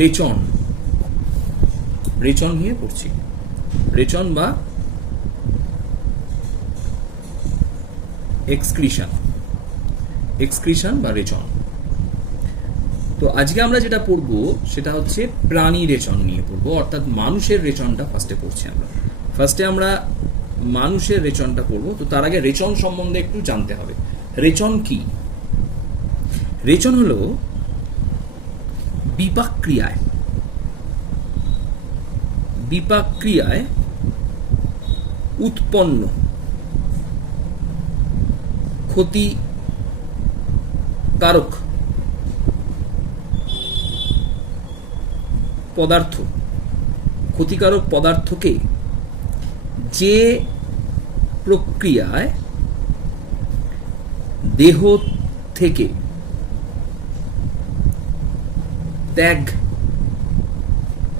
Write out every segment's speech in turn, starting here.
রেচন, রেচন নিয়ে পড়ছি। রেচন বা এক্সক্রিশন, এক্সক্রিশন বা রেচন। তো আজকে আমরা যেটা পড়বো সেটা হচ্ছে প্রাণী রেচন নিয়ে পড়বো, অর্থাৎ মানুষের রেচনটা ফার্স্টে পড়ছি আমরা। ফার্স্টে আমরা মানুষের রেচনটা পড়বো। তো তার আগে রেচন সম্বন্ধে একটু জানতে হবে। রেচন কি? রেচন হলো বিপাক ক্রিয়ায়, বিপাক ক্রিয়ায় উৎপন্ন ক্ষতিকারক পদার্থ, ক্ষতিকারক পদার্থকে যে প্রক্রিয়ায় দেহ থেকে ত্যাগ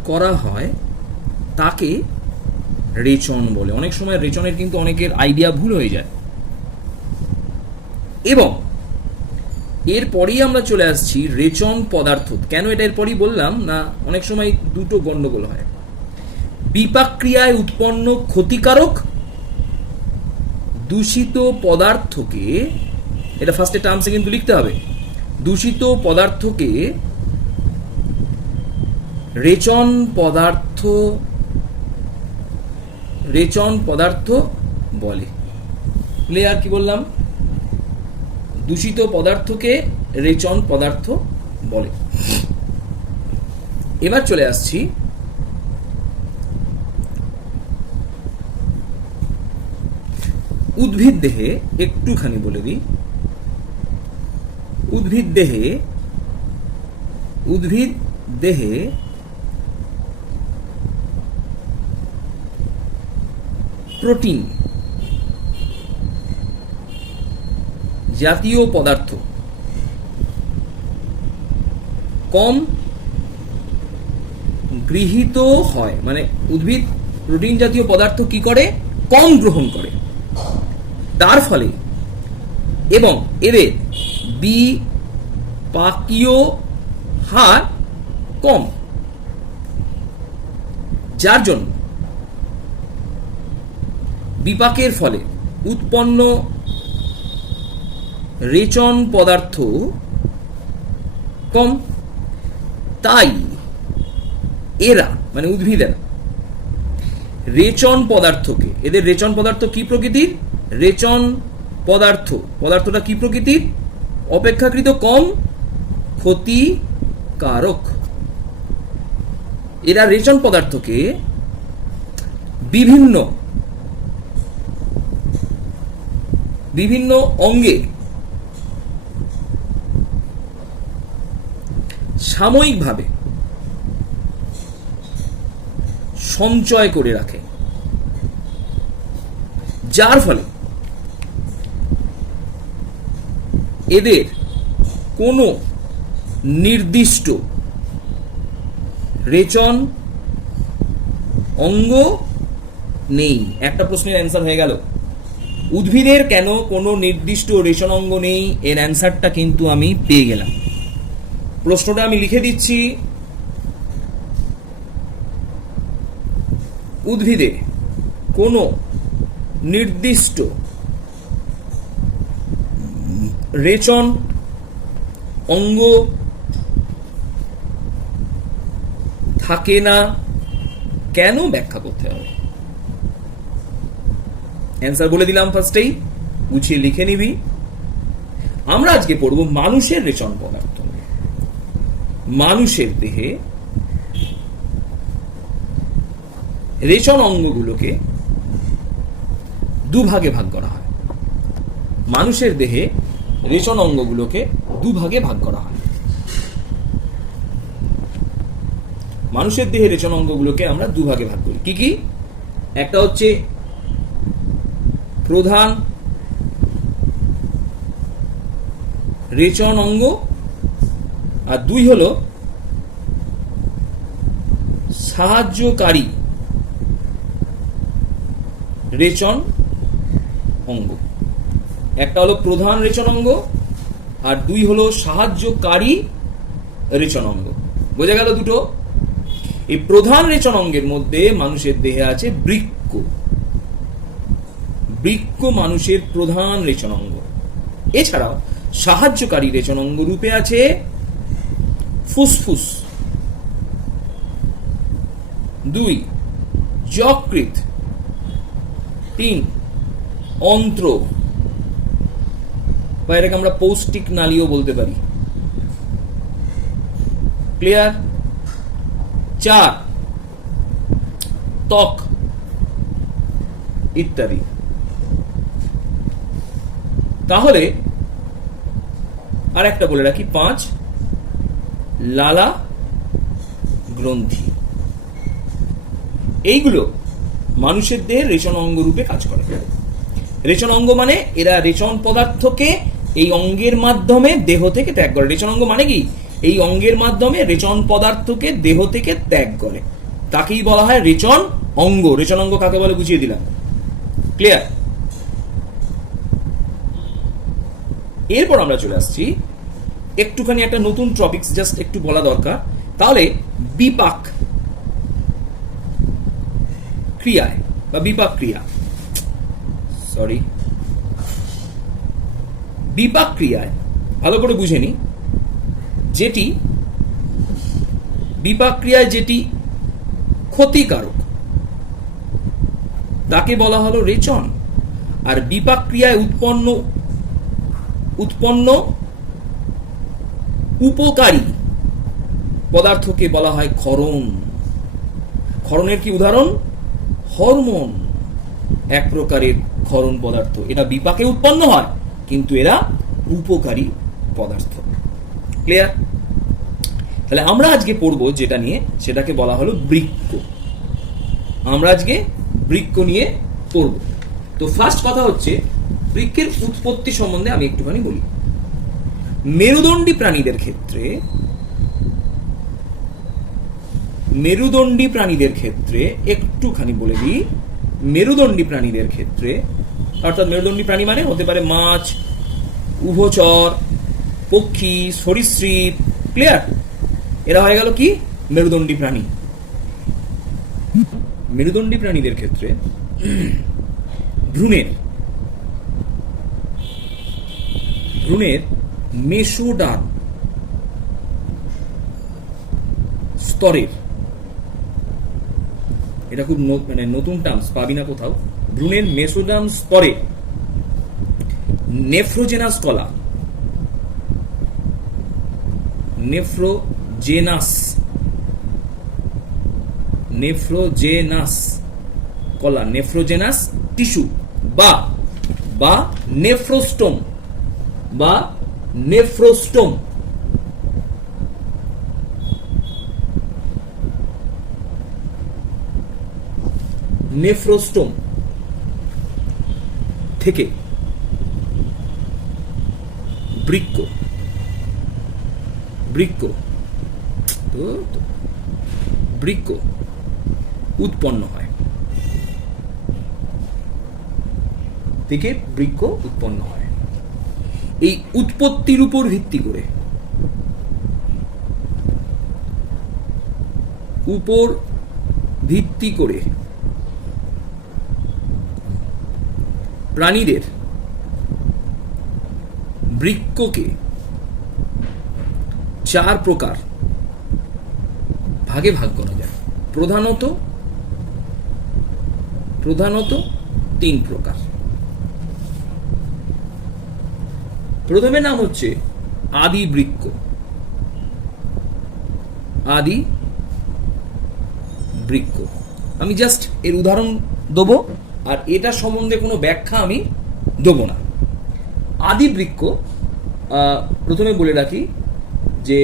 করা হয় তাকে রেচন বলে। অনেক সময় রেচনের কিন্তু অনেকের আইডিয়া ভুল হয়ে যায়। এবং এরপরেই আমরা চলে আসছি রেচন পদার্থ। কেন এটা এরপরই বললাম না, অনেক সময় দুটো গন্ডগোল হয়। বিপাক ক্রিয়ায় উৎপন্ন ক্ষতিকারক দূষিত পদার্থকে, এটা ফার্স্টে টার্মসে কিন্তু লিখতে হবে, দূষিত পদার্থকে রেচন পদার্থ, রেচন পদার্থ বলে। ক্লিয়ার? কি বললাম? দূষিত পদার্থকে রেচন পদার্থ বলে। এবার চলে আসছি উদ্ভিদ দেহে, একটুখানি বলে দিই। উদ্ভিদ দেহে, উদ্ভিদ দেহে প্রোটিন জাতীয় পদার্থ কম গৃহীত হয়, মানে উদ্ভিদ প্রোটিন জাতীয় পদার্থ কি করে? কম গ্রহণ করে। তার ফলে এবং এদের বিপাকীয় হার কম, যার জন্য বিপাকের ফলে উৎপন্ন রেচন পদার্থ কম। তাই এরা মানে উদ্ভিদেরা রেচন পদার্থকে, এদের রেচন পদার্থ কি প্রকৃতির? রেচন পদার্থ, পদার্থটা কি প্রকৃতির? অপেক্ষাকৃত কম ক্ষতিকারক। এরা রেচন পদার্থকে বিভিন্ন বিভিন্ন অঙ্গে সাময়িকভাবে সঞ্চয় করে রাখে, যার ফলে এদের কোনো নির্দিষ্ট রেচন অঙ্গ নেই। একটা প্রশ্নের অ্যান্সার হয়ে গেল। উদ্ভিদের কেন কোনো নির্দিষ্ট রেচন অঙ্গ নেই, এর অ্যান্সারটা কিন্তু আমি পেয়ে গেলাম। প্রশ্নটা আমি লিখে দিচ্ছি। উদ্ভিদে কোনো নির্দিষ্ট রেচন অঙ্গ থাকে না কেন, ব্যাখ্যা করতে হবে। অ্যান্সার বলে দিলাম ফার্স্টেই, গুছিয়ে লিখে নিবি। আমরা আজকে পড়ব মানুষের রেচন পদার্থ। মানুষের দেহে রেচন অঙ্গগুলোকে দুভাগে ভাগ করা হয়। মানুষের দেহে রেচন অঙ্গগুলোকে দুভাগে ভাগ করা হয়। মানুষের দেহে রেচন অঙ্গগুলোকে আমরা দুভাগে ভাগ করি। কি কি? একটা হচ্ছে প্রধান রেচন অঙ্গ, আর দুই হলো সাহায্যকারী রেচন অঙ্গ। একটা হলো প্রধান রেচন অঙ্গ আর দুই হলো সাহায্যকারী রেচন অঙ্গ। বোঝা গেল দুটো। এই প্রধান রেচন অঙ্গের মধ্যে মানুষের দেহে আছে বৃক্ক। বৃক্ক মানুষের প্রধান রেচন অঙ্গ। এছাড়াও সাহায্যকারী রেচন অঙ্গ রূপে আছে ফুসফুস, 2 যকৃৎ, 3 অন্ত্র, বা এটাকে আমরা পৌষ্টিক নালীও বলতে পারি। ক্লিয়ার? 4 ত্বক ইত্যাদি। তাহলে আর একটা বলে রাখি, 5 লালা গ্রন্থি। এইগুলো মানুষের দেহে রেচন অঙ্গ রূপে কাজ করে। রেচন অঙ্গ মানে এরা রেচন পদার্থকে এই অঙ্গের মাধ্যমে দেহ থেকে ত্যাগ করে। রেচন অঙ্গ মানে কি? এই অঙ্গের মাধ্যমে রেচন পদার্থকে দেহ থেকে ত্যাগ করে, তাকেই বলা হয় রেচন অঙ্গ। রেচন অঙ্গ কাকে বলে বুঝিয়ে দিলাম। ক্লিয়ার? এরপর আমরা চলে আসছি একটুখানি একটা নতুন টপিকস, জাস্ট একটু বলা দরকার। তাহলে বিপাক ক্রিয়ায় বা বিপাক ক্রিয়া, সরি, বিপাক ক্রিয়ায় ভালো করে বুঝে নি, যেটি বিপাক ক্রিয়ায় যেটি ক্ষতিকারক তাকে বলা হলো রেচন। আর বিপাক ক্রিয়ায় উৎপন্ন উপকারী পদার্থকে বলা হয় ক্ষরণ। ক্ষরণের কি উদাহরণ? হরমোন এক প্রকারের ক্ষরণ পদার্থ। এটা বিপাকে উৎপন্ন হয়, কিন্তু এরা উপকারী পদার্থ। ক্লিয়ার? তাহলে আমরা আজকে পড়বো যেটা নিয়ে, সেটাকে বলা হলো বৃক্ক। আমরা আজকে বৃক্ক নিয়ে পড়ব। তো ফার্স্ট কথা হচ্ছে বৃক্কের উৎপত্তি সম্বন্ধে আমি একটুখানি বলি। মেরুদণ্ডী প্রাণীদের ক্ষেত্রে একটুখানি বলে দিই। মেরুদণ্ডী প্রাণীদের ক্ষেত্রে, অর্থাৎ মেরুদণ্ডী প্রাণী মানে হতে পারে মাছ, উভচর, পক্ষী, সরীসৃপ। ক্লিয়ার? এরা হয়ে গেল কি মেরুদণ্ডী প্রাণী। মেরুদণ্ডী প্রাণীদের ক্ষেত্রে ভ্রূণের মেসোডার্ম স্তরের, এটা খুব মানে নতুন টার্মস, পাবি না কোথাও। ভ্রূণের মেসোডার্ম স্তরে নেফ্রোজেনাস কলা, নেফ্রোজেনাস কলা, নেফ্রোজেনাস টিস্যু বা নেফ্রোস্টোম নেফ্রোস্টোম থেকে বৃক্ক উৎপন্ন হয়। এই উৎপত্তির উপর ভিত্তি করে প্রাণীদের বৃক্ককে 4 প্রকার ভাগে ভাগ করা যায়। প্রধানত 3 প্রকার। প্রথমে নাম হচ্ছে আদি বৃক্ক। আমি জাস্ট এর উদাহরণ দেবো, আর এটা সম্বন্ধে কোনো ব্যাখ্যা আমি দেবো না। আদি বৃক্ক, প্রথমে বলে রাখি যে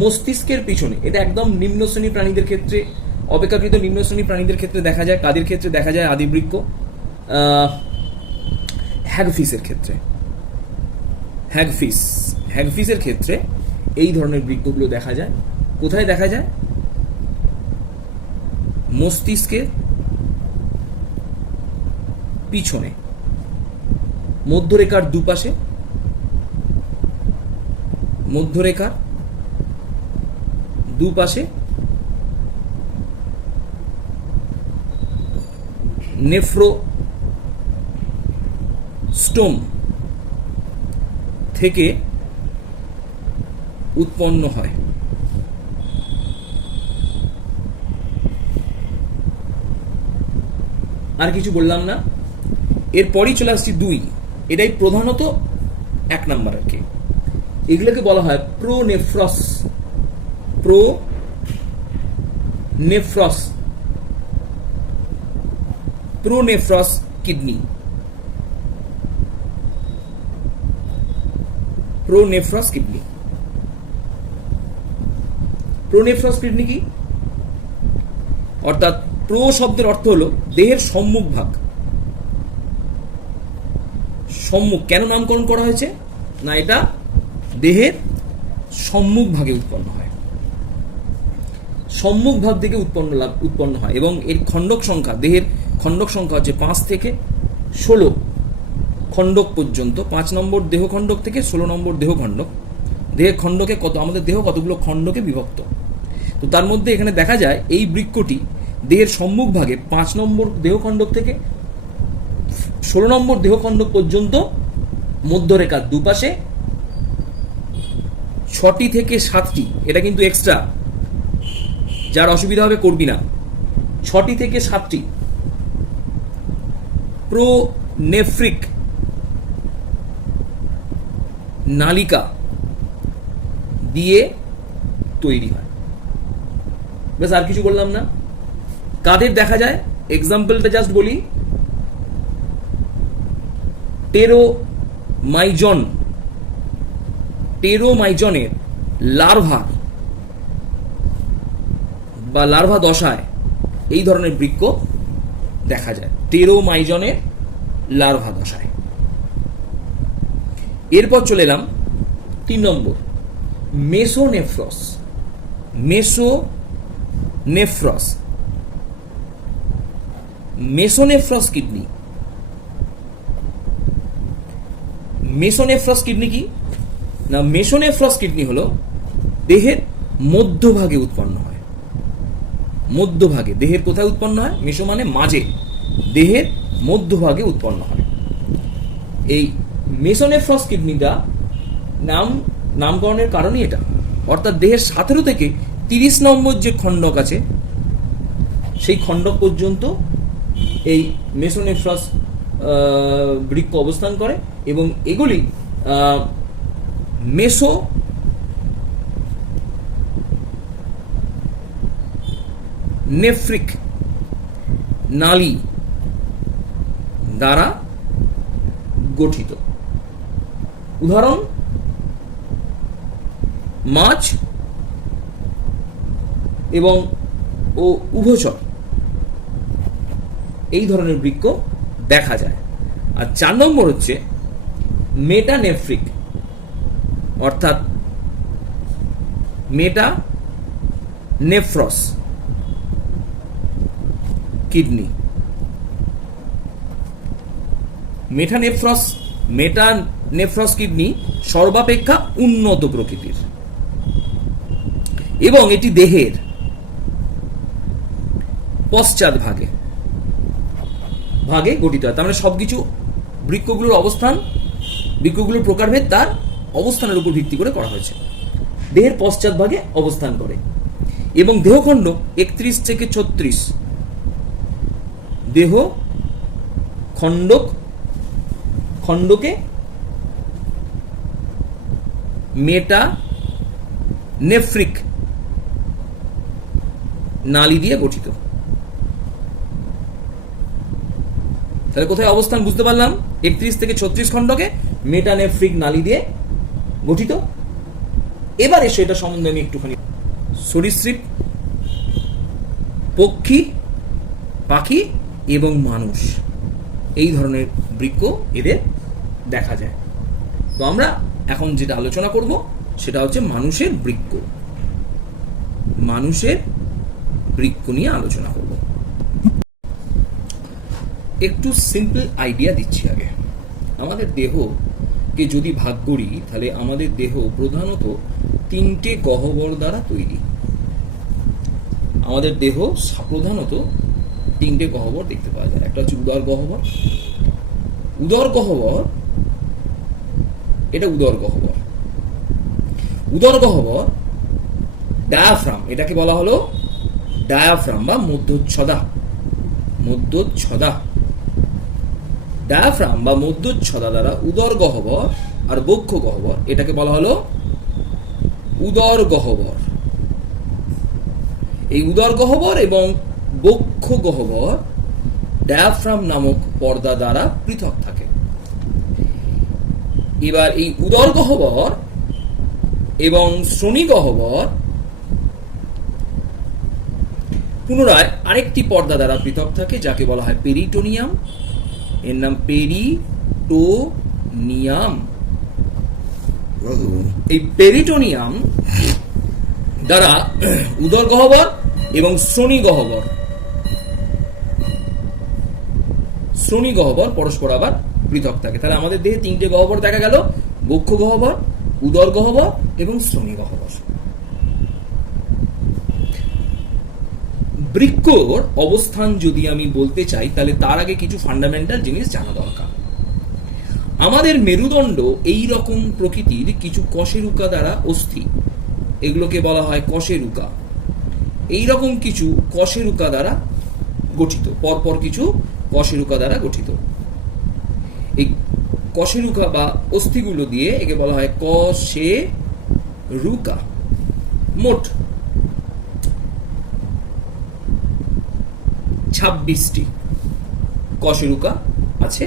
মস্তিষ্কের পিছনে, এটা একদম নিম্ন শ্রেণী প্রাণীদের ক্ষেত্রে, অপেক্ষাকৃত নিম্ন শ্রেণী প্রাণীদের ক্ষেত্রে দেখা যায়। কাদের ক্ষেত্রে দেখা যায় আদি বৃক্ক? হ্যাগফিসের ক্ষেত্রে এই ধরনের বৃক্কগুলো দেখা যায়। কোথায় দেখা যায়? মস্তিষ্কের পিছনে, মধ্যরেখার দুপাশে, মধ্যরেখার দুপাশে নেফ্রোস্টোম থেকে উৎপন্ন হয়। আর কিছু বললাম না। এরপরই চলে আসছি 2, এটাই প্রধানত 1 নাম্বার আর কি। এগুলোকে বলা হয় প্রোনেফ্রস। প্রোনেফ্রস কিডনি। প্রোনেফ্রস কিডনি কি? অর্থাৎ প্রো শব্দের অর্থ হলো দেহের সম্মুখ ভাগ। সম্মুখ কেন নামকরণ করা হয়েছে? না, এটা দেহের সম্মুখ ভাগে উৎপন্ন হয়, সম্মুখ ভাগ থেকে উৎপন্ন হয় এবং এর খণ্ডক সংখ্যা, দেহের খণ্ডক সংখ্যা হচ্ছে 5 থেকে 16 খণ্ডক পর্যন্ত। 5 নম্বর দেহ খণ্ডক থেকে 16 নম্বর দেহ খণ্ডক। দেহের খণ্ডকে আমাদের দেহ কতগুলো খণ্ডকে বিভক্ত। তো তার মধ্যে এখানে দেখা যায় এই বৃক্কটি দেহের সম্মুখ ভাগে 5 নম্বর দেহ খণ্ডক থেকে 16 নম্বর দেহ খণ্ডক পর্যন্ত মধ্যরেখার দুপাশে 6টি থেকে 7টি, এটা কিন্তু এক্সট্রা, যার অসুবিধা হবে করবি না, 6টি থেকে 7টি প্রোনেফ্রিক নালিকা দিয়ে তৈরি হয়। বেশ, আর কিছু বললাম না। কাদের দেখা যায় এক্সাম্পলটা জাস্ট বলি। টেরোমাইজনের লার্ভা বা লার্ভা দশায় এই ধরনের বৃক্ক দেখা যায়। টেরোমাইজনের লার্ভা দশায়। এরপর চলে এলাম 3 নম্বর, মেসোনেফ্রস। মেসোনেফ্রস কিডনি। মেসোনেফ্রস কিডনি কি? না, মেসোনেফ্রস কিডনি হলো দেহের মধ্যভাগে উৎপন্ন হয়। মধ্যভাগে, দেহের কোথায় উৎপন্ন হয়? মেসো মানে মাঝে, দেহের মধ্যভাগে উৎপন্ন হয়। এই মেসোনেফ্রস কিডনিটা নামকরণের কারণই এটা। অর্থাৎ দেহের 17 থেকে 30 নম্বর যে খণ্ডক আছে সেই খণ্ডক পর্যন্ত এই মেসোনেফ্রস বৃক্ক অবস্থান করে এবং এগুলি মেসোনেফ্রিক নালী দ্বারা গঠিত। উদাহরণ, মাছ এবং উভচর এই ধরনের বৃক্ক দেখা যায়। আর 4 নম্বর হচ্ছে মেটানেফ্রিক, অর্থাৎ মেটানেফ্রস কিডনি। মেটানেফ্রস কিডনি সর্বাপেক্ষা উন্নত প্রকৃতির এবং এটি দেহের পশ্চাৎ ভাগে গঠিত হয়। তার মানে সবকিছু বৃক্কগুলোর অবস্থান, বৃক্কগুলোর প্রকারভেদ তার অবস্থানের উপর ভিত্তি করে করা হয়েছে। দেহের পশ্চাৎ ভাগে অবস্থান করে এবং দেহখণ্ড 31 থেকে 36 দেহ খণ্ডকে মেটানেফ্রিক নালী দিয়ে গঠিত। তাহলে কোথায় অবস্থান বুঝতে পারলাম? 31 থেকে 36 খণ্ডকে মেটানেফ্রিক নালী দিয়ে গঠিত। এবার এসে এটা সম্বন্ধে আমি একটুখানি, সরীসৃপ, পাখি এবং মানুষ এই ধরনের বৃক্ক এদের দেখা যায়। তো আমরা এখন যেটা আলোচনা করব সেটা হচ্ছে মানুষের বৃক্ক নিয়ে আলোচনা করব। একটু সিম্পল আইডিয়া দিচ্ছি আগে। আমাদের দেহকে যদি ভাগ করি তাহলে আমাদের দেহ প্রধানত 3টে গহ্বর দ্বারা তৈরি। আমাদের দেহ প্রধানত তিনটে গহ্বর দেখতে পাওয়া যায়। একটা হচ্ছে উদর গহ্বর। উদর গহ্বর, এটা উদর গহ্বর। উদর গহ্বর ডায়াফ্রাম, এটাকে বলা হলো ডায়াফ্রাম বা মধ্যচ্ছদা। মধ্যচ্ছদা, ডায়াফ্রাম বা মধ্যচ্ছদা দ্বারা উদর গহ্বর আর বক্ষ গহ্বর, এটাকে বলা হলো উদর গহ্বর। এই উদর গহ্বর এবং বক্ষ গহ্বর ডায়াফ্রাম নামক পর্দা দ্বারা পৃথক থাকে। এবার এই উদর গহ্বর এবং শ্রোণী গহ্বর পুনরায় আরেকটি পর্দা দ্বারা পৃথক থাকে, যাকে বলা হয় পেরিটোনিয়াম। এর নাম পেরিটোনিয়াম। এই পেরিটোনিয়াম দ্বারা উদর গহ্বর এবং শ্রোণী গহ্বর পরস্পর আবার পৃথক থাকে। তাহলে আমাদের দেহে তিনটে গহ্বর দেখা গেল: বক্ষ গহ্বর, উদর গহ্বর এবং শ্রোণী গহ্বর। বৃক্কর অবস্থান যদি আমি বলতে চাই, তাহলে তার আগে কিছু ফান্ডামেন্টাল জিনিস জানা দরকার। আমাদের মেরুদণ্ড এই রকম প্রকৃতির কিছু কশেরুকা দ্বারা অস্থি, এগুলোকে বলা হয় কশেরুকা। এইরকম কিছু কশেরুকা দ্বারা গঠিত, পরপর কিছু কশেরুকা দ্বারা গঠিত। এই কশেরুকা বা অস্থিগুলো দিয়ে একে বলা হয় কশেরুকা। মোট 26টি কশেরুকা আছে,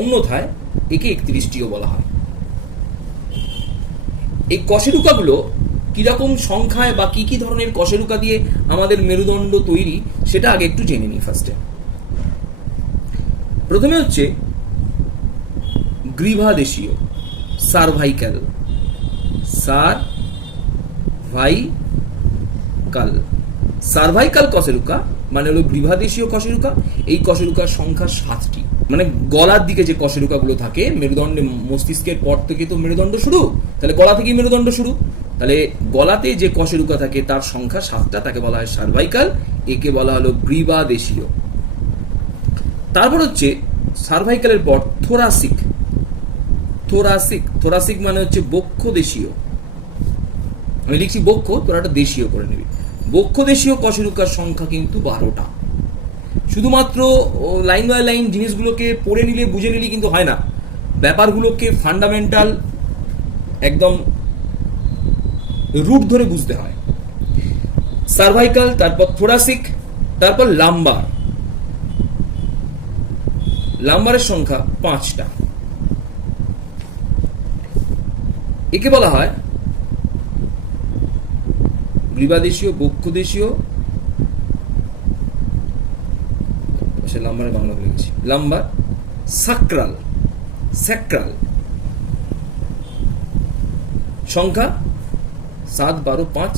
অন্যথায় একে 31টিও বলা হয়। এই কশেরুকাগুলো কিরকম সংখ্যায় বা কি কি ধরনের কশেরুকা দিয়ে আমাদের মেরুদণ্ড তৈরি, সেটা আগে একটু জেনে নিই। ফার্স্টে প্রথমে হচ্ছে গ্রীভাদেশীয়, সার্ভাইকাল। সার্ভাইকাল কশেরুকা মানে হলো গ্রীভাদেশীয় কশেরুকা। এই কশেরুকার সংখ্যা 7টি। মানে গলার দিকে যে কশেরুকাগুলো থাকে, মেরুদণ্ডে মস্তিষ্কের পর থেকে তো মেরুদণ্ড শুরু, তাহলে গলা থেকেই মেরুদণ্ড শুরু। তাহলে গলাতে যে কশেরুকা থাকে তার সংখ্যা 7টা, তাকে বলা হয় সার্ভাইকাল, একে বলা হলো গ্রীভাদেশীয়। তারপর হচ্ছে সার্ভাইকালের পর থোরাসিক। থোরাসিক মানে হচ্ছে বক্ষদেশীয়। আমি লিখছি বক্ষ, তোরা একটা দেশীয় করে নিবি। বক্ষদেশীয় কশেরুকার সংখ্যা কিন্তু 12টা। শুধুমাত্র লাইন বাই লাইন জিনিসগুলোকে পড়ে নিলে বুঝে নিলে কিন্তু হয় না, ব্যাপারগুলোকে ফান্ডামেন্টাল একদম রুট ধরে বুঝতে হয়। সার্ভাইকাল, তারপর থোরাসিক, তারপর লাম্বার। লাম্বারের সংখ্যা 5টা। একে বলা হয় গ্রীভাদেশীয়, বক্ষদেশীয়, লাম্বারের বাংলা বলে গেছি, লাম্বার, স্যাক্রাল। সংখ্যা 7, 12, 5,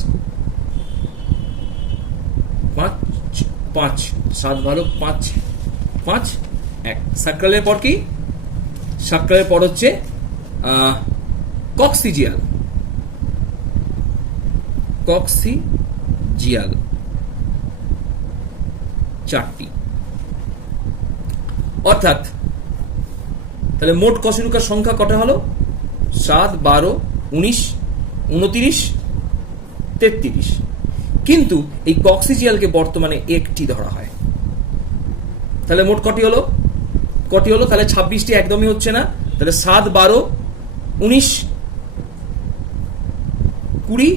7, 12, 5, 1। স্যাক্রালের পর কি? স্যাক্রালের পর হচ্ছে কক্সিজিয়াল। 4টি। অর্থাৎ তাহলে মোট কশেরুকার সংখ্যা কটা হলো? 7, 12, 19, 29, 33। কিন্তু এই কক্সিজিয়ালকে বর্তমানে একটি ধরা হয়। তাহলে মোট কটি হলো? তাহলে 26টি একদমই হচ্ছে না। তাহলে 7, 12, 19, 20,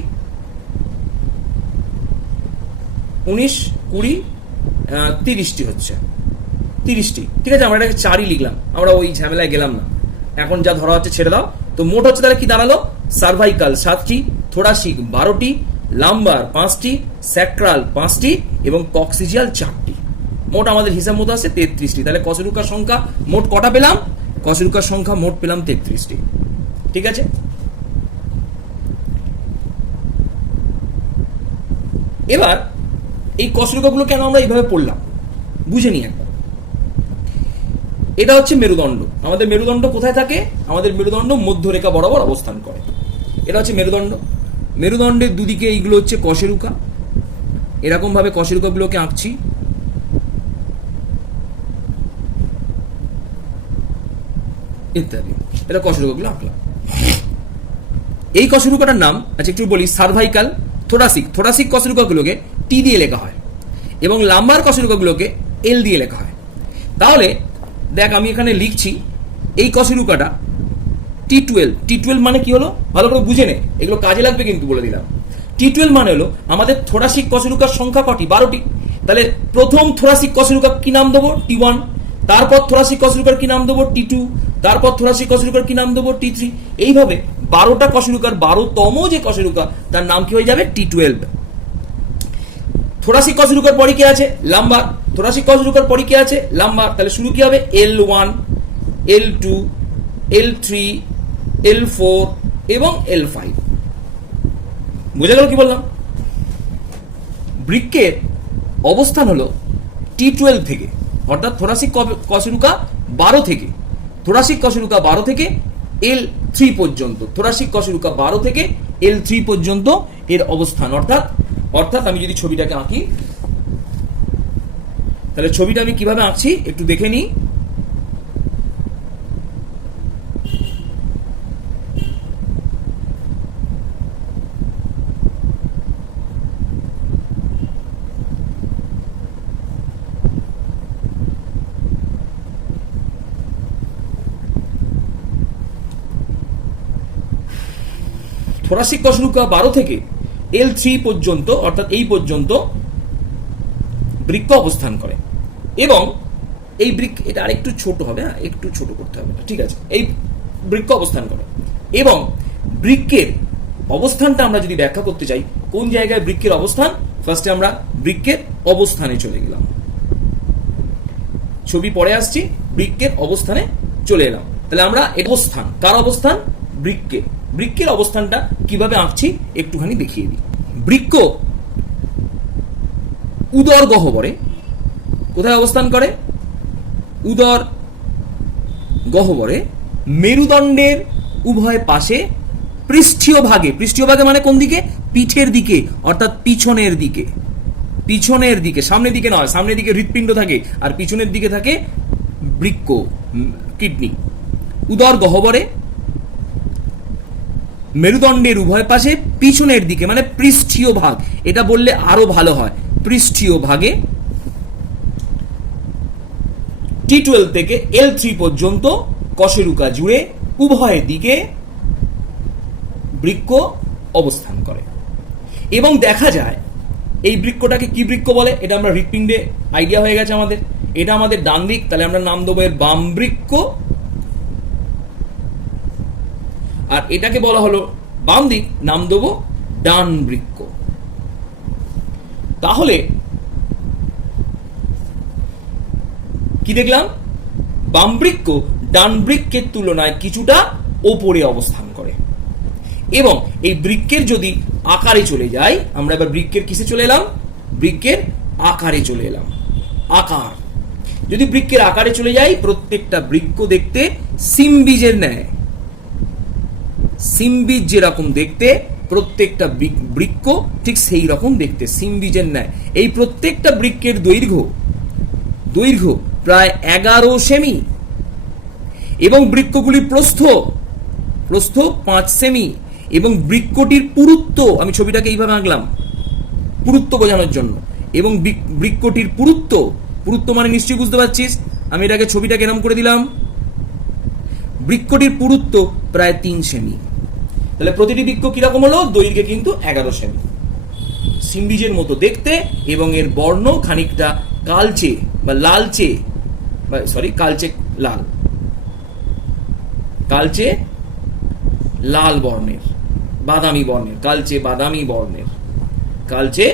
30টি হচ্ছে। 30টি, ঠিক আছে, আমরা এটাকে 4ই লিখলাম, আমরা ওই ঝামেলায় গেলাম না। এখন যা ধরা হচ্ছে ছেড়ে দাও। তো মোট হচ্ছে তাহলে কি দাঁড়ালো? সার্ভাইকাল 7টি, থোরাসিক 12টি, লাম্বার 5টি, স্যাক্রাল 5টি এবং কক্সিজিয়াল 4টি। মোট আমাদের হিসাব মতো আছে 33টি। তাহলে কশেরুকার সংখ্যা মোট কটা পেলাম? কশেরুকার সংখ্যা মোট পেলাম 33টি। ঠিক আছে, এবার এই কশেরুকাগুলো কেন আমরা এইভাবে পড়লাম বুঝে নিই একবার। এটা হচ্ছে মেরুদণ্ড। আমাদের মেরুদণ্ড কোথায় থাকে? আমাদের মেরুদণ্ড মধ্যরেখা বরাবর অবস্থান করে। এটা হচ্ছে মেরুদণ্ড। মেরুদণ্ডের দুদিকে এইগুলো হচ্ছে কশেরুকা। এরকম ভাবে কশেরুকাগুলোকে আঁকছি। ইত্যাদি, এটা কশেরুকাগুলো আঁকলাম। এই কশেরুকাটার নাম আচ্ছা একটু বলি, সার্ভাইকাল, থোরাসিক। থোরাসিক কশেরুকাগুলোকে টি দিয়ে লেখা হয় এবং লাম্বার কশেরুকাগুলোকে এল দিয়ে লেখা হয়। তাহলে দেখ আমি এখানে লিখছি এই কশেরুকাটা T12। T12 মানে কি হলো ভালো করে বুঝে নে, এগুলো কাজে লাগবে কিন্তু বলে দিলাম। T12 মানে হলো আমাদের থোরাসিক কশেরুকার সংখ্যা কটি? 12টি। তাহলে প্রথম থোরাসিক কশেরুকা কি নাম দেবো? T1। তারপর থোরাসিক কশেরুকার কি নাম দেবো? T2। তারপর থোরাসিক কশেরুকার কি নাম দেবো? T3। এইভাবে 12টা কশেরুকার 12তম যে কশেরুকা তার নাম কি হয়ে যাবে? T12। থোরাসিক কশেরুকার পরে কি আছে? লাম্বার। থোরাসিক কশেরুকার পরে কি আছে? লাম্বার। তাহলে শুরু কি হবে? L1, L2, L3, L4 এবং L5। বুঝা গেল কি বললাম? বৃক্কের অবস্থান হলো T12 থেকে, অর্থাৎ থোরাসিক কশেরুকা 12 থেকে, থোরাসিক কশেরুকা 12 থেকে L3 পর্যন্ত, থোরাসিক কশেরুকা 12 থেকে L3 পর্যন্ত এর অবস্থান। অর্থাৎ আমি যদি ছবিটাকে আঁকি, তাহলে ছবিটা আমি কিভাবে আঁকছি একটু দেখে নিই। থোরাসিক কশেরুকা 12 থেকে L3 পর্যন্ত, অর্থাৎ এই পর্যন্ত বৃক্ক অবস্থান করে এবং এই বৃক্ক, এটা আরেকটু ছোট হবে, হ্যাঁ একটু ছোট করতে হবে, ঠিক আছে। এই বৃক্ক অবস্থান করে এবং বৃক্কের অবস্থানটা আমরা যদি ব্যাখ্যা করতে চাই, কোন জায়গায় বৃক্কের অবস্থান, ফার্স্টে আমরা বৃক্কের অবস্থানে চলে গেলাম। ছবি পরে আসছি, বৃক্কের অবস্থানে চলে এলাম। তাহলে আমরা অবস্থান, কার অবস্থান? বৃক্কের। বৃক্কের অবস্থানটা কিভাবে আঁকছি একটুখানি দেখিয়ে দিই। বৃক্ক উদর গহ্বরে কোথায় অবস্থান করে? উদর গহ্বরে মেরুদণ্ডের উভয় পাশে পৃষ্ঠীয় ভাগে, পৃষ্ঠীয় ভাগে মানে কোন দিকে? পিঠের দিকে, অর্থাৎ পিছনের দিকে। পিছনের দিকে, সামনের দিকে নয়, সামনের দিকে হৃৎপিণ্ড থাকে আর পিছনের দিকে থাকে বৃক্ক, কিডনি। উদর গহ্বরে মেরুদণ্ডের উভয় পাশে পিছনের দিকে মানে পৃষ্ঠীয় ভাগ, এটা বললে আরো ভালো হয়, পৃষ্ঠীয় ভাগে T12 থেকে L3 পর্যন্ত কশেরুকা জুড়ে উভয় দিকে বৃক্ক অবস্থান করে এবং দেখা যায় এই বৃক্কটাকে কি বৃক্ক বলে? এটা আমরা হৃৎপিণ্ডে আইডিয়া হয়ে গেছে আমাদের। এটা আমাদের ডান দিক, তাহলে আমরা নাম দেবো এর বাম বৃক্ক, আর এটাকে বলা হলো বাম দিক, নাম দেবো ডান বৃক্ক। তাহলে কি দেখলাম? বাম বৃক্ক ডান বৃক্কের তুলনায় কিছুটা ওপরে অবস্থান করে এবং এই বৃক্কের যদি আকারে চলে যায়, আমরা এবার বৃক্কের কিসে চলে এলাম? বৃক্কের আকারে চলে এলাম। আকার যদি বৃক্কের আকারে চলে যায়, প্রত্যেকটা বৃক্ক দেখতে সিমবীজের ন্যায়। সিমবীজ যেরকম দেখতে, প্রত্যেকটা বৃক্ক ঠিক সেই রকম দেখতে, সিমবীজের ন্যায়। এই প্রত্যেকটা বৃক্কের দৈর্ঘ্য প্রায় 11 সেমি এবং বৃক্কগুলির প্রস্থ 5 সেমি এবং বৃক্কটির পুরুত্ব, আমি ছবিটাকে এইভাবে আঁকলাম পুরুত্ব বোঝানোর জন্য, এবং বৃক্কটির পুরুত্ব মানে নিশ্চয়ই বুঝতে পারছিস, আমি এটাকে ছবিটাকে এরকম করে দিলাম। বৃক্কটির পুরুত্ব প্রায় 3 সেমি। তাহলে প্রতিটি বৃক্ক কিরকম হলো? দৈর্ঘ্যে কিন্তু 11 সেমি, সিমবীজের মতো দেখতে এবং এর বর্ণ খানিকটা কালচে বা লালচে, কালচে লাল বর্ণের, বাদামি বর্ণের, কালচে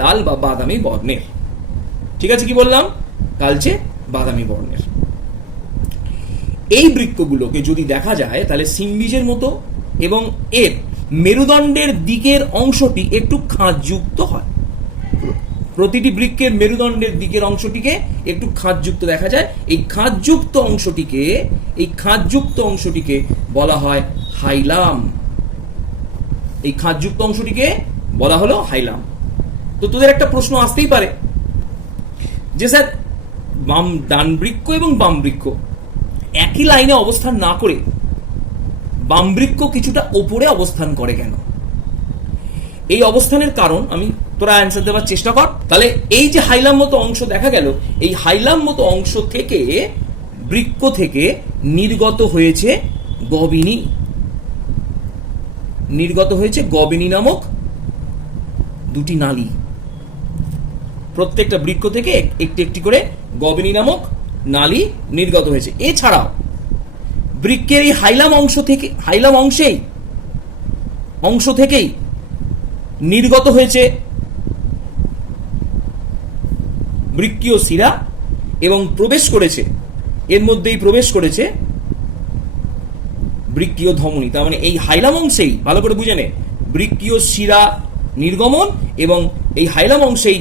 লাল বা বাদামি বর্ণের। ঠিক আছে, কি বললাম? কালচে বাদামি বর্ণের। এই বৃক্কগুলোকে যদি দেখা যায় তাহলে সিমবীজের মতো এবং এর মেরুদণ্ডের দিকের অংশটি একটু খাঁজযুক্ত হয়। প্রতিটি বৃক্কের মেরুদণ্ডের দিকের অংশটিকে একটু খাঁজযুক্ত দেখা যায়। এই খাঁজযুক্ত অংশটিকে বলা হয় হাইলাম। এই খাঁজযুক্ত অংশটিকে বলা হলো হাইলাম। তো তো তোদের একটা প্রশ্ন আসতেই পারে যে স্যার ডান বৃক্ক এবং বাম বৃক্ক একই লাইনে অবস্থান না করে বাম বৃক্ক কিছুটা ওপরে অবস্থান করে কেন? এই অবস্থানের কারণ আমি তোরা অ্যান্সার দেওয়ার চেষ্টা কর। তাহলে এই যে হাইলাম মতো অংশ দেখা গেল, এই হাইলাম মতো অংশ থেকে বৃক্ক থেকে নির্গত হয়েছে গবিনী, নির্গত হয়েছে গবিনী নামক দুটি নালী। প্রত্যেকটা বৃক্ক থেকে একটি একটি করে গবিনী নামক নালী নির্গত হয়েছে। এছাড়াও বৃক্কের এই হাইলাম অংশ থেকেই নির্গত হয়েছে বৃক্কীয় শিরা এবং এর মধ্যেই প্রবেশ করেছে বৃক্কীয় ধমনী। তার মানে এই হাইলাম অংশেই, ভালো করে বুঝে নে, বৃক্কীয় শিরা নির্গমন এবং এই হাইলাম অংশেই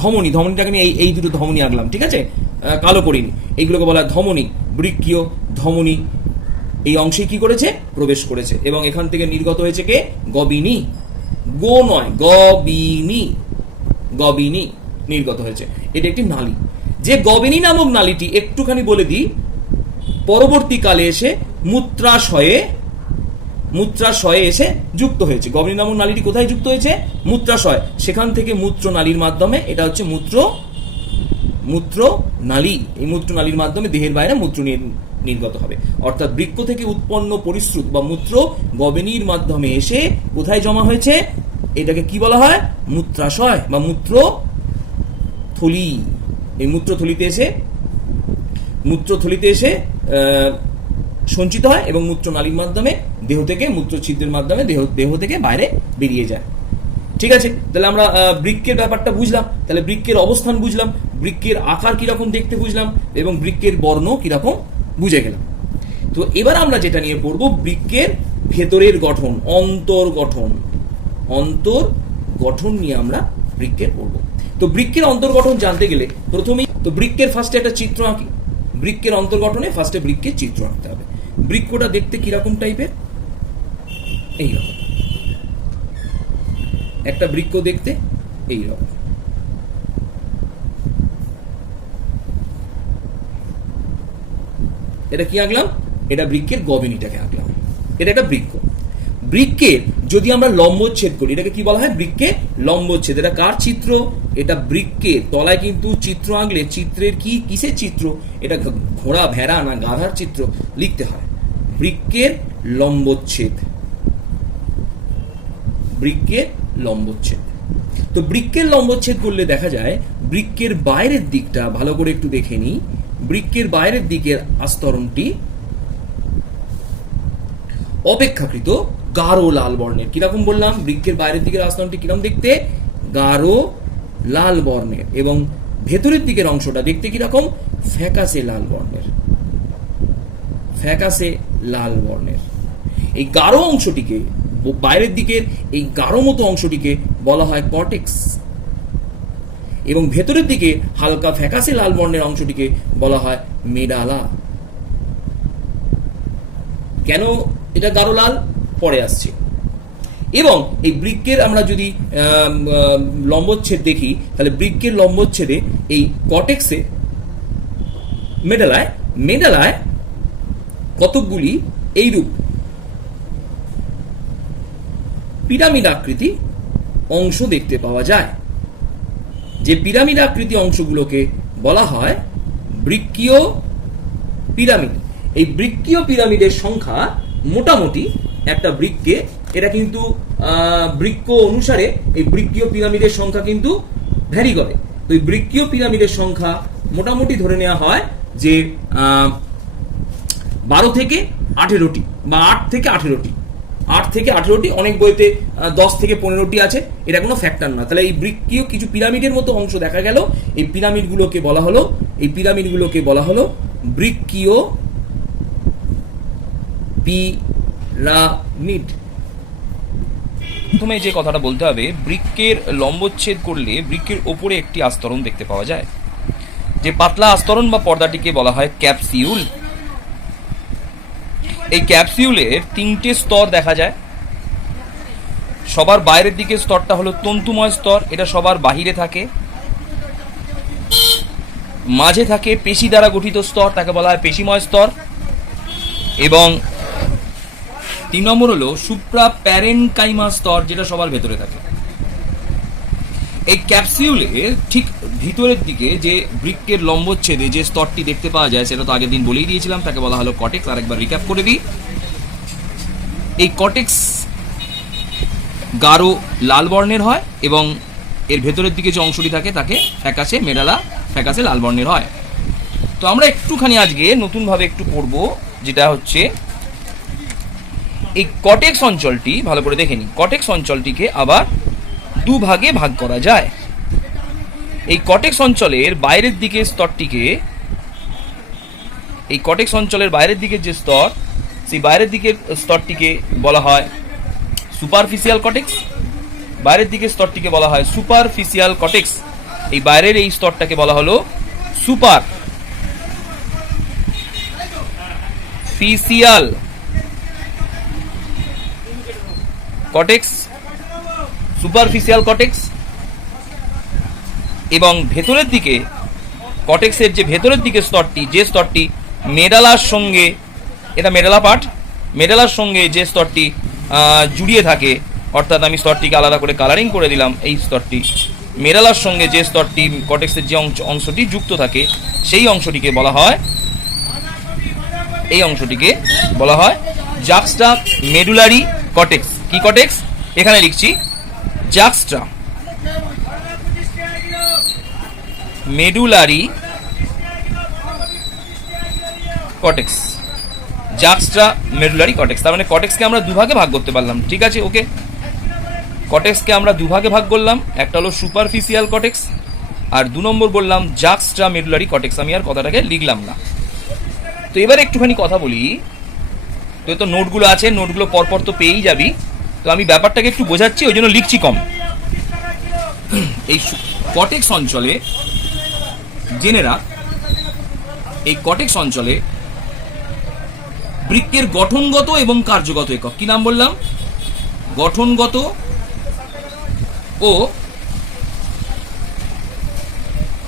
ধমনীটাকে আমি এই দুটো ধমনী আঁকলাম, ঠিক আছে, কালো করিনি, এইগুলোকে বলা ধমনী। বৃক্কীয় ধমনী এই অংশে কি করেছে? প্রবেশ করেছে এবং এখান থেকে নির্গত হয়েছে কে? গবিনী। গো নয়, গবিনী নির্গত হয়েছে। এটা একটি নালী। যে গবিনী নামক নালীটি একটুখানি বলে দিই, পরবর্তীকালে এসে মূত্রাশয়ে এসে যুক্ত হয়েছে। গবিনী নামক নালীটি কোথায় যুক্ত হয়েছে? মূত্রাশয়। সেখান থেকে মূত্র নালীর মাধ্যমে, এটা হচ্ছে মূত্র নালী, এই মূত্র নালীর মাধ্যমে দেহের বাইরে মূত্র নির্গত হবে। অর্থাৎ বৃক্ক থেকে উৎপন্ন পরিশ্রুত বা মূত্র গবিনীর মাধ্যমে এসে কোথায় জমা হয়েছে? এটাকে কি বলা হয়? মূত্রাশয় বা মূত্রথলি। এই মূত্রথলিতে এসে সঞ্চিত হয় এবং মূত্র নালীর মাধ্যমে দেহ থেকে, মূত্র ছিদ্রের মাধ্যমে দেহ থেকে বাইরে বেরিয়ে যায়। ঠিক আছে, তাহলে আমরা বৃক্কের ব্যাপারটা বুঝলাম, তাহলে বৃক্কের অবস্থান বুঝলাম, বৃক্কের আকার কিরকম দেখতে বুঝলাম এবং বৃক্কের বর্ণ কিরকম বুঝে গেলাম। তো এবার আমরা যেটা নিয়ে পড়বো, বৃক্কের ভেতরের গঠন, অন্তর্গঠন নিয়ে আমরা বৃক্কের পড়বো। তো বৃক্কের অন্তর্গঠন জানতে গেলে প্রথমেই তো বৃক্কের ফার্স্টে একটা চিত্র আঁকি। বৃক্কের অন্তর্গঠনে ফার্স্টে বৃক্কের চিত্র আঁকতে হবে। বৃক্কটা দেখতে কিরকম টাইপের? এইরকম একটা বৃক্ক দেখতে, এইরকম। এটা কি আঁকলাম? এটা বৃক্কের গবিনীটাকে আঁকলাম। এটা একটা বৃক্ক। বৃক্কের যদি আমরা লম্বচ্ছেদ করি, এটাকে কি বলা হয়? বৃক্কের লম্বচ্ছেদ। এটা কার চিত্র? এটা বৃক্কের তলায় কিন্তু চিত্র আঁকলে চিত্রের কিসের চিত্র? এটা ঘোড়া, ভেড়া না গাধার চিত্র লিখতে হয়। বৃক্কের লম্বচ্ছেদ, বৃক্কের লম্বচ্ছেদ। তো বৃক্কের লম্বচ্ছেদ করলে দেখা যায় বৃক্কের বাইরের দিকটা ভালো করে একটু দেখে নিই। বৃক্কের বাইরের দিকের আস্তরণটি অপেক্ষাকৃত গাঢ় লাল বর্ণের। কিরকম বললাম? বৃক্কের বাইরের দিকের আস্তরণটি কিরকম দেখতে? গাঢ় লাল বর্ণের। এবং ভেতরের দিকের অংশটা দেখতে কিরকম? ফ্যাকাসে লাল বর্ণের। এই গাঢ় অংশটিকে, বাইরের দিকের এই গাঢ় মতো অংশটিকে বলা হয় কর্টেক্স এবং ভেতরের দিকে হালকা ফ্যাকাসে লাল বর্ণের অংশটিকে বলা হয় মেডালা। কেন এটা গাঢ় লাল? পরে আসছে। এবং এই বৃক্কের আমরা যদি লম্বচ্ছেদ দেখি, তাহলে বৃক্কের লম্বচ্ছেদে এই কর্টেক্সে মেডালায় কতকগুলি এইরূপ পিরামিড আকৃতি অংশ দেখতে পাওয়া যায়। যে পিরামিড আকৃতি অংশগুলোকে বলা হয় বৃক্কীয় পিরামিড। এই বৃক্কীয় পিরামিডের সংখ্যা মোটামুটি একটা বৃক্কে, এটা কিন্তু বৃক্ক অনুসারে এই বৃক্কীয় পিরামিডের সংখ্যা কিন্তু ভ্যারি করে। তো এই বৃক্কীয় পিরামিডের সংখ্যা মোটামুটি ধরে নেওয়া হয় যে 12 থেকে 18টি বা 8 থেকে 18টি, অনেক বইতে 10 থেকে 15টি আছে, এটা কোনো ফ্যাক্টর না। তাহলে এই বৃক্কীয় কিছু পিরামিডের মতো অংশ দেখা গেল, এই পিরামিডগুলোকে বলা হলো বৃক্কীয় পিরামিড। প্রথমে যে কথাটা বলতে হবে, বৃক্কের লম্বচ্ছেদ করলে বৃক্কের ওপরে একটি আস্তরণ দেখতে পাওয়া যায়। যে পাতলা আস্তরণ বা পর্দাটিকে বলা হয় ক্যাপসিউল। এই ক্যাপসিউলের 3টে স্তর দেখা যায়। সবার বাইরের দিকে স্তরটা হলো তন্তুময় স্তর, এটা সবার বাহিরে থাকে। মাঝে থাকে পেশি দ্বারা গঠিত স্তর, তাকে বলা হয় পেশিময় স্তর। এবং 3 নম্বর হলো সুপ্রা প্যারেনকাইমা স্তর, যেটা সবার ভেতরে থাকে। এই ক্যাপসিউলের ঠিক ভিতরের দিকে যে বৃক্কের লম্বচ্ছেদে যে স্তরটি দেখতে পাওয়া যায়, সেটা তো আগের দিন বলেই দিয়েছিলাম, তাকে বলা হলো কটেক্স। আরেকবার রিক্যাপ করে দিই। এই কটেক্স গাঢ় লাল বর্ণের হয় এবং এর ভেতরের দিকে যে অংশটি থাকে তাকে ফ্যাকাশে মেডালা ফ্যাকাশে লাল বর্ণের হয়। তো আমরা একটুখানি আজকে নতুনভাবে একটু পড়বো, যেটা হচ্ছে এই কটেক্স অঞ্চলটি ভালো করে দেখে নিই। কটেক্স অঞ্চলটিকে আবার দুভাগে ভাগ করা যায়। এই কটেক্স অঞ্চলের বাইরের দিকে স্তরটিকে, এই কটেক্স অঞ্চলের বাইরের দিকের যে স্তর, সেই বাইরের দিকের স্তরটিকে বলা হয় সুপারফিশিয়াল কটেক্স। বাইরের দিকের স্তরটিকে বলা হয় সুপারফিশিয়াল কটেক্স। এই বাইরের এই স্তরটাকে বলা হলো সুপারফিশিয়াল কটেক্স, সুপারফিশিয়াল কটেক্স। এবং ভেতরের দিকে কটেক্সের যে ভেতরের দিকে স্তরটি, যে স্তরটি মেডালার সঙ্গে, এটা মেডালা পার্ট, মেডালার সঙ্গে যে স্তরটি জুড়িয়ে থাকে, অর্থাৎ আমি স্তরটিকে আলাদা করে কালারিং করে দিলাম, এই স্তরটি মেডালার সঙ্গে যে স্তরটি কটেক্সের যে অংশটি যুক্ত থাকে, সেই অংশটিকে বলা হয়, এই অংশটিকে বলা হয় জাক্সটা মেডুলারি কটেক্স। কি কটেক্স? এখানে লিখছি জাক্সটা মেডুলারি কটেক্স, জাক্সটা মেডুলারি কটেক্স। তার মানে কটেক্সকে আমরা দুভাগে ভাগ করতে পারলাম। ঠিক আছে, ওকে। কটেক্সকে আমরা দুভাগে ভাগ করলাম, একটা হলো সুপারফিশিয়াল কটেক্স, আর 2 নম্বর বললাম জাক্সটা মেডুলারি কটেক্স। আমি আর কথাটাকে লিখলাম না। তো এবার একটুখানি কথা বলি। তো নোটগুলো আছে, নোটগুলো পরপর তো পেয়েই যাবি। তো আমি ব্যাপারটাকে একটু বোঝাচ্ছি, ওই জন্য লিখছি কম। এই কটেক্স অঞ্চলে জেনেরা, এই কটেক্স অঞ্চলে বৃক্কের গঠনগত এবং কার্যগত একক, কি নাম বললাম? গঠনগত ও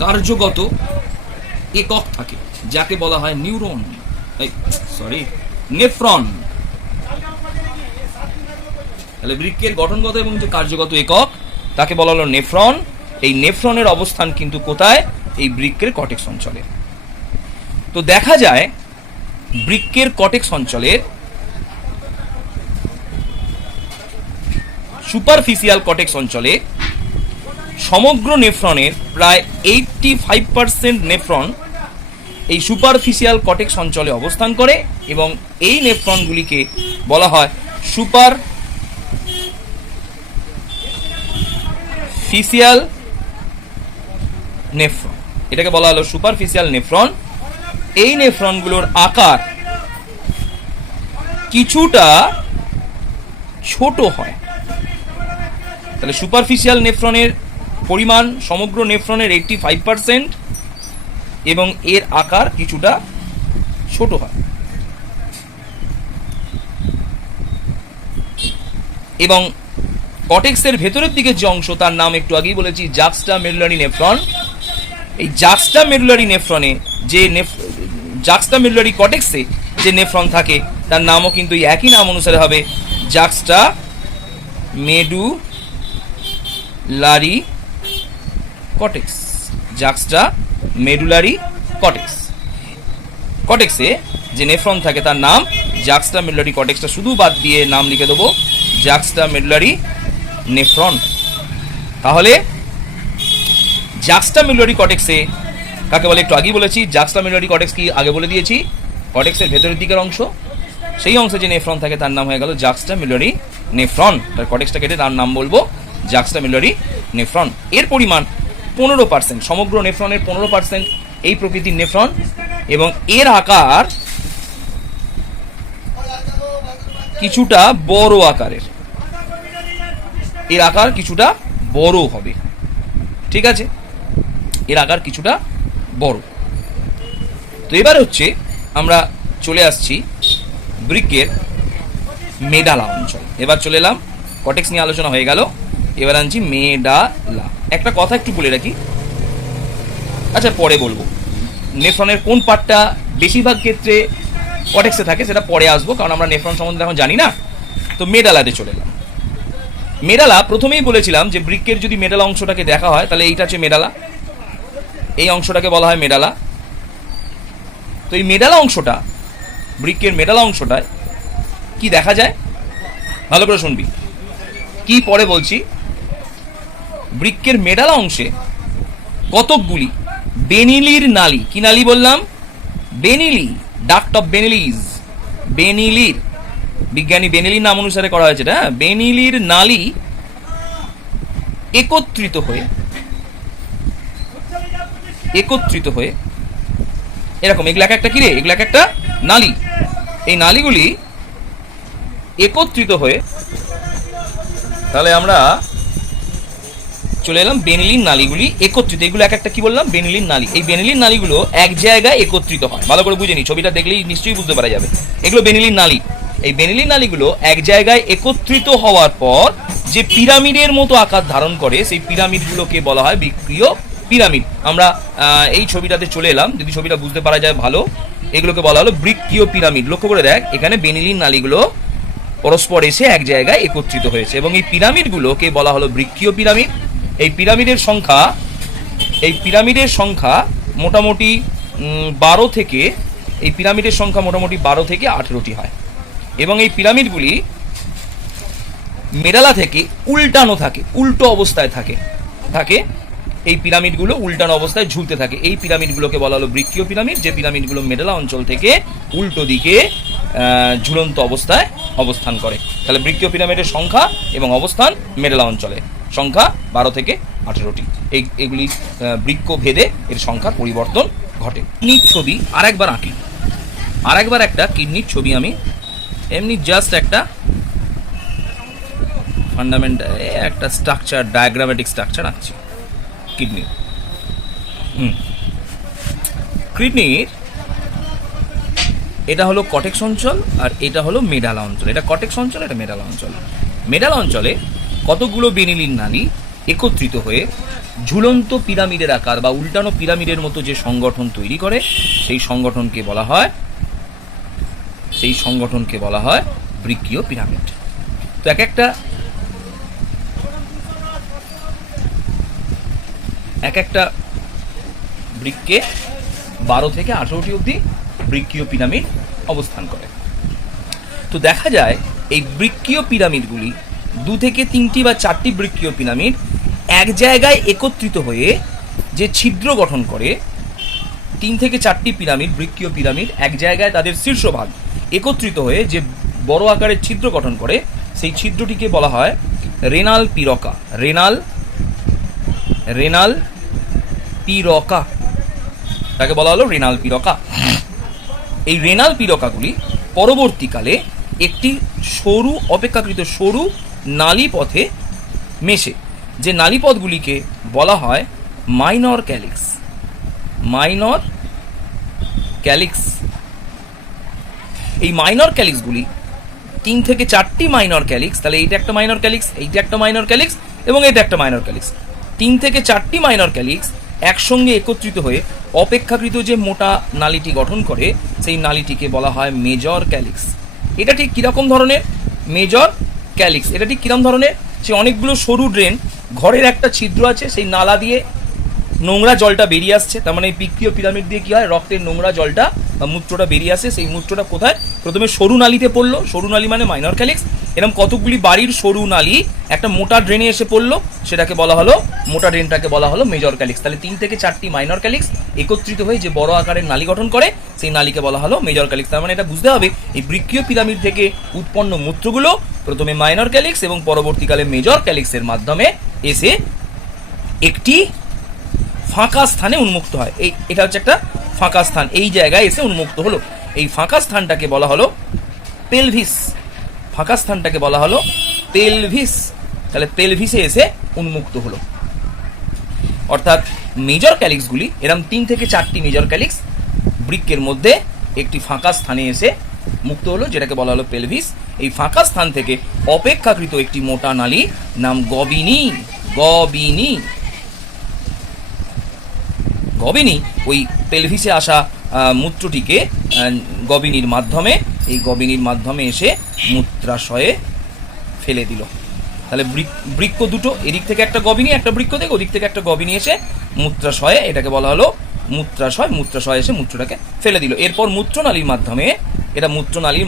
কার্যগত একক থাকে, যাকে বলা হয় নিউরন, নেফ্রন। তাহলে বৃক্কের গঠনগত এবং যে কার্যগত একক, তাকে বলা হলো নেফ্রন। এই নেফ্রনের অবস্থান কিন্তু কোথায়? এই বৃক্কের কটেক্স অঞ্চলে। তো দেখা যায় বৃক্কের কটেক্স অঞ্চলের সুপারফিশিয়াল কটেক্স অঞ্চলে সমগ্র নেফ্রনের প্রায় 85% নেফ্রন এই সুপারফিশিয়াল কটেক্স অঞ্চলে অবস্থান করে, এবং এই নেফ্রনগুলিকে বলা হয় সুপারফিশিয়াল নেফ্রন। এটাকে বলা হলো সুপারফিশিয়াল নেফ্রন। এই নেফ্রনগুলোর আকার কিছুটা ছোট হয়। তাহলে সুপারফিশিয়াল নেফ্রনের পরিমাণ সমগ্র নেফ্রনের 85% এবং এর আকার কিছুটা ছোট হয়। এবং কটেক্সের ভেতরের দিকে যে অংশ, তার নাম একটু আগেই বলেছি জাক্সটা মেডুলারি নেফ্রন। এই জাক্সটা মেডুলারি নেফ্রনে যে জাক্সটা মেডুলারি কটেক্সে যে নেফ্রন থাকে, তার নামও কিন্তু একই নাম অনুসারে হবে জাক্সটা মেডুলারি কটেক্স। জাক্সটা মেডুলারি কটেক্স, কটেক্সে যে নেফ্রন থাকে তার নাম জাক্সটা মেডুলারি কটেক্সটা শুধু বাদ দিয়ে নাম লিখে দেবো জাক্সটা মেডুলারি নেফ্রন। তাহলে জাক্সটা মেডুলারি কটেক্সে কাকে বলে একটু আগেই বলেছি। জাক্সটা মেডুলারি কটেক্স কি আগে বলে দিয়েছি, কটেক্সের ভেতরের দিকের অংশ, সেই অংশে যে নেফ্রন থাকে তার নাম হয়ে গেল জাক্সটা মেডুলারি নেফ্রন। তার কটেক্সটা কেটে তার নাম বলবো জাক্সটা মেডুলারি নেফ্রন। এর পরিমাণ 15%, সমগ্র নেফ্রনের 15% এই প্রকৃতির নেফ্রন, এবং এর আকার কিছুটা বড় আকারের, এর আকার কিছুটা বড় হবে। ঠিক আছে, এর আকার কিছুটা বড়। তো এবার হচ্ছে আমরা চলে আসছি বৃক্কের মেডালা অঞ্চল। এবার চলে এলাম কটেক্স নিয়ে আলোচনা হয়ে গেল, এবার আনছি মেডালা। একটা কথা একটু বলে রাখি, আচ্ছা পরে বলবো, নেফ্রনের কোন পার্টটা বেশিরভাগ ক্ষেত্রে কটেক্সে থাকে সেটা পরে আসবো, কারণ আমরা নেফ্রন সম্বন্ধে এখন জানি না। তো মেডালাতে চলে এলাম। মেডালা প্রথমেই বলেছিলাম যে বৃক্কের যদি মেডালা অংশটাকে দেখা হয় তাহলে এইটা হচ্ছে মেডালা, এই অংশটাকে বলা হয় মেডালা। তো এই মেডালা অংশটা, বৃক্কের মেডালা অংশটায় কি দেখা যায় ভালো করে শুনবি, কি পরে বলছি। বৃক্কের মেডালা অংশে কতকগুলি বেনিলির নালী, কি নালী বললাম? বেনিলি, ডাক্ট অফ বেনিলিজ, বেনিলির, বিজ্ঞানী বেনিলির নাম অনুসারে করা হয়েছে এটা, বেনিলির নালী একত্রিত হয়ে এরকম, এগুলো একটা কি রে, এগুলো একটা নালী। এই নালীগুলি একত্রিত হয়ে, তাহলে আমরা চলে এলাম বেনিলিন নালীগুলি একত্রিত, এগুলো একটা কি বললাম? বেনিলিন নালী। এই বেনিলিন নালীগুলো এক জায়গায় একত্রিত হয়, ভালো করে বুঝে নি, ছবিটা দেখলেই নিশ্চয়ই বুঝতে পারা যাবে। এগুলো বেনিলিন নালী। এই বেনিলিন নালীগুলো এক জায়গায় একত্রিত হওয়ার পর যে পিরামিডের মতো আকার ধারণ করে, সেই পিরামিডগুলোকে বলা হয় বৃক্কীয় পিরামিড। আমরা এই ছবিটাতে চলে এলাম, যদি ছবিটা বুঝতে পারা যায় ভালো, এগুলোকে বলা হলো বৃক্কীয় পিরামিড। লক্ষ্য করে দেখ, এখানে বেনিলিন নালীগুলো পরস্পর এসে এক জায়গায় একত্রিত হয়েছে, এবং এই পিরামিডগুলোকে বলা হলো বৃক্কীয় পিরামিড। এই পিরামিডের সংখ্যা মোটামুটি 12 থেকে, এই পিরামিডের সংখ্যা মোটামুটি 12 থেকে 18টি হয়, এবং এই পিরামিডগুলি মেডালা থেকে উল্টানো থাকে, উল্টো অবস্থায় থাকে এই পিরামিডগুলো উল্টানো অবস্থায় ঝুলতে থাকে। এই পিরামিডগুলোকে বলা হলো বৃক্কীয় পিরামিড, যে পিরামিডগুলো মেডালা অঞ্চল থেকে উল্টো দিকে ঝুলন্ত অবস্থায় অবস্থান করে। তাহলে বৃক্কীয় পিরামিডের সংখ্যা এবং অবস্থান মেডালা অঞ্চলে সংখ্যা 12 থেকে 18টি। এগুলি বৃক্ক ভেদে এর সংখ্যার পরিবর্তন ঘটে। কিডনির ছবি আরেকবার আঁকি, আরেকবার একটা কিডনির ছবি আমি এমনি জাস্ট একটা ফান্ডামেন্টাল একটা স্ট্রাকচার, ডায়াগ্রামেটিক স্ট্রাকচার আঁকছি কিডনির। কিডনির এটা হলো কটেক্স অঞ্চল আর এটা হলো মেডালা অঞ্চল। এটা কটেক্স অঞ্চল, এটা মেডালা অঞ্চল। মেডালা অঞ্চলে কতগুলো বেনিলিন নালী একত্রিত হয়ে ঝুলন্ত পিরামিডের আকার বা উল্টানো পিরামিডের মতো যে সংগঠন তৈরি করে, সেই সংগঠনকে বলা হয় বৃক্কীয় পিরামিড। তো এক একটা বৃক্কে 12 থেকে 18টি অবধি বৃক্কীয় পিরামিড অবস্থান করে। তো দেখা যায় এই বৃক্কীয় পিরামিডগুলি 2 থেকে 3টি বা 4টি বৃক্কীয় পিরামিড এক জায়গায় একত্রিত হয়ে যে ছিদ্র গঠন করে, 3 থেকে 4টি পিরামিড, বৃক্কীয় পিরামিড এক জায়গায় তাদের শীর্ষভাগ একত্রিত হয়ে যে বড় আকারের ছিদ্র গঠন করে, সেই ছিদ্রটিকে বলা হয় রেনাল পিরকা। রেনাল পিরকা তাকে বলা হলো রেনাল পিরকা। এই রেনাল পিরকাগুলি পরবর্তীকালে একটি অপেক্ষাকৃত সরু নালীপথে মেশে, যে নালীপথগুলিকে বলা হয় মাইনর ক্যালিক্স। এই মাইনর ক্যালিক্সগুলি 3 থেকে 4টি মাইনর ক্যালিক্স, তাহলে এইটা একটা মাইনর ক্যালিক্স, এইটা একটা মাইনর ক্যালিক্স এবং এটা একটা মাইনর ক্যালিক্স। 3 থেকে 4টি মাইনর ক্যালিক্স একসঙ্গে একত্রিত হয়ে অপেক্ষাকৃত যে মোটা নালীটি গঠন করে, সেই নালীটিকে বলা হয় মেজর ক্যালিক্স। এটা ঠিক কিরকম ধরনের মেজর ক্যালিক্স? এটা ঠিক কিরকম ধরনের? যে অনেকগুলো সরু ড্রেন, ঘরের একটা ছিদ্র আছে, সেই নালা দিয়ে নোংরা জলটা বেরিয়ে আসছে। তার মানে এই বৃক্কীয় পিরামিড দিয়ে কি হয়, রক্তের নোংরা জলটা বা মূত্রটা বেরিয়ে আসে। সেই মূত্রটা কোথায়? প্রথমে সরু নালীতে পড়লো, সরু নালী মানে মাইনর ক্যালিক্স। এরকম কতগুলি বাড়ির সরু নালী একটা মোটা ড্রেনে এসে পড়লো, সেটাকে বলা হলো, মোটা ড্রেনটাকে বলা হলো মেজর ক্যালিক্স। তাহলে 3 থেকে 4টি মাইনর ক্যালিক্স একত্রিত হয়ে যে বড় আকারের নালী গঠন করে, সেই নালীকে বলা হলো মেজর ক্যালিক্স। তার মানে এটা বুঝতে হবে, এই বৃক্কীয় পিরামিড থেকে উৎপন্ন মূত্রগুলো প্রথমে মাইনর ক্যালিক্স এবং পরবর্তীকালে মেজর ক্যালিক্সের মাধ্যমে এসে একটি ফাঁকা স্থানে উন্মুক্ত হয়। এটা হচ্ছে একটা ফাঁকা স্থান, এই জায়গায় এসে উন্মুক্ত হলো। এই ফাঁকা স্থানটাকে বলা হলো পেলভিস। তাহলে পেলভিসে এসে উন্মুক্ত হলো। অর্থাৎ মেজর ক্যালিক্সগুলি এরম 3 থেকে 4টি মেজর ক্যালিক্স বৃক্কের মধ্যে একটি ফাঁকা স্থানে এসে মুক্ত হলো, যেটাকে বলা হলো পেলভিস। এই ফাঁকা স্থান থেকে অপেক্ষাকৃত একটি মোটা নালী নাম গবিনী। গবিনী গবিনী ওই পেলভিসে আসা মূত্রটিকে গবিনীর মাধ্যমে এসে মূত্রাশয়ে ফেলে দিল। তাহলে বৃক্ক দুটো, এদিক থেকে একটা গবিনী, একটা বৃক্ক থেকে, ওদিক থেকে একটা গবিনী এসে মূত্রাশয়ে, এটাকে বলা হলো মূত্রাশয় এসে মূত্রটাকে ফেলে দিল। এরপর মূত্রনালীর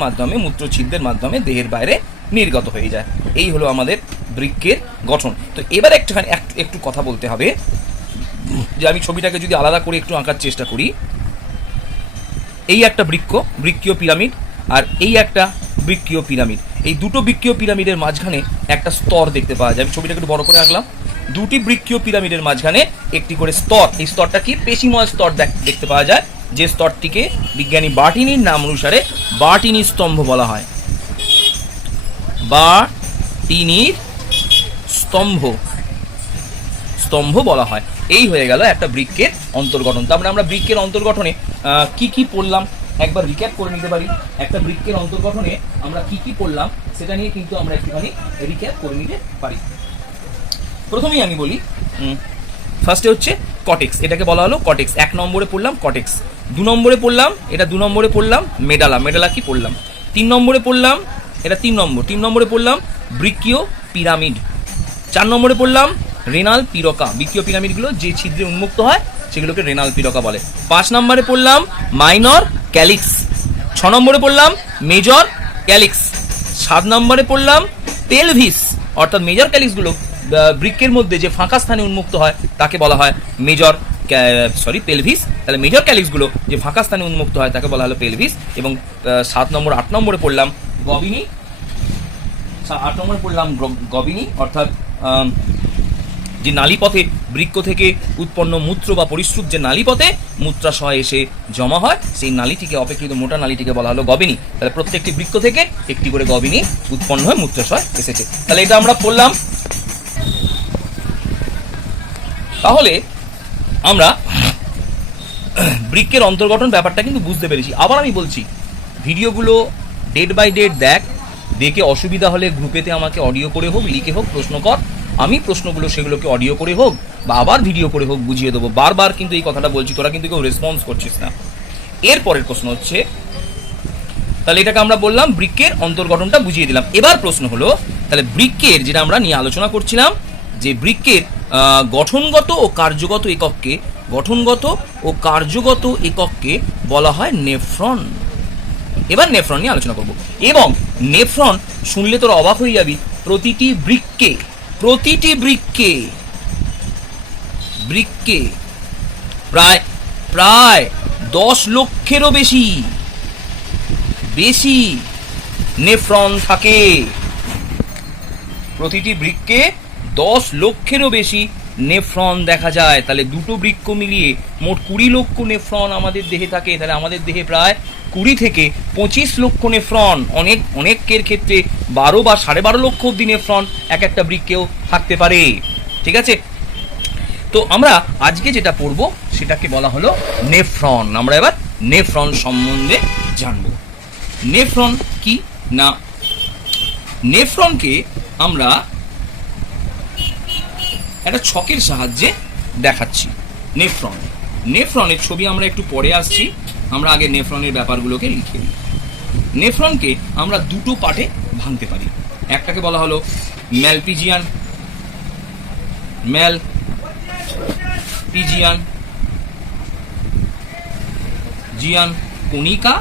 মাধ্যমে মূত্রছিদ্রের মাধ্যমে দেহের বাইরে নির্গত হয়ে যায়। এই হলো আমাদের বৃক্কের গঠন। তো এবার একটু কথা বলতে হবে যে আমি ছবিটাকে যদি আলাদা করে একটু আঁকার চেষ্টা করি, এই একটা বৃক্কীয় পিরামিড, আর এই একটা বৃক্কীয় পিরামিড। এই দুটো বৃক্কীয় পিরামিডের মাঝখানে একটা স্তর দেখতে পাওয়া যায়। আমি ছবিটাকে একটু বড় করে আঁকলাম। দুটি বৃক্কীয় পিরামিডের মাঝখানে একটি করে স্তর। এই স্তরটা কি? পেশিময় স্তর দেখতে পাওয়া যায়, যে স্তরটিকে বিজ্ঞানী বার্টিনির নাম অনুসারে বার্টিনি স্তম্ভ বলা হয়। বার্টিনির স্তম্ভ বলা হয়। এই হয়ে গেল একটা বৃক্কের অন্তর্গঠন। তারপরে আমরা বৃক্কের অন্তর্গঠনে কি কি পড়লাম একবার রিক্যাপ করে নিতে পারি। একটা বৃক্কের অন্তর্গঠনে আমরা কি কি পড়লাম সেটা নিয়ে কিন্তু আমরা একটুখানি রিক্যাপ করে নিতে পারি। প্রথমেই আমি বলি, ফার্স্টে হচ্ছে কটেক্স, এটাকে বলা হলো কটেক্স। 1 নম্বরে পড়লাম কটেক্স। 2 নম্বরে পড়লাম মেডালা। মেডালা কি পড়লাম? 3 নম্বরে পড়লাম, এটা 3 নম্বর। 3 নম্বরে পড়লাম বৃক্কীয় পিরামিড। 4 নম্বরে পড়লাম রেনাল পিরকা। বৃক্কীয় পিরামিডগুলো যে ছিদ্রে উন্মুক্ত হয় সেগুলোকে রেনাল পিরকা বলে। 5 নম্বরে পড়লাম মাইনর ক্যালিক্স। 6 নম্বরে পড়লাম মেজর ক্যালিক্স। 7 নম্বরে পড়লাম পেলভিস, অর্থাৎ মেজর ক্যালিক্সগুলো বৃক্কের মধ্যে যে ফাঁকা স্থানে উন্মুক্ত হয় তাকে বলা হয় পেলভিস। তাহলে মেজর ক্যালিক্সগুলো যে ফাঁকা স্থানে উন্মুক্ত হয় তাকে বলা হলো পেলভিস। এবং 8 নম্বরে পড়লাম গবিনী। 8 নম্বরে পড়লাম গবিনী, অর্থাৎ যে নালীপথে বৃক্ক থেকে উৎপন্ন মূত্র বা পরিশ্রুত যে নালীপথে মূত্রাশয় এসে জমা হয়, সেই নালীটিকে, অপেক্ষিত মোটা নালীটিকে বলা হলো গবিনী। তাহলে প্রত্যেকটি বৃক্ক থেকে একটি করে গবিনী উৎপন্ন হয়ে মূত্রাশয় এসেছে। তাহলে এটা আমরা পড়লাম। তাহলে আমরা বৃক্কের অন্তর্গঠন ব্যাপারটা কিন্তু বুঝতে পেরেছি। আবার আমি বলছি, ভিডিওগুলো ডেট বাই ডেট দেখে অসুবিধা হলে গ্রুপেতে আমাকে অডিও করে হোক, লিখে হোক প্রশ্ন কর। আমি প্রশ্নগুলো সেগুলোকে অডিও করে হোক বা আবার ভিডিও করে হোক বুঝিয়ে দেবো। বারবার কিন্তু এই কথাটা বলছি, তোরা কিন্তু কেউ রেসপন্স করছিস না। এরপরের প্রশ্ন হচ্ছে, তাহলে এটাকে আমরা বললাম বৃক্কের অন্তর্গঠনটা বুঝিয়ে দিলাম। এবার প্রশ্ন হলো, তাহলে বৃক্কের যেটা আমরা নিয়ে আলোচনা করছিলাম, যে বৃক্কের গঠনগত ও কার্যগত একককে বলা হয় নেফ্রন। এবার নেফ্রন নিয়ে আলোচনা করব। এবং নেফ্রন শুনলে তোর অবাক হয়ে যাবি, প্রতিটি বৃক্কে প্রায় 10 লক্ষেরও বেশি নেফ্রন থাকে। প্রতিটি বৃক্কে 10 লক্ষেরও বেশি নেফ্রন দেখা যায়। তাহলে দুটো বৃক্ক মিলিয়ে মোট 20 লক্ষ নেফ্রন আমাদের দেহে থাকে। তাহলে আমাদের দেহে প্রায় 20 থেকে 25 লক্ষ নেফ্রন, অনেকের ক্ষেত্রে 12 বা 12.5 লক্ষ অব্দি নেফ্রন একটা বৃক্কেও থাকতে পারে। ঠিক আছে, তো আমরা আজকে যেটা পড়বো সেটাকে বলা হলো নেফ্রন। আমরা এবার নেফ্রন সম্বন্ধে জানব। নেফ্রন কি না, নেফ্রনকে আমরা একটা ছকের সাহায্যে দেখাচ্ছি। নেফ্রনের ছবি আমরা একটু পরে আসছি, আমরা আগে নেফ্রনের ব্যাপারগুলোকে লিখে নিই। নেফ্রনকে আমরা দুটো পার্টে ভাঙতে পারি। একটাকে বলা হলো ম্যালপিজিয়ান কণিকা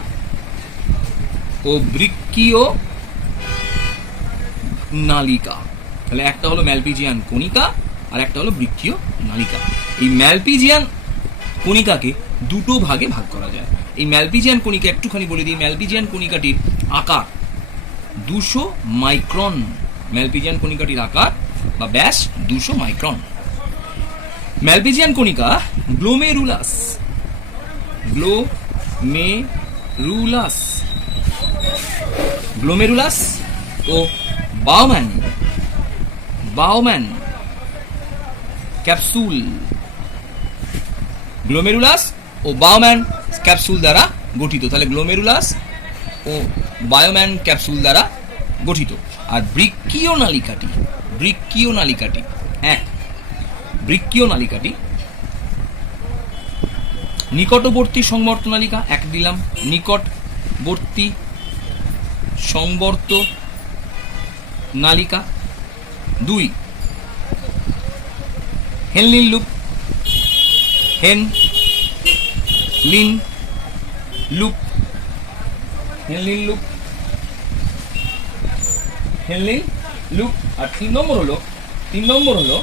ও বৃক্কীয় নালিকা। তাহলে একটা হলো ম্যালপিজিয়ান কণিকা আর একটা হলো বৃক্কীয় নালিকা। এই ম্যালপিজিয়ান কণিকাকে দুটো ভাগে ভাগ করা যায়। এই ম্যালপিজিয়ান কণিকা একটুখানি বলে দিই, ম্যালপিজিয়ান কণিকাটির আকার 200 মাইক্রন। ম্যালপিজিয়ান কণিকাটির আকার বা ব্যাস 200 মাইক্রন। ম্যালপিজিয়ান কণিকা গ্লোমেরুলাস ও বাউম্যান ক্যাপসুল। গ্লোমেরুলাস ও বাউম্যান ক্যাপসুল দ্বারা গঠিত। তাহলে গ্লোমেরুলাস ও বায়োম্যান ক্যাপসুল দ্বারা গঠিত। আর বৃক্কীয় নালিকাটি, বৃক্কীয় নালিকাটি এক, বৃক্কীয় নালিকাটি নিকটবর্তী সংবর্ত নালিকা এক দিলাম, নিকটবর্তী সংবর্ত নালিকা দুই, হেনলিন লুপ, হেন লিন লুপ, হেনলিন লুপ, হেনলিন লুপ। আর তিন নম্বর হলো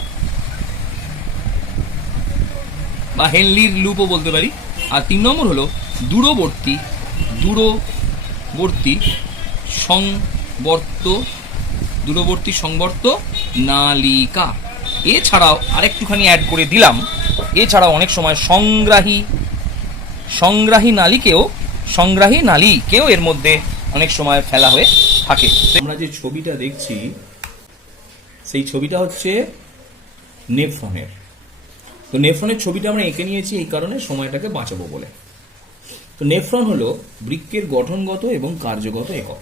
বা হেনলির লুপও বলতে পারি। আর তিন নম্বর হলো দূরবর্তী সংবর্ত নালিকা। এছাড়াও আরেকটুখানি অ্যাড করে দিলাম, এছাড়াও অনেক সময় সংগ্রাহী নালীকেও এর মধ্যে অনেক সময় ফেলা হয়ে থাকে। আমরা যে ছবিটা দেখছি সেই ছবিটা হচ্ছে নেফ্রনের। তো নেফ্রনের ছবিটা আমরা এঁকে নিয়েছি এই কারণে সময়টাকে বাঁচাবো বলে। তো নেফ্রন হলো বৃক্কের গঠনগত এবং কার্যগত একক।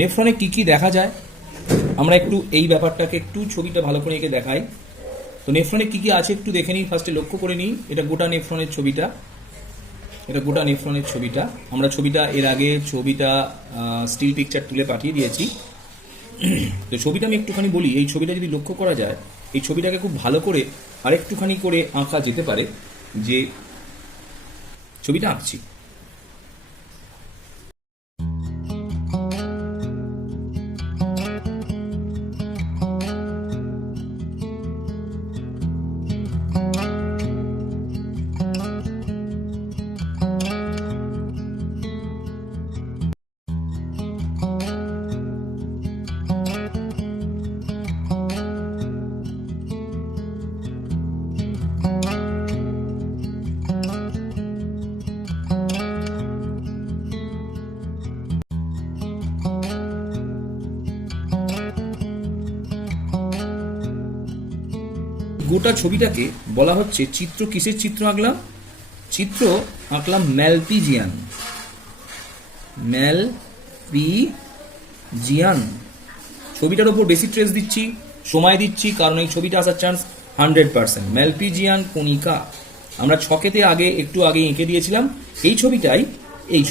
নেফ্রনে কি কি দেখা যায় আমরা একটু এই ব্যাপারটাকে একটু ছবিটা ভালো করে এঁকে দেখাই। তো নেফ্রনে কি কি আছে একটু দেখে নিই, ফার্স্টে লক্ষ্য করে নিই। এটা গোটা নেফ্রনের ছবিটা, আমরা ছবিটা এর আগে স্টিল পিকচার তুলে পাঠিয়ে দিয়েছি। তো ছবিটা আমি একটুখানি বলি, এই ছবিটা যদি লক্ষ্য করা যায়, এই ছবিটাকে খুব ভালো করে আরেকটুখানি করে আঁকা যেতে পারে, যে ছবিটা আঁকছি। গোটা ছবিটাকে বলা হচ্ছে চিত্র। কিসের চিত্র আঁকলাম? চিত্র আঁকলাম ম্যালপিজিয়ান। ছবিটার উপর বেশি ট্রেস দিচ্ছি, সময় দিচ্ছি, কারণ এই ছবিটা আসার চান্স 100%। ম্যালপিজিয়ান কণিকা আমরা ছকেতে একটু আগে এঁকে দিয়েছিলাম। এই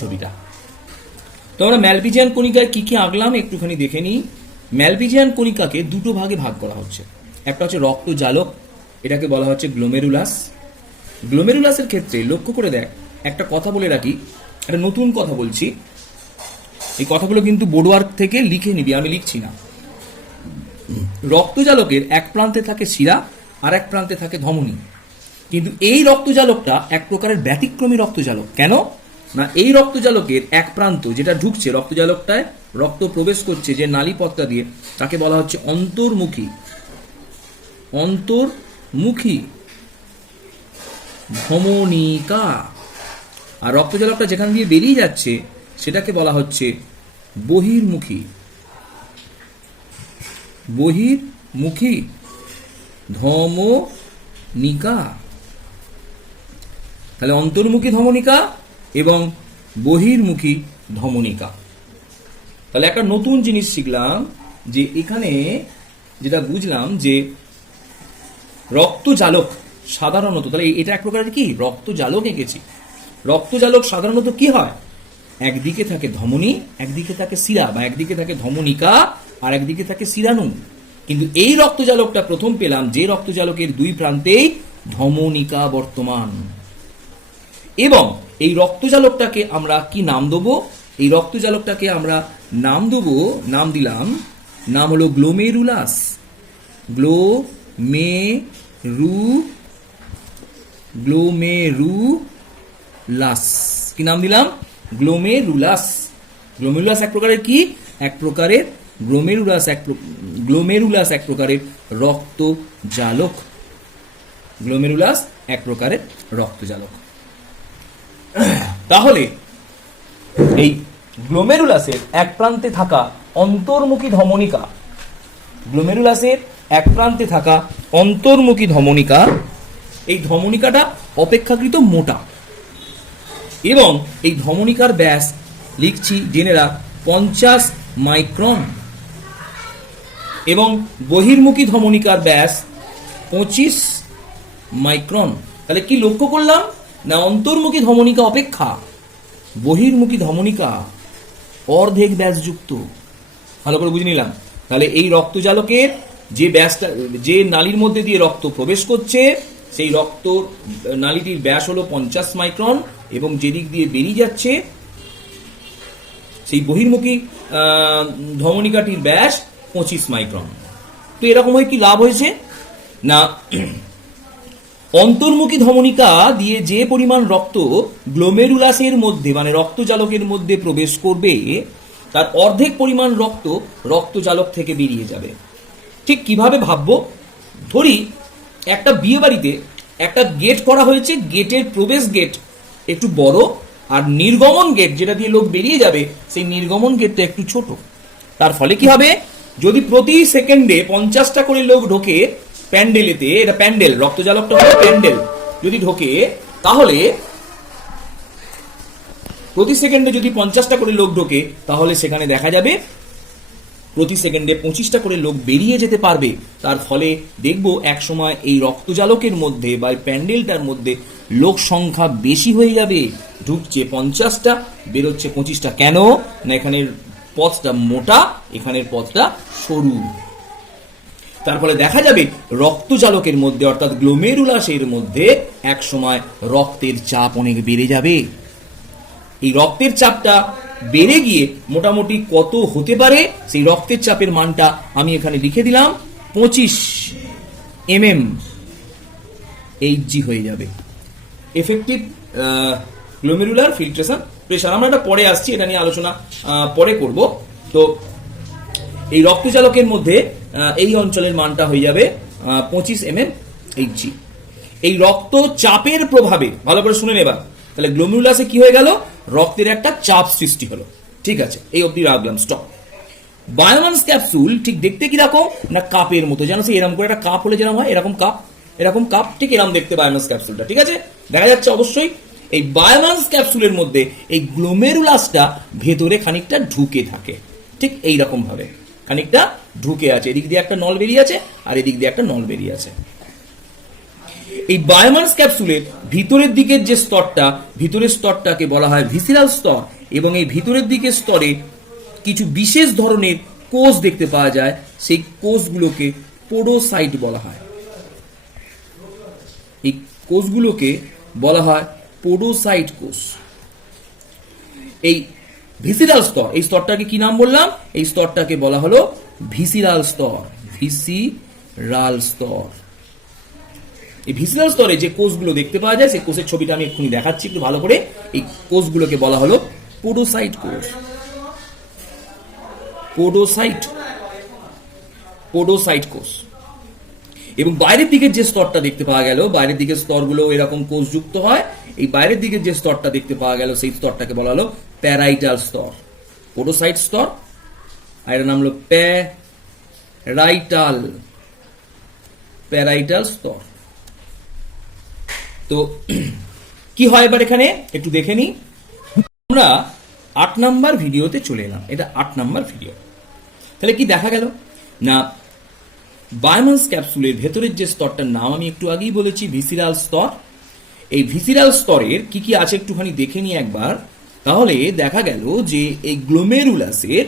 ছবিটা। তো আমরা ম্যালপিজিয়ান কণিকায় কি কি আঁকলাম একটুখানি দেখে নিই। ম্যালপিজিয়ান কণিকাকে দুটো ভাগে ভাগ করা হচ্ছে। একটা হচ্ছে রক্তজালক, এটাকে বলা হচ্ছে গ্লোমেরুলাস। গ্লোমেরুলাসের ক্ষেত্রে লক্ষ্য করে দেখ, একটা কথা বলে রাখি, একটা নতুন কথা বলছি, এই কথাগুলো কিন্তু বোর্ডওয়ার্ক থেকে লিখে নিবি, আমি লিখছি না। রক্তজালকের এক প্রান্তে থাকে শিরা আর এক প্রান্তে থাকে ধমনী, কিন্তু এই রক্তজালকটা এক প্রকারের ব্যতিক্রমী রক্তজালক। কেন না, এই রক্তজালকের এক প্রান্ত যেটা ঢুকছে, রক্তজালকটায় রক্ত প্রবেশ করছে যে নালীপথটা দিয়ে, তাকে বলা হচ্ছে অন্তর্মুখী ধমনিকা। আর রক্তজালকটা যেখান দিয়ে বেরিয়ে যাচ্ছে সেটাকে বলা হচ্ছে বহির্মুখী ধমনিকা। তাহলে অন্তর্মুখী ধমনিকা এবং বহির্মুখী ধমনিকা। তাহলে একটা নতুন জিনিস শিখলাম, যে এখানে যেটা বুঝলাম যে রক্তজালক সাধারণত, তাহলে এটা এক প্রকারের কি রক্তজালক এঁকেছি। রক্তজালক সাধারণত কি হয়, একদিকে থাকে ধমনী, একদিকে থাকে শিরা, বা একদিকে থাকে ধমনিকা আর একদিকে থাকে শিরাণু। কিন্তু এই রক্তজালকটা প্রথম পেলাম যে রক্তজালকের দুই প্রান্তেই ধমনিকা বর্তমান। এবং এই রক্তজালকটাকে আমরা কি নাম দেবো? এই রক্তজালকটাকে আমরা নাম দিলাম, নাম হলো গ্লোমেরুলাস। গ্লোমেরুলাস কি নাম দিলাম? গ্লোমেরুলাস। গ্লোমেরুলাস এক প্রকারের কি? গ্লোমেরুলাস এক প্রকারের রক্তজালক। গ্লোমেরুলাস এক প্রকারের রক্তজালক। তাহলে এই গ্লোমেরুলাসের এক প্রান্তে থাকা অন্তর্মুখী ধমনিকা, এই ধমনিকাটা অপেক্ষাকৃত মোটা, এবং এই ধমনিকার ব্যাস লিখছি জেনে রাখ 50 মাইক্রন এবং বহির্মুখী ধমনিকার ব্যাস 25 মাইক্রন। তাহলে কি লক্ষ্য করলাম না অন্তর্মুখী ধমনিকা অপেক্ষা বহির্মুখী ধমনিকা অর্ধেক ব্যাসযুক্ত। ভালো করে বুঝে নিলাম। তাহলে এই রক্তজালকের যে ব্যাসটা, যে নালীর মধ্যে দিয়ে রক্ত প্রবেশ করছে, সেই রক্ত নালীটির ব্যাস হলো 50 মাইক্রন এবং যেদিক দিয়ে বেরিয়ে যাচ্ছে সেই বহির্মুখী ধমনিকাটির ব্যাস 25 মাইক্রন। তো এরকম হয় কি লাভ হয়েছে না অন্তর্মুখী ধমনিকা দিয়ে যে পরিমাণ রক্ত গ্লোমেরুলাসের মধ্যে মানে রক্তজালকের মধ্যে প্রবেশ করবে তার অর্ধেক পরিমাণ রক্ত রক্তজালক থেকে বেরিয়ে যাবে। ঠিক কিভাবে ভাববো, ধরি একটা বিয়ে বাড়িতে একটা গেট করা হয়েছে, গেটের প্রবেশ গেট একটু বড় আর নির্গমন গেট যেটা দিয়ে লোক বেরিয়ে যাবে সেই নির্গমন গেটটা একটু ছোট। তার ফলে কি হবে, যদি প্রতি সেকেন্ডে 50টা করে লোক ঢোকে প্যান্ডেলেতে, এটা প্যান্ডেল, রক্তজালকটা হলো প্যান্ডেল, যদি ঢোকে তাহলে প্রতি সেকেন্ডে যদি 50টা করে লোক ঢোকে তাহলে সেখানে দেখা যাবে প্রতি সেকেন্ডে 25টা করে লোক বেরিয়ে যেতে পারবে। তার ফলে দেখব এক সময় এই রক্তজালকের মধ্যে বা প্যান্ডেলটার মধ্যে লোক সংখ্যা বেশি হয়ে যাবে, ঢুকছে 50টা বেরোচ্ছে 25টা। কেন না এখানের পথটা মোটা, এখানের পথটা সরু। তার ফলে দেখা যাবে রক্তজালকের মধ্যে অর্থাৎ গ্লোমেরুলাসের মধ্যে এক সময় রক্তের চাপ অনেক বেড়ে যাবে। এই রক্তের চাপটা বেড়ে গিয়ে মোটামুটি কত হতে পারে সেই রক্তের চাপের মানটা আমি এখানে লিখে দিলাম 25 mm Hg হয়ে যাবে, এফেক্টিভ গ্লোমেরুলার ফিল্ট্রেশন প্রেশার। আমরা এটা পরে আসছি, এটা নিয়ে আলোচনা পরে করব। তো এই রক্তজালকের মধ্যে এই অঞ্চলের মানটা হয়ে যাবে 25 mm Hg। এই রক্ত চাপের প্রভাবে ভালো করে শুনে নেবা, তাহলে গ্লোমেরুলাসে কি হয়ে গেল, রক্তের একটা চাপ সৃষ্টি হলো। ঠিক আছে, এই অবধি রাখলাম, স্টপ। বায়োমান্স ক্যাপসুল ঠিক দেখতে কিরকম না কাপের মতো, যেন এরকম করে একটা কাপ হলে যেরকম হয় এরকম কাপ, ঠিক এরকম দেখতে বায়োমান্স ক্যাপসুলটা। ঠিক আছে, দেখা যাচ্ছে অবশ্যই। এই বায়োমান্স ক্যাপসুলের মধ্যে এই গ্লোমেরুলাসটা ভেতরে খানিকটা ঢুকে থাকে, ঠিক এই রকম ভাবে খানিকটা ঢুকে আছে। এদিক দিয়ে একটা নল বেরিয়ে আছে আর এদিক দিয়ে একটা নল বেরিয়ে আছে। এই বায়োমান্স ক্যাপসুলের ভিতরের দিকের যে স্তরটা, ভিতরের স্তরটাকে বলা হয় ভিসিরাল স্তর, এবং এই ভিতরের দিকের স্তরে কিছু বিশেষ ধরনের কোষ দেখতে পাওয়া যায়, সেই কোষগুলোকে পোডোসাইট বলা হয়। এই কোষগুলোকে বলা হয় পোডোসাইট কোষ। এই ভিসিরাল স্তর, এই স্তরটাকে কি নাম বললাম, এই স্তরটাকে বলা হলো ভিসিরাল স্তর, ভিসিরাল স্তর। এই ভিসিরাল স্তরে যে কোষগুলো দেখতে পাওয়া যায় সেই কোষের ছবিটা আমি এক্ষুনি দেখাচ্ছি একটু ভালো করে। এই কোষগুলোকে বলা হলো পোডোসাইট কোষ, পোডোসাইট কোষ। এবং বাইরের দিকের যে স্তরটা দেখতে পাওয়া গেল, বাইরের দিকের স্তরগুলো এরকম কোষযুক্ত হয়। এই বাইরের দিকের যে স্তরটা দেখতে পাওয়া গেল সেই স্তরটাকে বলা হলো প্যারাইটাল স্তর, পোডোসাইট স্তর। আর এর নাম হলো প্যারাইটাল স্তর। তো কি হয় এবার এখানে একটু দেখে নি। আমরা 8 নাম্বার ভিডিওতে চলে এলাম, এটা 8 নাম্বার ভিডিও। তাহলে কি দেখা গেল না বায়োমান্স ক্যাপসুলের ভেতরের যে স্তরটার নাম আমি একটু আগেই বলেছি ভিসিরাল স্তর। এই ভিসিরাল স্তরের কি কি আছে একটুখানি দেখে নি একবার। তাহলে দেখা গেল যে এই গ্লোমেরুলাসের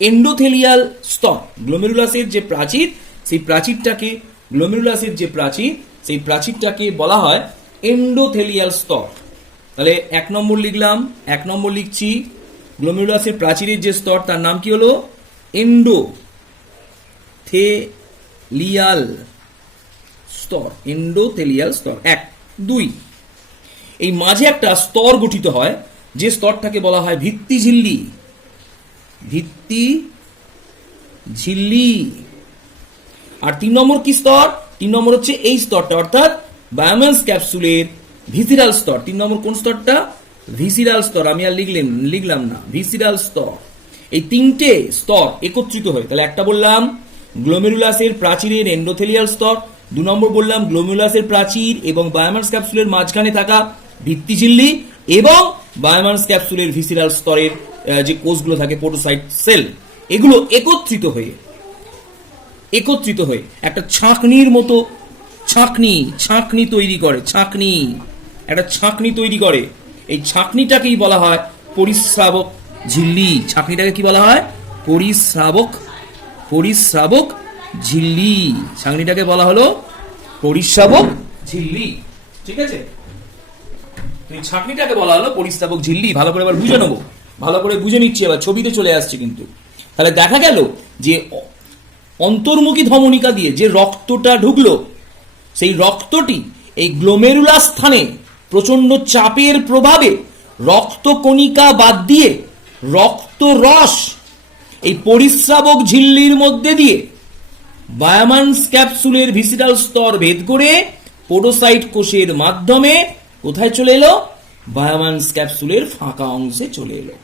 এন্ডোথেলিয়াল স্তর, গ্লোমেরুলাসের যে প্রাচীর সেই প্রাচীরটাকে, গ্লোমেরুলাসের যে প্রাচীর সেই প্রাচীরটাকে বলা হয় এন্ডোথেলিয়াল স্তর। তাহলে 1 নম্বর লিখলাম, 1 নম্বর লিখছি গ্লোমেরুলাসের প্রাচীরের যে স্তর তার নাম কি হলো এন্ডোথেলিয়াল স্তর, এন্ডোথেলিয়াল স্তর 1। 2, এই মাঝে একটা স্তর গঠিত হয় যে স্তরটাকে বলা হয় ভিত্তিঝিল্লি, আর 3 নম্বর কি স্তর, 3 নম্বর হচ্ছে এই স্তরটা অর্থাৎ বায়োমান্স ক্যাপসুলের ভিসিরাল স্তর। 3 নম্বর কোন স্তরটা, ভিসিরাল স্তর। আমি আর লিখলাম না, ভিসিরাল স্তর। এই 3টে স্তর একত্রিত হয়ে, তাহলে একটা বললাম গ্লোমেরুলাসের প্রাচীরের এন্ডোথেলিয়াল স্তর, 2 নম্বর বললাম গ্লোমেরুলাসের প্রাচীর এবং বায়োমান্স ক্যাপসুলের মাঝখানে থাকা ভিত্তিঝিল্লি এবং বায়োমান্স ক্যাপসুলের ভিসিরাল স্তরের যে কোষগুলো থাকে পোডোসাইট সেল, এগুলো একত্রিত হয়ে একটা ছাঁকনির মতো ছাঁকনি তৈরি করে, একটা ছাঁকনি তৈরি করে। এই ছাঁকনিটাকেই বলা হয় পরিস্রাবক ঝিল্লি। ছাঁকনিটাকে কি বলা হয়? পরিস্রাবক ঝিল্লি। ছাঁকনিটাকে বলা হলো পরিস্রাবক ঝিল্লি। ঠিক আছে, এই ছাঁকনিটাকে বলা হলো পরিস্রাবক ঝিল্লি। ভালো করে এবার বুঝে নেবো, ভালো করে বুঝে নিচ্ছি, এবার ছবিতে চলে আসছে কিন্তু। তাহলে দেখা গেল যে অন্তর্মুখী ধমনিকা দিয়ে যে রক্তটা ঢুকলো, সেই রক্তটি এই গ্লোমেরুলার স্থানে প্রচন্ড চাপের প্রভাবে রক্তকণিকা বাদ দিয়ে রক্তরস এই পরিস্রাবক ঝিল্লির মধ্যে দিয়ে বায়োমান্স ক্যাপসুলের ভিসিরাল স্তর ভেদ করে পোডোসাইট কোষের মাধ্যমে কোথায় চলে এলো? বায়োমান্স ক্যাপসুলের ফাঁকা অংশে চলে এলো।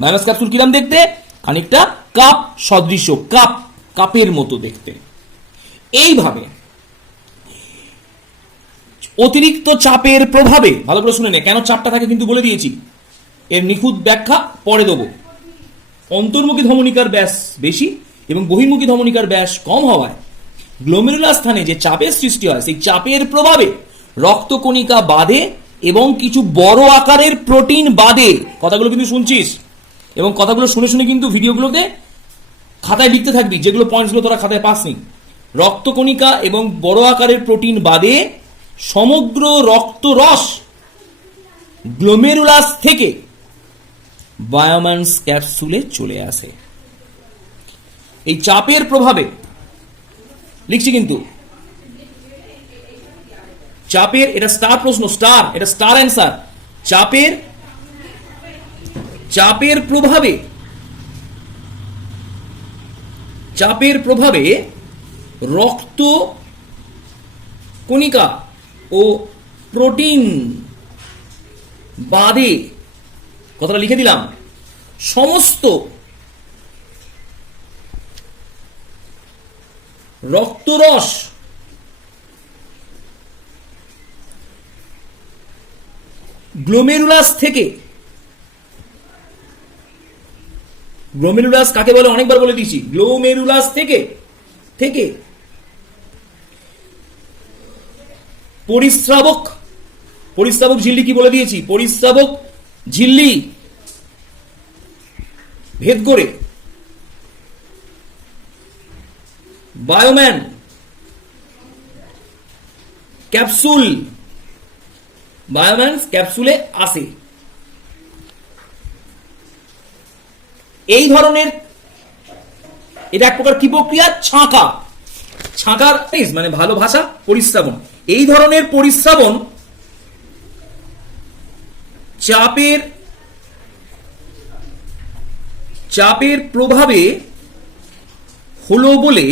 বায়োমান্স ক্যাপসুল কিরাম দেখতে? খানিকটা কাপ সদৃশ, কাপের মতো দেখতে। এইভাবে অতিরিক্ত চাপের প্রভাবে, ভালো করে শুনে নে কেন চাপটা থাকে কিন্তু বলে দিয়েছি, এর নিখুঁত ব্যাখ্যা পরে দেবো। অন্তর্মুখী ধমনিকার ব্যাস বেশি এবং বহির্মুখী ধমনিকার ব্যাস কম হওয়ায় গ্লোমেরুলার স্থানে যে চাপের সৃষ্টি হয়, সেই চাপের প্রভাবে রক্তকণিকা বাঁধে এবং কিছু বড় আকারের প্রোটিন বাঁধে। কথাগুলো কিন্তু শুনছিস এবং কথাগুলো শুনে শুনে কিন্তু ভিডিওগুলোতে খাতায় লিখতে থাকবি, যেগুলো পয়েন্টসগুলো তোরা খাতায় পাসনি। রক্তকণিকা এবং বড় আকারের প্রোটিন বাদে সমগ্র রক্তরস গ্লোমেরুলাস থেকে বায়োমান্স ক্যাপসুলে চলে আসে। এই চাপের প্রভাবে, লিখছি কিন্তু, চাপের, এটা স্টার প্রশ্ন, এটা স্টার অ্যান্সার। চাপের প্রভাবে রক্ত কণিকা ও প্রোটিন বাদে, কথাটা লিখে দিলাম, সমস্ত রক্তরস গ্লোমেরুলাস থেকে, গ্লোমেরুলাস কাকে বলে অনেকবার বলে দিয়েছি, গ্লোমেরুলাস থেকে পরিস্রাবক ঝিল্লি কি বলে দিয়েছি, পরিস্রাবক ঝিল্লি ভেদ করে বায়োম্যান ক্যাপসুলে আসে। এই ধরনের, এটা এক প্রকার কি প্রক্রিয়া? ছাঁকার মানে ভালো ভাষা পরিস্রাবণ। এই ধরনের পরিস্রাবণ চাপের প্রভাবে হলো বলে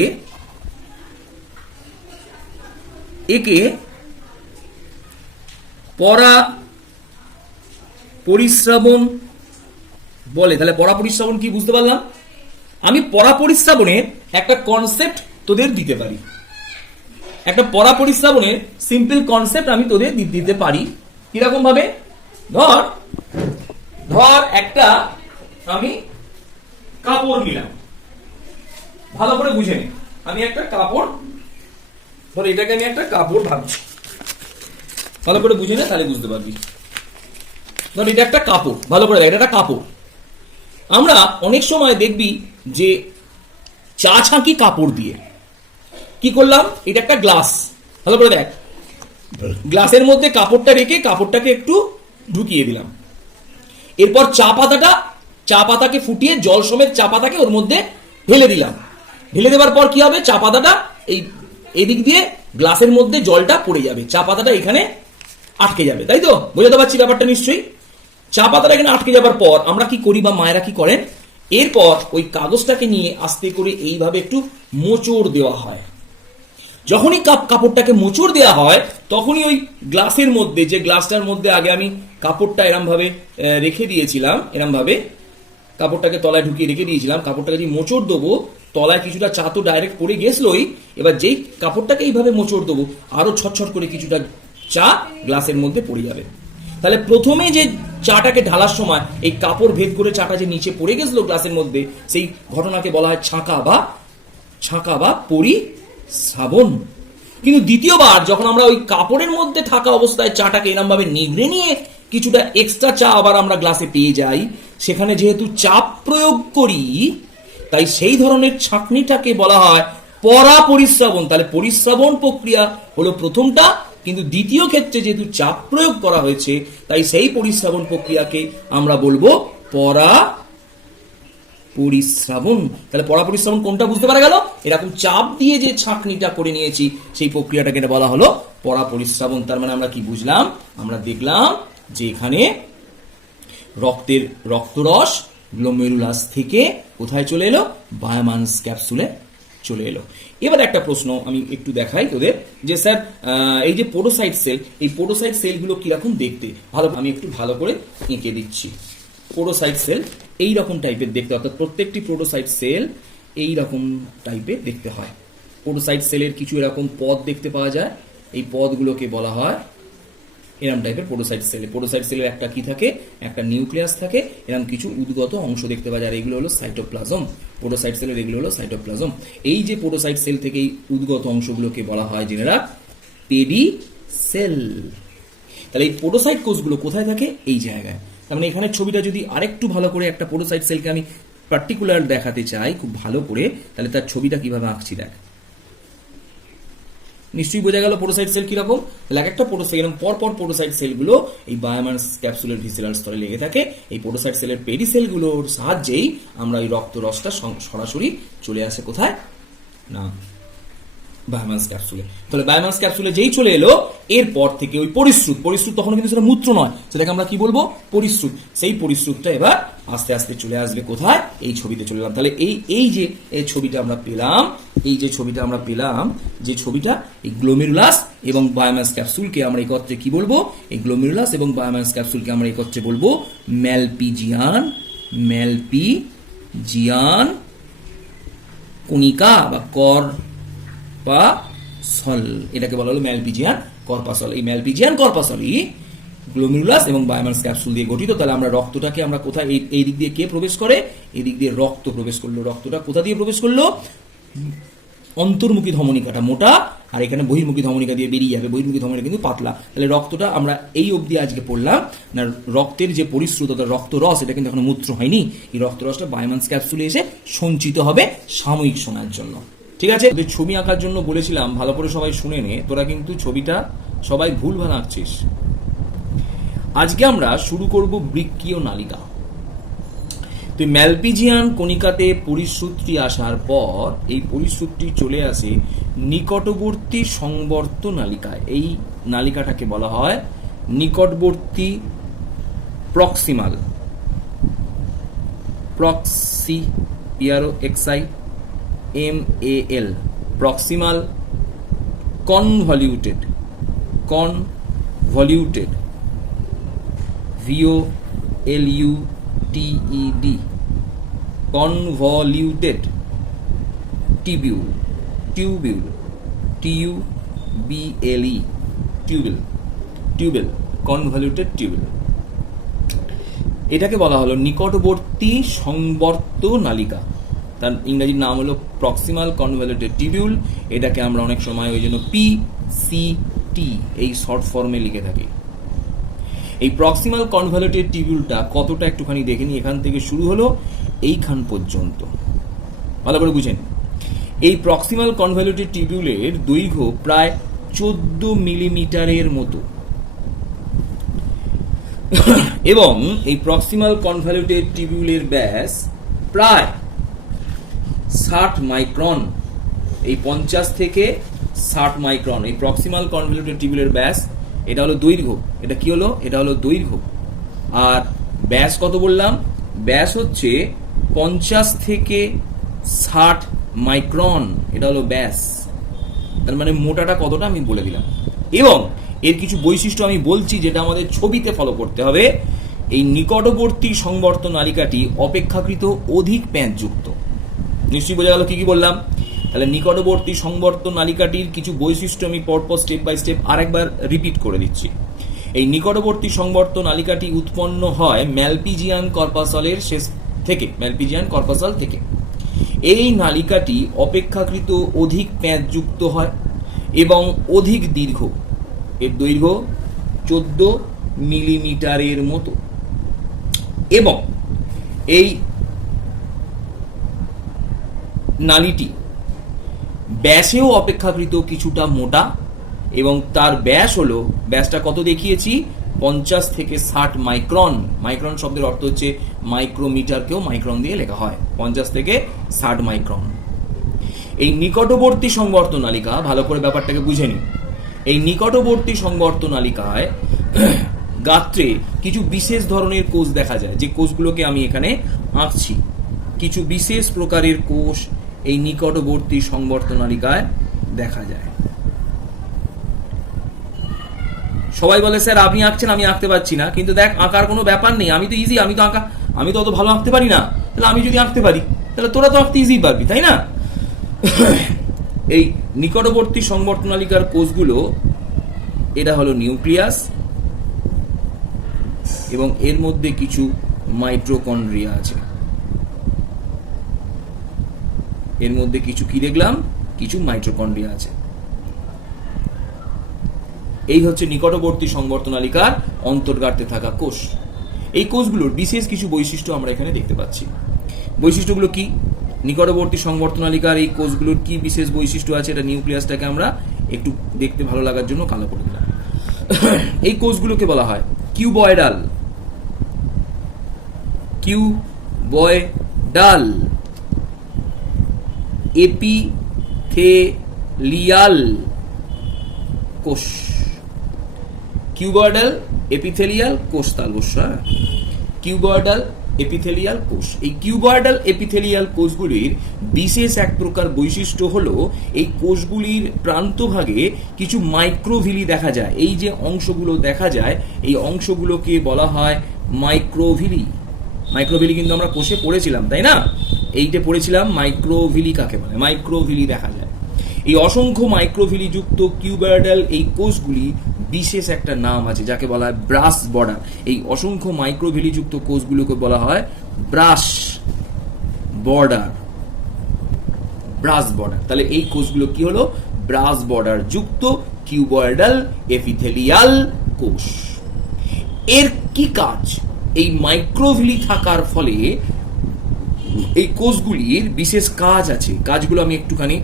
একে পরিস্রাবণ বলে। তাহলে পরিস্রাবণ কি বুঝতে পারলাম? আমি পরিস্রাবণের একটা কনসেপ্ট তোদের দিতে পারি, একটা পরিস্রাবণের সিম্পল কনসেপ্ট আমি তোদের দিতে পারি। কিরকম ভাবে? ধর একটা আমি কাপড় নিলাম, ভালো করে বুঝে নে। আমি একটা কাপড়, ধর এটাকে আমি একটা কাপড় ভাবছি, ভালো করে বুঝে নে, তাহলে বুঝতে পারবি। ধর এটা একটা কাপড়, ভালো করে দেখ, এটা একটা কাপড়। আমরা অনেক সময় দেখবি যে চা ছাঁকি কাপড় দিয়ে। কি করলাম? এটা একটা গ্লাস, ভালো করে দেখ, গ্লাসের মধ্যে কাপড়টা রেখে কাপড়টাকে একটু ঢুকিয়ে দিলাম। এরপর চা পাতাকে ফুটিয়ে জল সমেত চা পাতাকে ওর মধ্যে ঢেলে দিলাম। ঢেলে দেওয়ার পর কি হবে? চা পাতাটা এই দিক দিয়ে গ্লাসের মধ্যে জলটা পড়ে যাবে, চা পাতাটা এখানে আটকে যাবে, তাই তো? বুঝতে পারছি ব্যাপারটা নিশ্চয়ই। চা পাতাটা এখানে আটকে যাবার পর আমরা কি করি, বা মায়েরা কি করেন, এরপর ওই কাগজটাকে নিয়ে আস্তে করে এইভাবে একটু মোচড় দেওয়া হয়। যখনই কাপড়টাকে মোচড় দেওয়া হয়, তখনই ওই গ্লাসের মধ্যে, যে গ্লাসটার মধ্যে আগে আমি কাপড়টা এরম ভাবে রেখে দিয়েছিলাম, এরম ভাবে কাপড়টাকে তলায় ঢুকিয়ে রেখে দিয়েছিলাম, কাপড়টাকে যদি মোচড় দেবো, তলায় কিছুটা চা তো ডাইরেক্ট পড়ে গেছিলই, এবার যেই কাপড়টাকে এইভাবে মোচড় দেবো, আরো ছটছট করে কিছুটা চা গ্লাসের মধ্যে পড়ে যাবে। তাহলে প্রথমে যে চাটাকে ঢালার সময় এই কাপড় ভেদ করে চাটা যে নিচে পড়ে গেছিল গ্লাসের মধ্যে, সেই ঘটনাকে বলা হয় ছাঁকা বা পরিশ্রাবণ। কিন্তু দ্বিতীয়বার যখন আমরা ওই কাপড়ের মধ্যে থাকা অবস্থায় চাটাকে এরম ভাবে নিগড়ে নিয়ে কিছুটা এক্সট্রা চা আবার আমরা গ্লাসে পেয়ে যাই, সেখানে যেহেতু চাপ প্রয়োগ করি, তাই সেই ধরনের ছাঁকনিটাকে বলা হয় পরিশ্রাবণ। তাহলে পরিশ্রাবণ প্রক্রিয়া হলো প্রথমটা, কিন্তু দ্বিতীয় ক্ষেত্রে যেহেতু চাপ প্রয়োগ করা হয়েছে, তাই সেই পরিশ্রাবণ প্রক্রিয়াকে আমরা বলবো পরিশ্রাবণ। তাহলে পরিশ্রাবণ কোনটা বুঝতে পারা গেল? এরকম চাপ দিয়ে যে ছাঁকনিটা করে নিয়েছি সেই প্রক্রিয়াটাকে বলা হলো পরিশ্রাবণ। তার মানে আমরা কি বুঝলাম? আমরা দেখলাম যে এখানে রক্তরস গ্লোমেরুলাস থেকে কোথায় চলে এলো? বায়োমান্স ক্যাপসুলে চলে এলো। এবার একটা প্রশ্ন আমি একটু দেখাই তোদের, যে স্যার এই যে পোডোসাইট সেল, এই পোডোসাইট সেলগুলো কিরকম দেখতে? আমি একটু ভালো করে এঁকে দিচ্ছি। পোডোসাইট সেল এই রকম টাইপের দেখতে, অর্থাৎ প্রত্যেকটি পোডোসাইট সেল এই রকম টাইপের দেখতে হয়। পোডোসাইট সেলের কিছু এরকম পদ দেখতে পাওয়া যায়, এই পদগুলোকে বলা হয় এরকম টাইপের পোডোসাইট সেল। পোডোসাইট সেলের একটা কি থাকে? একটা নিউক্লিয়াস থাকে, এরকম কিছু উদ্গত অংশ দেখতে পাওয়া যায়, এগুলো হলো সাইটোপ্লাজম। পোডোসাইট সেলের এগুলো হলো সাইটোপ্লাজম। এই যে পোডোসাইট সেল থেকে এই উদ্গত অংশগুলোকে বলা হয় জেনেরা পেডিসেল। তাহলে এই পোডোসাইট কোষগুলো কোথায় থাকে? এই জায়গায়। তার মানে এখানে ছবিটা যদি আরেকটু ভালো করে একটা পোডোসাইট সেলকে আমি পার্টিকুলার দেখাতে চাই খুব ভালো করে, তাহলে তার ছবিটা কিভাবে আঁকছি দেখ। নিশ্চয়ই বোঝা গেল পোডোসাইট সেল কিরকম। তাহলে একটা পোডোসাইট এরকম পরপর পোডোসাইট সেলগুলো এই বায়োমান্স ক্যাপসুলের ভিসেরাল স্তরে লেগে থাকে। এই পোডোসাইট সেলের পেডিসেলগুলোর সাহায্যেই আমরা এই রক্তরসটা সরাসরি চলে আসে কোথায়? না, বায়োমান্স ক্যাপসুলে। তাহলে বায়োমান্স ক্যাপসুলে যেই চলে এলো, এরপর থেকে ওই পরিশ্রুত তখন কিন্তু সেটা মূত্র নয়, সেটাকে আমরা কি বলবো? পরিশ্রুত। সেই পরিশ্রুতটা এবার আস্তে আস্তে চলে আসবে কোথায়? এই ছবিতে চলে এলাম। তাহলে এই যে ছবিটা আমরা পেলাম, যে ছবিটা এই গ্লোমেরুলাস এবং বায়োমাস ক্যাপসুলকে আমরা একত্রে কি বলবো? এই গ্লোমেরুলাস এবং বায়োমাস ক্যাপসুলকে আমরা একত্রে বলবো ম্যালপিজিয়ান কণিকা বা কর্পাসল। এটাকে বলা হলো ম্যালপিজিয়ান কর্পাসল। এই ম্যালপিজিয়ান কর্পাসলই গ্লোমেরুলাস এবং বায়োমাস ক্যাপসুল দিয়ে গঠিত। তাহলে আমরা রক্তটাকে আমরা কোথায়? এই দিক দিয়ে কে প্রবেশ করে? এই দিক দিয়ে রক্ত প্রবেশ করলো। রক্তটা কোথা দিয়ে প্রবেশ করলো? অন্তর্মুখী ধমনিকাটা মোটা, আর এখানে বহির্মুখী ধমনিকা দিয়ে বেরিয়ে যাবে। বহির্মুখী ধমনিকা কিন্তু পাতলা। তাহলে রক্তটা আমরা এই অবধি আজকে পড়লাম না, রক্তের যে পরিশ্রুত রক্তরস, এটা কিন্তু এখনো মূত্র হয়নি। এই রক্তরসটা বায়োমাস ক্যাপসুলে এসে সঞ্চিত হবে সাময়িক সময়ের জন্য। ঠিক আছে? ছবি আঁকার জন্য বলেছিলাম, ভালো করে সবাই শুনে নে, তোরা কিন্তু ছবিটা সবাই ভুলভাল আঁকছিস। আজকে আমরা শুরু করব বৃক্কীয় নালিকা। তো ম্যালপিজিয়ান কণিকাতে পরিশ্রুতটি আসার পর এই পরিশ্রুতটি চলে আসে নিকটবর্তী সংবর্ত নালিকায়। এই নালিকাটাকে বলা হয় নিকটবর্তী proximal proximal convoluted VOLUTED convoluted tubule convoluted tubule। এটাকে বলা হলো নিকটবর্তী সংবর্ত নালিকা। তার ইংরেজি নাম হলো প্রক্সিমাল কনভলিউটেড টিবিউল। এটাকে আমরা অনেক সময় ওই জন্য PCT এই শর্ট ফর্মে লিখে থাকি। এই প্রক্সিমাল কনভলিউটেড টিবিউলটা কতটা একটুখানি দেখে নি। এখান থেকে শুরু হলো এইখান পর্যন্ত, ভালো করে বুঝেন। এই প্রক্সিমাল কনভলিউটেড টিবিউলের দৈর্ঘ্য প্রায় 14 মিলিমিটারের মতো, এবং এই প্রক্সিমাল কনভলিউটেড টিবিউলের ব্যাস প্রায় 60 মাইক্রন। এই 50 থেকে 60 মাইক্রন এই প্রক্সিমাল কনভলিউটেড টিবিউলের ব্যাস। এটা হলো দৈর্ঘ্য। এটা কি হলো? এটা হলো দৈর্ঘ্য। আর ব্যাস কত বললাম? ব্যাস হচ্ছে 50 থেকে 60 মাইক্রন। এটা হলো ব্যাস। তার মানে মোটাটা কতটা আমি বলে দিলাম। এবং এর কিছু বৈশিষ্ট্য আমি বলছি যেটা আমাদের ছবিতে ফলো করতে হবে। এই নিকটবর্তী সংবর্ত নালিকাটি অপেক্ষাকৃত অধিক প্যাঁচযুক্ত। নিশ্চয়ই বোঝা গেল কি কি বললাম। তাহলে নিকটবর্তী সংবর্ত নালিকাটির কিছু বৈশিষ্ট্য আমি পরপর স্টেপ বাই স্টেপ আরেকবার রিপিট করে দিচ্ছি। এই নিকটবর্তী সংবর্ত নালিকাটি উৎপন্ন হয় ম্যালপিজিয়ান কর্পাসলের শেষ থেকে, ম্যালপিজিয়ান কর্পাসল থেকে। এই নালিকাটি অপেক্ষাকৃত অধিক প্যাঁচযুক্ত হয় এবং অধিক দীর্ঘ। এর দৈর্ঘ্য 14 মিলিমিটারের মতো এবং এই নালীটি ব্যাসেও অপেক্ষাকৃত কিছুটা মোটা এবং তার ব্যাসটা কত দেখিয়েছি, 50 থেকে 60 মাইক্রন। মাইক্রন শব্দের অর্থ হচ্ছে মাইক্রোমিটারকেও মাইক্রন দিয়ে লেখা হয়, 50 থেকে 60 মাইক্রন। এই নিকটবর্তী সংবর্ত নালিকা, ভালো করে ব্যাপারটাকে বুঝে নিন। এই নিকটবর্তী সংবর্ত নালিকায় গাত্রে কিছু বিশেষ ধরনের কোষ দেখা যায়, যে কোষগুলোকে আমি এখানে আঁকছি। কিছু বিশেষ প্রকারের কোষ এই নিকটবর্তী সংবর্ত নালিকায় দেখা যায়। সবাই বলে স্যার আপনি আঁকছেন, আমি আঁকতে পারছি না। কিন্তু দেখ, আঁকার কোনো ব্যাপার নেই, আমি তো ইজি, আমি তো অত ভালো আঁকতে পারি না। তাহলে আমি যদি আঁকতে পারি তাহলে তোরা তো আঁকতে ইজি পারবি, তাই না? এই নিকটবর্তী সংবর্ত নালিকার কোষগুলো, এটা হলো নিউক্লিয়াস এবং এর মধ্যে কিছু মাইটোকন্ড্রিয়া আছে। এর মধ্যে কিছু কি দেখলাম, কিছু মাইটোকন্ড্রিয়া আছে। এই হচ্ছে নিকটবর্তী সংবর্ত নালিকার অন্তর্গাত্রে থাকা কোষ। এই কোষগুলোর বিশেষ কিছু বৈশিষ্ট্য আমরা এখানে দেখতে পাচ্ছি। বৈশিষ্ট্যগুলো কি? নিকটবর্তী সংবর্ত নালিকার এই কোষগুলোর কি বিশেষ বৈশিষ্ট্য আছে, এটা নিউক্লিয়াসটাকে আমরা একটু দেখতে ভালো লাগার জন্য কালো করে দিলাম। এই কোষগুলোকে বলা হয় কিউবয়েডাল। কিউবয়েডাল এপিথেলিয়াল কোষ। কিউবয়েডাল এপিথেলিয়াল কোষ, তালবস্যা। কিউবয়েডাল এপিথেলিয়াল কোষ। এই কিউবয়েডাল এপিথেলিয়াল কোষগুলির বিশেষ এক প্রকার বৈশিষ্ট্য হলো এই কোষগুলির প্রান্তভাগে কিছু মাইক্রোভিলি দেখা যায়। এই যে অংশগুলো দেখা যায়, এই অংশগুলোকে বলা হয় মাইক্রোভিলি। মাইক্রোভিলি কিন্তু আমরা কোষে পড়েছিলাম, তাই না? এইটা পড়েছিলাম মাইক্রোভিলি কাকে বলে। মাইক্রোভিলি দেখা যায়। এই অসংখ্য মাইক্রোভিলি যুক্ত কিউবয়েডাল এই কোষগুলি বিশেষ একটা নাম আছে, যাকে বলা হয় ব্রাস বর্ডার। এই অসংখ্য মাইক্রোভিলি যুক্ত কোষগুলোকে বলা হয় ব্রাস বর্ডার। Brass border. তাহলে এই কোষগুলো কি হলো? ব্রাস বর্ডার যুক্ত কিউবয়েডাল এপিথেলিয়াল কোষ। এর কি কাজ? এই মাইক্রোভিলি থাকার ফলে এই কোষগুলির বিশেষ কাজ আছে। কাজগুলো আমি একটুখানি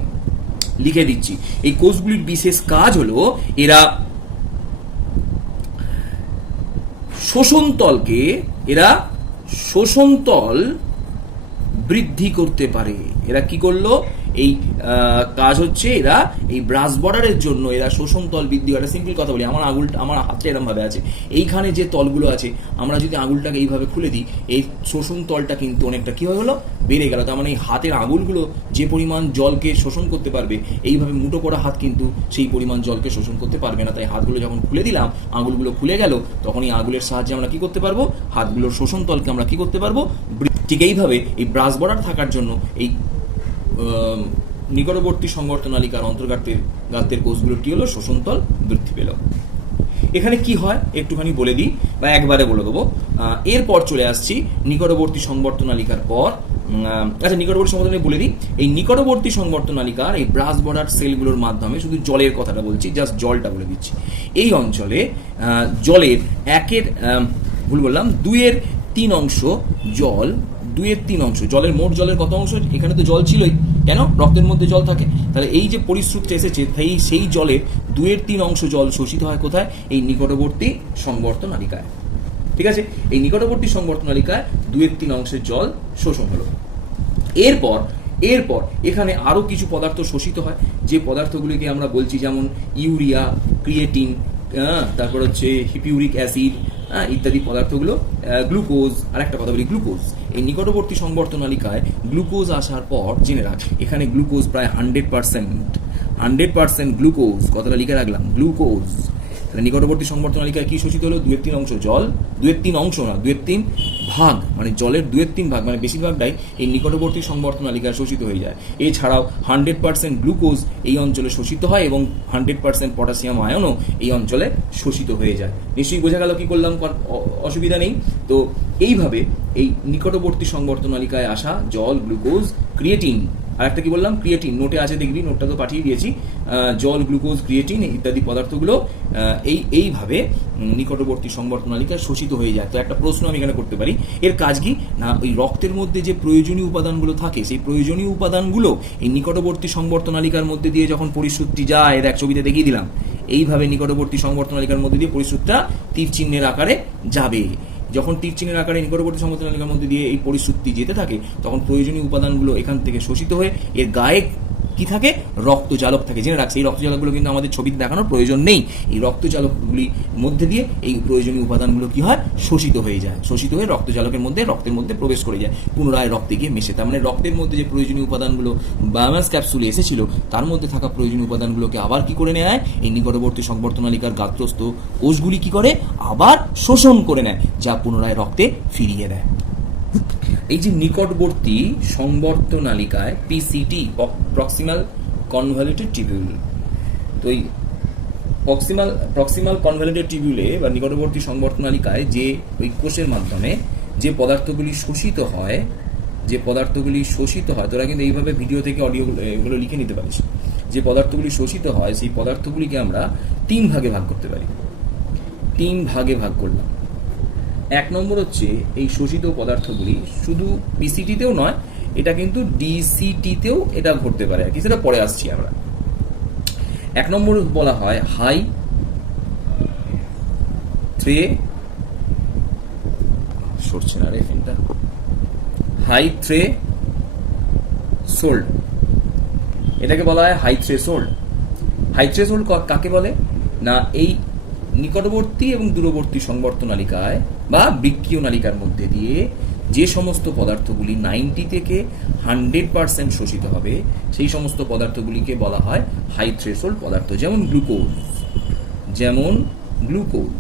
লিখে দিচ্ছি। এই কোষগুলির বিশেষ কাজ হলো এরা শোষণতল বৃদ্ধি করতে পারে। এরা কি করলো? এই কাজ হচ্ছে এরা এই ব্রাস বর্ডারের জন্য এরা শোষণতল বৃদ্ধি করে। সিম্পল কথা বলি, আমার হাতটা এরকম ভাবে আছে, এইখানে যে তলগুলো আছে, আমরা যদি আঙুলটাকে এইভাবে খুলে দিই, এই শোষণ তলটা কিন্তু অনেকটা কি হয়ে গেলো, বেড়ে গেল। তার মানে এই হাতের আঙুলগুলো যে পরিমাণ জলকে শোষণ করতে পারবে, এইভাবে মুঠো করা হাত কিন্তু সেই পরিমাণ জলকে শোষণ করতে পারবে না। তাই হাতগুলো যখন খুলে দিলাম, আঙুলগুলো খুলে গেল, তখন এই আঙুলের সাহায্যে আমরা কি করতে পারবো? হাতগুলোর শোষণ তলকে আমরা কি করতে পারবো? ঠিক এইভাবে এই ব্রাস বর্ডার থাকার জন্য এই নিকটবর্তী সংবর্ত নালিকার অন্তর্গাত্রের কোষগুলোর কি হলো? শোষণতল বৃদ্ধি পেল। এখানে কি হয় একটুখানি বলে দিই, বা একবারে বলে দেবো। এরপর চলে আসছি নিকটবর্তী সংবর্ত নালিকার পর। আচ্ছা, নিকটবর্তী সংবর্ত নালিকা বলে দিই। এই নিকটবর্তী সংবর্ত নালিকার এই ব্রাস বর্ডার সেলগুলোর মাধ্যমে, শুধু জলের কথাটা বলছি, জাস্ট জলটা বলে দিচ্ছি। এই অঞ্চলে জলের 2/3 অংশ জল, 2/3 অংশ জলের, মোট জলের কত অংশ? এখানে তো জল ছিলই, কেন? রক্তের মধ্যে জল থাকে। তাহলে এই যে পরিশ্রুতটা এসেছে, সেই জলের 2/3 অংশ জল শোষিত হয় কোথায়? এই নিকটবর্তী সংবর্ত নালিকায়। ঠিক আছে? এই নিকটবর্তী সংবর্ত নালিকায় 2/3 অংশের জল শোষণ হলো। এরপর এখানে আরো কিছু পদার্থ শোষিত হয়, যে পদার্থগুলিকে আমরা বলছি যেমন ইউরিয়া, ক্রিয়েটিন, তারপর হচ্ছে হিপিউরিক অ্যাসিড ইত্যাদি পদার্থগুলো, গ্লুকোজ। আর একটা কথা বলি, গ্লুকোজ। এই নিকটবর্তী সংবর্ত নালিকায় গ্লুকোজ আসার পর জেনে রাখ, এখানে গ্লুকোজ প্রায় 100% গ্লুকোজ। কথাটা লিখে রাখলাম, গ্লুকোজ। তাহলে নিকটবর্তী সংবর্ত নালিকায় কি শোষিত হলো? 2/3 অংশ জল, 2/3 অংশ না, 2/3 ভাগ মানে জলের 2/3 ভাগ মানে বেশিরভাগটাই এই নিকটবর্তী সংবর্ধ নালিকায় শোষিত হয়ে যায়। এছাড়াও 100% গ্লুকোজ এই অঞ্চলে শোষিত হয় এবং 100% পটাশিয়াম আয়নও এই অঞ্চলে শোষিত হয়ে যায়। নিশ্চয়ই বোঝা গেল কি করলাম, অসুবিধা নেই। তো এইভাবে এই নিকটবর্তী সংবর্ধ নালিকায় আসা জল, গ্লুকোজ, ক্রিয়েটিন, আর একটা কি বললাম, ক্রিয়েটিন, নোটে আছে দেখবি, নোটটা তো পাঠিয়ে দিয়েছি, জল, গ্লুকোজ, ক্রিয়েটিন ইত্যাদি পদার্থগুলো এইভাবে নিকটবর্তী সংবর্ধ নালিকায় শোষিত হয়ে যায়। তো একটা প্রশ্ন আমি এখানে করতে পারি, এর কাজ কি না, ওই রক্তের মধ্যে যে প্রয়োজনীয় উপাদানগুলো থাকে সেই প্রয়োজনীয় উপাদানগুলো এই নিকটবর্তী সংবর্ধ নালিকার মধ্যে দিয়ে যখন পরিশুদ্ধি যায়, দেখ ছবিতে দেখিয়ে দিলাম, এইভাবে নিকটবর্তী সংবর্ধ নালিকার মধ্যে দিয়ে পরিশুদ্ধটা তীর চিহ্নের আকারে যাবে। যখন তীর চিহ্নের আকারে নিকটবর্তী সংবর্ধ নালিকার মধ্যে দিয়ে এই পরিশুদ্ধি যেতে থাকে তখন প্রয়োজনীয় উপাদানগুলো এখান থেকে শোষিত হয়ে এর গায়ে কি থাকে, রক্তজালক থাকে। জেনে রাখছি, এই রক্তজালকগুলো কিন্তু আমাদের ছবিতে দেখানোর প্রয়োজন নেই। এই রক্তজালকগুলির মধ্যে দিয়ে এই প্রয়োজনীয় উপাদানগুলো কি হয়, শোষিত হয়ে যায়, শোষিত হয়ে রক্তজালকের মধ্যে, রক্তের মধ্যে প্রবেশ করে যায়, পুনরায় রক্তে গিয়ে মেশে। তার মানে রক্তের মধ্যে যে প্রয়োজনীয় উপাদানগুলো বায়োমাস ক্যাপসুলে এসেছিল তার মধ্যে থাকা প্রয়োজনীয় উপাদানগুলোকে আবার কি করে নেয়, এই নিকটবর্তী সংবর্ধ নালিকার গাত্রস্থ কোষগুলি কি করে, আবার শোষণ করে নেয়, যা পুনরায় রক্তে ফিরিয়ে দেয়। এই যে নিকটবর্তী সংবর্ধ নালিকায় পিসিটি, প্রক্সিমাল কনভলিউটেড টিবিউল, তো এই প্রক্সিমাল কনভলিউটেড টিবিউলে বা নিকটবর্তী সংবর্ধ নালিকায় যে ওই কোষের মাধ্যমে যে পদার্থগুলি শোষিত হয়, তোরা কিন্তু এইভাবে ভিডিও থেকে অডিও এগুলো লিখে নিতে পারিস, যে পদার্থগুলি শোষিত হয় সেই পদার্থগুলিকে আমরা 3 ভাগে ভাগ করতে পারি। 3 ভাগে ভাগ করলাম। 1 নম্বর হচ্ছে এই শোষিত পদার্থগুলি শুধু পিসিটিতেও নয়, এটা কিন্তু ডিসিটিতেও এটা ঘটতে পারে আর কি, সেটা পরে আসছি আমরা। 1 নম্বর বলা হয় হাই থ্রেশোল্ড, এটাকে বলা হয় হাই থ্রেশোল্ড। হাই থ্রেশোল্ড কাকে বলে না, এই নিকটবর্তী এবং দূরবর্তী সংবর্ধ নালিকায় বা বৃক্কীয় নালিকার মধ্যে দিয়ে যে সমস্ত পদার্থগুলি 90 থেকে 100% শোষিত হবে সেই সমস্ত পদার্থগুলিকে বলা হয় হাই থ্রেশোল্ড পদার্থ, যেমন গ্লুকোজ,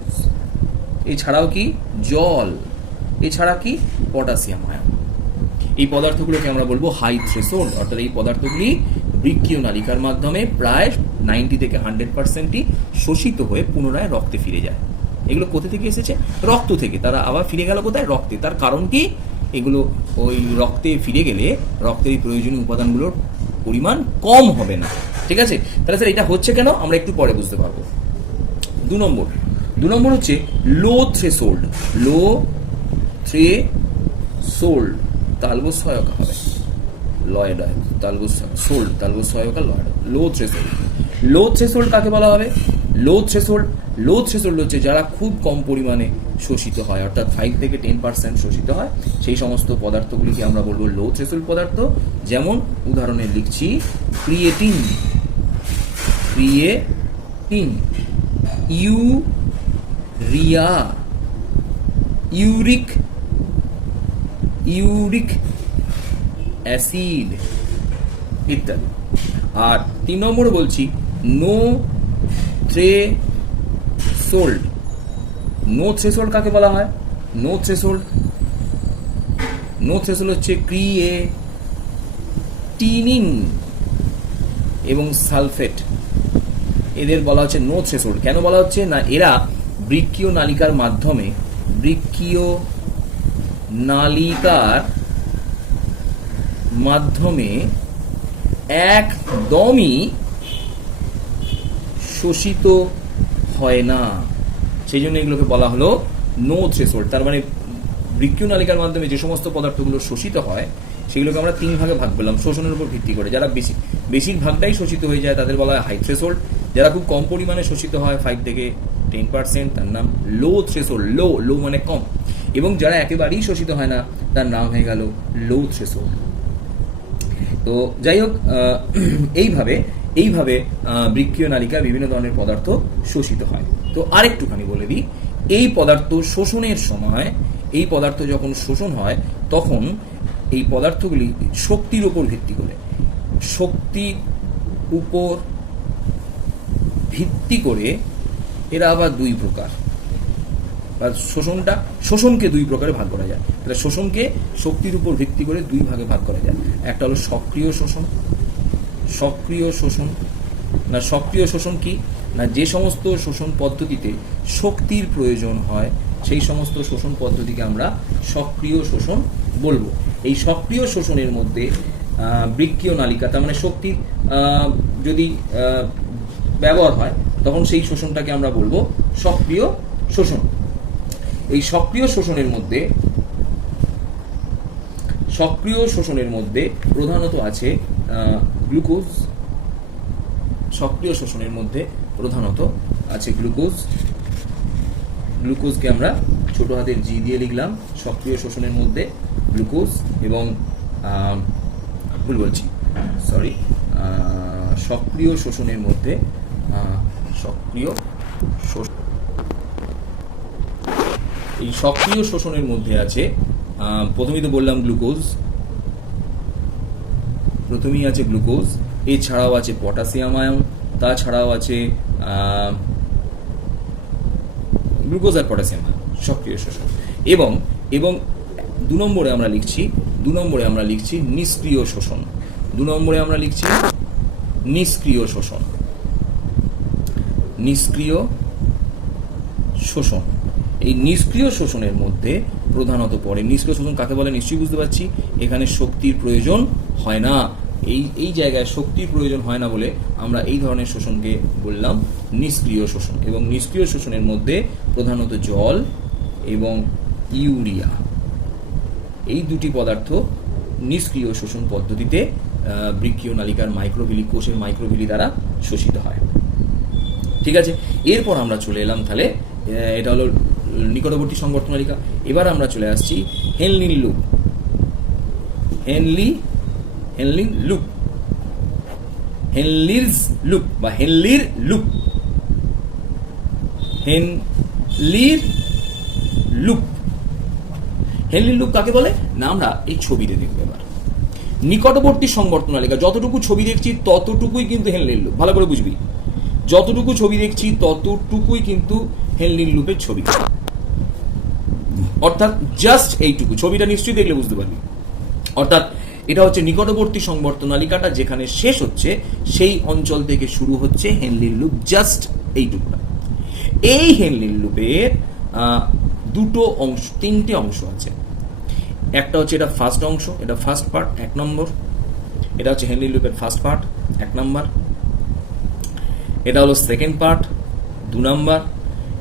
এছাড়াও কি জল, এছাড়া কি পটাশিয়াম আয়ন। এই পদার্থগুলোকে আমরা বলবো হাই থ্রেশোল্ড, অর্থাৎ এই পদার্থগুলি বৃক্কীয় নালিকার মাধ্যমে প্রায় 90 থেকে 100%ই শোষিত হয়ে পুনরায় রক্তে ফিরে যায়। এগুলো কোথা থেকে এসেছে, রক্ত থেকে, তারা আবার ফিরে গেল কোথায়, রক্তে। তার কারণ কি, এগুলো ওই রক্তে ফিরে গেলে রক্তের এই প্রয়োজনীয় উপাদানগুলোর পরিমাণ কম হবে না, ঠিক আছে। তাহলে স্যার এটা হচ্ছে কেন, আমরা একটু পরে বুঝতে পারবো। 2 নম্বর হচ্ছে লো থ্রেশোল্ড, তালবস্বয়কা হবে, লয়েড হয়, তালবস্বয়কা লয়েড, লো থ্রেশোল্ড কাকে বলা হবে, লো থ্রেশোল্ড হচ্ছে যারা খুব কম পরিমাণে শোষিত হয়, অর্থাৎ 5 থেকে 10% শোষিত হয়, সেই সমস্ত পদার্থগুলিকে আমরা বলবো লো থ্রেশোল্ড পদার্থ। যেমন উদাহরণে লিখছি ক্রিয়েটিন, ইউরিয়া, ইউরিক অ্যাসিড ইত্যাদি। আর 3 নম্বরে বলছি নো থ্রেশোল্ড কাকে বলা হয়, নো থ্রেশোল্ড হচ্ছে ক্রিয়েটিনিন এবং সালফেট, এদের বলা হচ্ছে নো থ্রেশোল্ড। কেন বলা হচ্ছে না, এরা বৃক্কীয় নালিকার মাধ্যমে একদমই শোষিত হয় না, সেই জন্য এগুলোকে বলা হলো নো থ্রেশোল্ড। তার মানে বৃক্কীয় নালিকার মাধ্যমে যে সমস্ত পদার্থগুলো শোষিত হয় সেগুলোকে আমরা 3 ভাগে ভাগ করলাম শোষণের উপর ভিত্তি করে। যারা বেশিরভাগটাই শোষিত হয়ে যায় তাদের বলা হয় হাই থ্রেশোল্ড, যারা খুব কম পরিমাণে শোষিত হয় 5 থেকে 10% তার নাম লো থ্রেশোল্ড, লো মানে কম, এবং যারা একেবারেই শোষিত হয় না তার নাম হয়ে গেল লো থ্রেশোল্ড। তো যাই হোক, এইভাবে বৃক্কীয় নালিকায় বিভিন্ন ধরনের পদার্থ শোষিত হয়। তো আরেকটুখানি বলে দিই, এই পদার্থ শোষণের সময়, এই পদার্থ যখন শোষণ হয় তখন এই পদার্থগুলি শক্তির উপর ভিত্তি করে এরা আবার 2 প্রকার। বা শোষণকে দুই প্রকারে ভাগ করা যায়। তাহলে শোষণকে শক্তির উপর ভিত্তি করে দুই ভাগে ভাগ করা যায়। একটা হলো সক্রিয় শোষণ। সক্রিয় শোষণ কি না, যে সমস্ত শোষণ পদ্ধতিতে শক্তির প্রয়োজন হয় সেই সমস্ত শোষণ পদ্ধতিকে আমরা সক্রিয় শোষণ বলবো। এই সক্রিয় শোষণের মধ্যে বৃক্কীয় নালিকা, তার মানে শক্তির যদি ব্যবহার হয় তখন সেই শোষণটাকে আমরা বলবো সক্রিয় শোষণ। এই সক্রিয় শোষণের মধ্যে প্রধানত আছে গ্লুকোজ। সক্রিয় শোষণের মধ্যে প্রধানত আছে গ্লুকোজকে আমরা ছোট হাতের জি দিয়ে লিখলাম। সক্রিয় শোষণের মধ্যে গ্লুকোজ এবং সক্রিয় শোষণের মধ্যে এই সক্রিয় শোষণের মধ্যে আছে প্রথমেই তো বললাম প্রথমেই আছে গ্লুকোজ, এছাড়াও আছে পটাশিয়াম আয়ন, তাছাড়াও আছে গ্লুকোজ আর পটাশিয়াম সক্রিয় শোষণ। এবং এবং 2 নম্বরে আমরা লিখছি নিষ্ক্রিয় শোষণ। এই নিষ্ক্রিয় শোষণের মধ্যে প্রধানত পড়ে, নিষ্ক্রিয় শোষণ কাকে বলে নিশ্চয়ই বুঝতে পারছি, এখানে শক্তির প্রয়োজন হয় না। এই জায়গায় শক্তির প্রয়োজন হয় না বলে আমরা এই ধরনের শোষণকে বললাম নিষ্ক্রিয় শোষণ। এবং নিষ্ক্রিয় শোষণের মধ্যে প্রধানত জল এবং ইউরিয়া, এই দুটি পদার্থ নিষ্ক্রিয় শোষণ পদ্ধতিতে বৃক্কীয় নালিকার মাইক্রোভিলি, কোষের মাইক্রোভিলি দ্বারা শোষিত হয়। ঠিক আছে, এরপর আমরা চলে এলাম তাহলে, এটা হলো নিকটবর্তী সংবর্ধন নালিকা। এবার আমরা চলে আসছি হেনলির লুপ। হেনলির লুপ কাকে বলে না, আমরা এই ছবিতে দেখবো। এবার নিকটবর্তী সংবর্ধন নালিকা, যতটুকু ছবি দেখছি ততটুকুই কিন্তু হেনলির লুপ। ভালো করে বুঝবি, যতটুকু ছবি দেখছি ততটুকুই কিন্তু হেনলির লুপের ছবি, অর্থাৎ জাস্ট এইটুকু ছবিটা নিশ্চয়ই দেখলে বুঝতে পারবি। অর্থাৎ এটা হচ্ছে নিকটবর্তী সংবর্ধন নালিকাটা, যেখানে শেষ হচ্ছে সেই অঞ্চল থেকে শুরু হচ্ছে হেনলির লুপ, জাস্ট এইটুকুটা। এই হেনলির লুপের তিনটে অংশ আছে। একটা হচ্ছে এটা ফার্স্ট অংশ, এটা ফার্স্ট পার্ট 1 নম্বর, এটা হচ্ছে হেনলির লুপের ফার্স্ট পার্ট 1 নম্বর। এটা হলো সেকেন্ড পার্ট 2 নম্বর,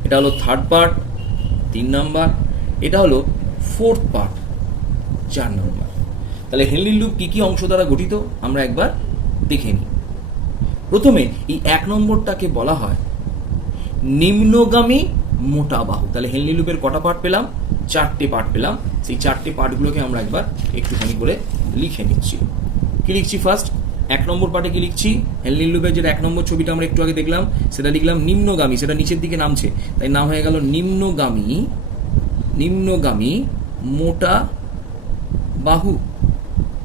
এটা হলো থার্ড পার্ট 3 নম্বর, এটা হলো ফোর্থ পার্ট 4 নম্বর। তাহলে হেনলির লুপ কি কি অংশ দ্বারা গঠিত আমরা একবার দেখে নিই। প্রথমে এই 1 নম্বরটাকে বলা হয় নিম্নগামী মোটা বাহু। তাহলে হেনলির লুপের কটা পার্ট পেলাম? 4টে পার্ট পেলাম। সেই 4টে পার্টগুলোকে আমরা একবার একটুখানি করে লিখে নিচ্ছি। কি লিখছি? ফার্স্ট 1 নম্বর পার্টে কি লিখছি? হেনলির লুপের যেটা 1 নম্বর ছবিটা আমরা একটু আগে দেখলাম সেটা লিখলাম নিম্নগামী, সেটা নিচের দিকে নামছে, তাই নাম হয়ে গেল নিম্নগামী মোটা বাহু।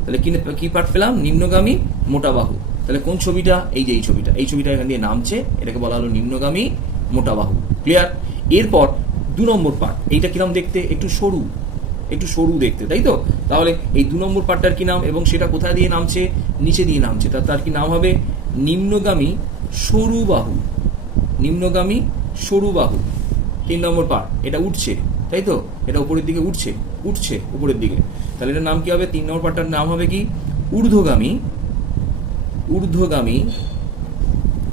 তাহলে কি পার্ট পেলাম? নিম্নগামী মোটা বাহু। তাহলে কোন ছবিটা? এই যে এই ছবিটা এখান দিয়ে নামছে, এটাকে বলা হলো নিম্নগামী মোটা বাহু। ক্লিয়ার? এরপর 2 নম্বর পার্ট, এইটা কিরম দেখতে? একটু সরু দেখতে, তাই তো? তাহলে এই 2 নম্বর পার্টটার কি নাম এবং সেটা কোথায় দিয়ে নামছে? নিচে দিয়ে নামছে, তার কি নাম হবে? নিম্নগামী সরু বাহু। 3 নম্বর পার্ট, এটা উঠছে, তাই তো? এটা উপরের দিকে উঠছে উপরের দিকে, তাহলে এটার নাম কি হবে? 3 নম্বর পার্টটার নাম হবে কি? ঊর্ধ্বগামী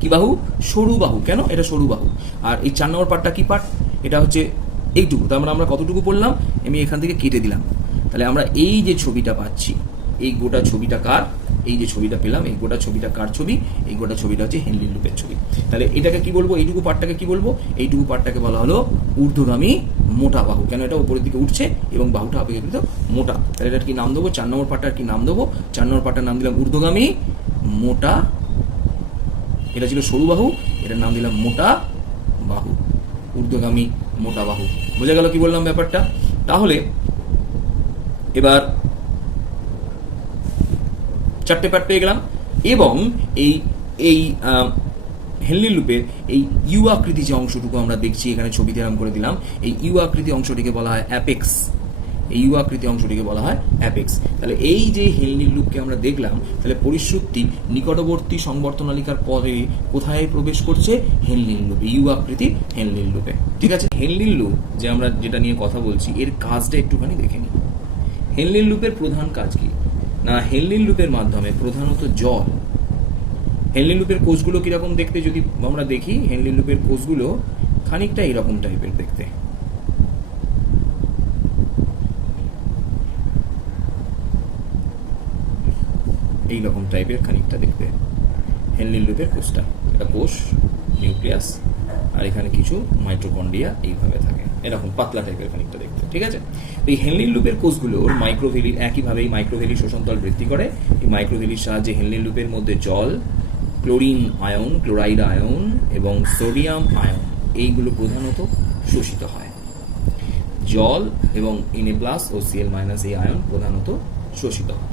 কি বাহু? সরু বাহু। কেন? এটা সরু বাহু। আর এই 4 নম্বর পার্টটা কি পার্ট? এটা হচ্ছে এইটুকু। তার মানে আমরা কতটুকু পড়লাম? আমি এখান থেকে কেটে দিলাম। তাহলে আমরা এই যে ছবিটা পাচ্ছি, এই গোটা ছবিটা কার? এই যে ছবিটা পেলাম, এই গোটা ছবিটা কার ছবি? এই গোটা ছবিটা হচ্ছে হেনলির লুপের ছবি। তাহলে এটাকে কি বলবো? এইটুকু পার্টটাকে কি বলবো? এইটুকু পার্টটাকে বলা হলো ঊর্ধ্বগামী মোটা বাহু। কেন? এটা উপরের দিকে উঠছে এবং বাহুটা অপেক্ষাকৃত মোটা। তাহলে এটার কি নাম দেবো? 4 নম্বর পার্টটার কি নাম দেবো? 4 নম্বর পার্টটার নাম দিলাম ঊর্ধ্বগামী মোটা। এটা ছিল সরু বাহু, এটার নাম দিলাম মোটা বাহু, ঊর্ধ্বগামী মোটা বাহু। বোঝা গেল কি বললাম ব্যাপারটা? তাহলে এবার 4টে পার্ট পেয়ে গেলাম এবং এই হেনলি লুপের এই ইউ আকৃতি যে অংশটুকু আমরা দেখছি এখানে ছবিতে এরকম করে দিলাম, এই ইউ আকৃতি অংশটিকে বলা হয় অ্যাপেক্স। এই ইউ আকৃতি অংশটিকে বলা হয় অ্যাপেক্স। তাহলে এই যে হেনলি লুপকে আমরা দেখলাম, তাহলে পরিসুপ্তি নিকটবর্তী সংবর্তনালিকার পরে কোথায় প্রবেশ করছে? হেনলি লুপে, ইউ আকৃতি হেনলি লুপে। ঠিক আছে, হেনলি লুপ যে আমরা যেটা নিয়ে কথা বলছি এর কাজটা একটুখানি দেখে নিই। হেনলি লুপের প্রধান কাজ কি না, হেনলি লুপের মাধ্যমে প্রধানত জল, হেনলি লুপের কোষগুলো কিরকম দেখতে যদি আমরা দেখি, হেনলি লুপের কোষগুলো খানিকটা এরকম টাইপের দেখতে, এইরকম টাইপের খানিকটা দেখতে হেনলি লুপের কোষটা। এটা কোষ, নিউক্লিয়াস, আর এখানে কিছু মাইটোকন্ড্রিয়া এইভাবে থাকে, এরকম পাতলা টাইপের খানিকটা দেখতে। ঠিক আছে, এই হেনলি লুপের কোষগুলোর মাইক্রোভেলি একইভাবে এই মাইক্রোভেলি শোষণতল বৃদ্ধি করে। এই মাইক্রোভেলির সাহায্যে হেনলি লুপের মধ্যে জল, ক্লোরিন আয়ন, ক্লোরাইড আয়ন এবং সোডিয়াম আয়ন এইগুলো প্রধানত শোষিত হয়। জল এবং Na+ ও Cl- এই আয়ন প্রধানত শোষিত হয়।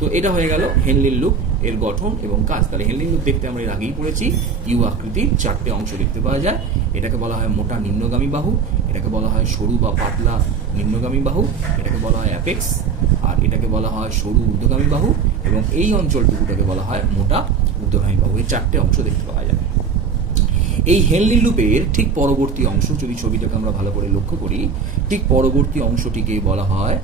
তো এটা হয়ে গেল হেনলি লুপ এর গঠন এবং কাজ। তাহলে হেনলি লুপ দেখতে আমরা এর আগেই পড়েছি, ইউ আকৃতির 4টে অংশ দেখতে পাওয়া যায়। এটাকে বলা হয় মোটা নিম্নগামী বাহু, এটাকে বলা হয় সরু বা পাতলা নিম্নগামী বাহু, এটাকে বলা হয় অ্যাপেক্স, আর এটাকে বলা হয় সরু ঊর্ধ্বগামী বাহু, এবং এই অঞ্চলটুকুটাকে বলা হয় মোটা ঊর্ধ্বগামী বাহু। এই 4টে অংশ দেখতে পাওয়া যায়। এই হেনলি লুপের ঠিক পরবর্তী অংশ, যদি ছবিটাকে আমরা ভালো করে লক্ষ্য করি, ঠিক পরবর্তী অংশটিকে বলা হয়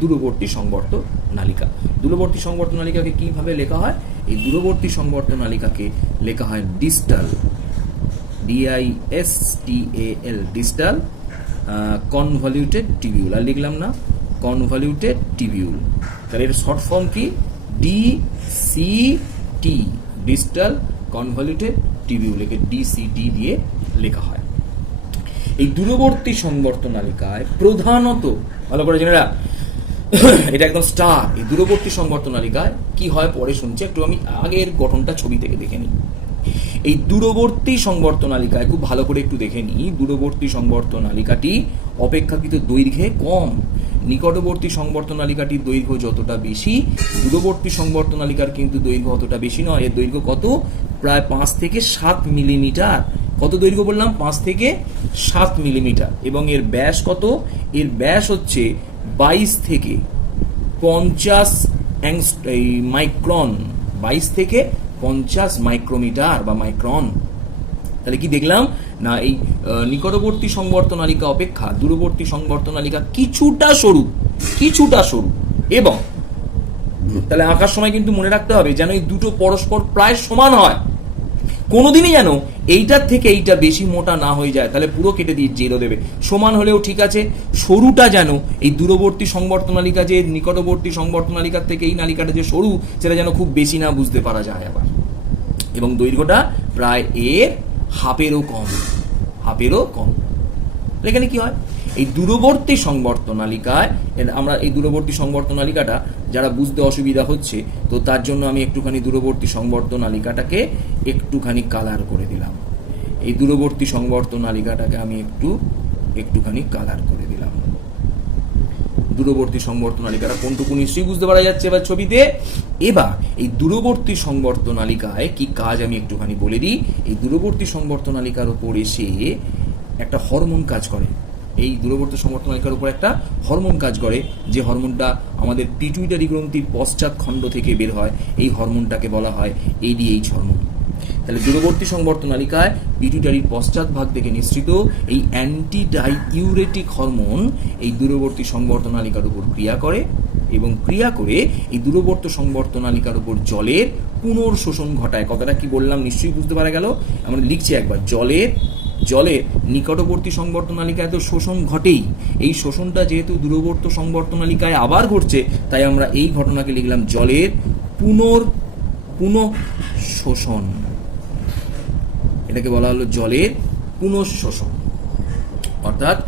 দূরবর্তী সংবর্ত নালিকা। দূরবর্তী সংবর্ত নালিকাকে কিভাবে লেখা হয়? এই দূরবর্তী সংবর্ত নালিকাকে লেখা হয় distal, DISTAL, distal convoluted tubule. আর লিখলাম না কনভলিউটেড টিবিউল, তাহলে এর শর্ট ফর্ম কি? DCT, ডিস্টাল কনভলিউটেড টিবিউল, একে DCT দিয়ে লেখা হয়। এই দূরবর্তী সংবর্ত নালিকায় প্রধানত, ভালো করে জেনে রাখ, এটা একদম স্টার, এই দূরবর্তী সংবর্ত নালিকায় কি হয় পরে শুনছি, একটু আমি আগের গঠনটা ছবি থেকে দেখে নিই। এই দূরবর্তী সংবর্ত নালিকায় খুব ভালো করে একটু দেখে নিই, দূরবর্তী সংবর্ত নালিকাটি অপেক্ষাকৃত দৈর্ঘ্যে কম। নিকটবর্তী সংবর্ত নালিকাটির দৈর্ঘ্য যতটা বেশি, দূরবর্তী সংবর্ত নালিকার কিন্তু দৈর্ঘ্য অতটা বেশি নয়। এর দৈর্ঘ্য কত? প্রায় 5 থেকে 7 মিলিমিটার। কত দৈর্ঘ্য বললাম? 5 থেকে 7 মিলিমিটার। এবং এর ব্যাস কত? এর ব্যাস হচ্ছে 22 থেকে 50 মাইক্রন, 22 থেকে 50 মাইক্রোমিটার বা মাইক্রন। তাহলে কি দেখলাম না, এই নিকটবর্তী সংবর্ত নালিকা অপেক্ষা দূরবর্তী সংবর্ত নালিকা কিছুটা সরু, কিছুটা সরু। এবং তাহলে আঁকার সময় কিন্তু মনে রাখতে হবে যেন এই দুটো পরস্পর প্রায় সমান হয়, কোনোদিনই যেন এইটার থেকে এইটা বেশি মোটা না হয়ে যায়, তাহলে পুরো কেটে দিয়ে 0 দেবে। সমান হলেও ঠিক আছে, সরুটা যেন এই দূরবর্তী সংবর্ত নালিকা যে নিকটবর্তী সংবর্ত নালিকার থেকে এই নালিকাটা যে সরু, সেটা যেন খুব বেশি না বুঝতে পারা যায় আবার। এবং দৈর্ঘ্যটা প্রায় এর হাফেরও কম, হাফেরও কম। এখানে কি হয়? এই দূরবর্তী সংবর্ত নালিকায় আমরা এই দূরবর্তী সংবর্ত নালিকাটা যারা বুঝতে অসুবিধা হচ্ছে, তো তার জন্য আমি একটুখানি দূরবর্তী সংবর্ত নালিকাটাকে একটুখানি কালার করে দিলাম। এই দূরবর্তী সংবর্ত নালিকাটাকে আমি একটুখানি কালার করে দিলাম। দূরবর্তী সংবর্ত নালিকাটা কোনটুকু নিশ্চয়ই বুঝতে পারা যাচ্ছে এবার ছবিতে। এবার এই দূরবর্তী সংবর্ত নালিকায় কি কাজ আমি একটুখানি বলে দিই। এই দূরবর্তী সংবর্ত নালিকার উপর এসে একটা হরমোন কাজ করে। এই দূরবর্তী সংবর্ত নালিকার উপর একটা হরমোন কাজ করে, যে হরমোনটা আমাদের পিটুইটারি গ্রন্থির পশ্চাৎ খণ্ড থেকে বের হয়। এই হরমোনটাকে বলা হয় ADH হরমোন। তাহলে দূরবর্তী সংবর্ত নালিকায় পিটুইটারির পশ্চাৎ ভাগ থেকে নিঃসৃত এই অ্যান্টি ডাইউরেটিক হরমোন এই দূরবর্তী সংবর্ত নালিকার উপর ক্রিয়া করে, এবং ক্রিয়া করে এই দূরবর্তী সংবর্ত নালিকার উপর জলের পুনর্শোষণ ঘটায়। কথাটা কি বললাম নিশ্চয়ই বুঝতে পারা গেল। আমরা লিখছি একবার, জলের নিকটবর্তী সংবর্ত নালিকায় তো শোষণ ঘটেই, এই শোষণটা যেহেতু দূরবর্তী সংবর্ত নালিকায় আবার ঘটছে, তাই আমরা এই ঘটনাকে লিখলাম জলের পুনঃশোষণ। এটাকে বলা হলো জলের পুনঃশোষণ। অর্থাৎ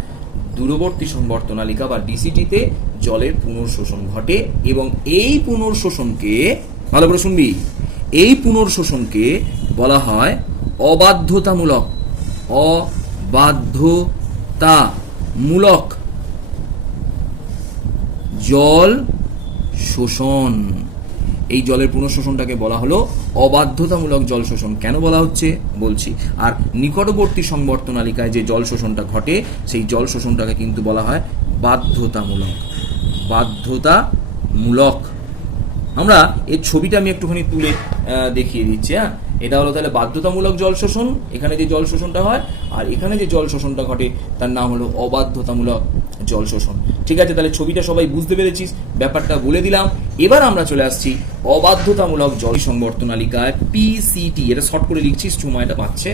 দূরবর্তী সংবর্ত নালিকা বা DCT-তে জলের পুনর্শোষণ ঘটে, এবং এই পুনর্শোষণকে, ভালো করে শুনবি, এই পুনর্শোষণকে বলা হয় অবাধ্যতামূলক, অবাধ্যতামূলক জল শোষণ। এই জলের পুনঃশোষণটাকে বলা হলো অবাধ্যতামূলক জল শোষণ। কেন বলা হচ্ছে বলছি। আর নিকটবর্তী সংবর্তনালিকায় যে জল শোষণটা ঘটে সেই জল শোষণটাকে কিন্তু বলা হয় বাধ্যতামূলক। বাধ্যতামূলক। আমরা এর ছবিটা আমি একটুখানি তুলে দেখিয়ে দিচ্ছি। হ্যাঁ, এটা হলো তাহলে বাধ্যতামূলক জল শোষণ, এখানে যে জল শোষণটা হয়, আর এখানে যে জল শোষণটা ঘটে তার নাম হলো অবাধ্যতামূলক জল শোষণ। ঠিক আছে, তাহলে ছবিটা সবাই বুঝতে পেরেছিস, ব্যাপারটা বলে দিলাম। এবার আমরা চলে আসছি অবাধ্যতামূলক জল সংবর্তনালিকায় পিসিটি, এটা শর্ট করে লিখছিস, সময়টা পাচ্ছে।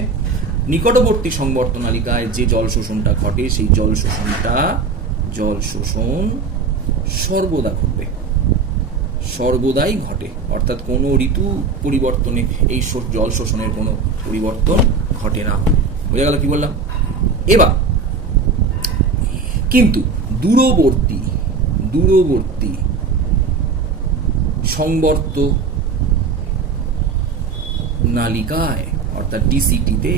নিকটবর্তী সংবর্তনালিকায় যে জল শোষণটা ঘটে সেই জল শোষণ সর্বদা ঘটবে, সর্বদাই ঘটে, অর্থাৎ কোনো ঋতু পরিবর্তনে এই জল শোষণের কোনো পরিবর্তন ঘটে না। বোঝা গেল কি বললাম? এবার কিন্তু দূরবর্তী সংবর্তনালিকায় অর্থাৎ ডিসিটিতে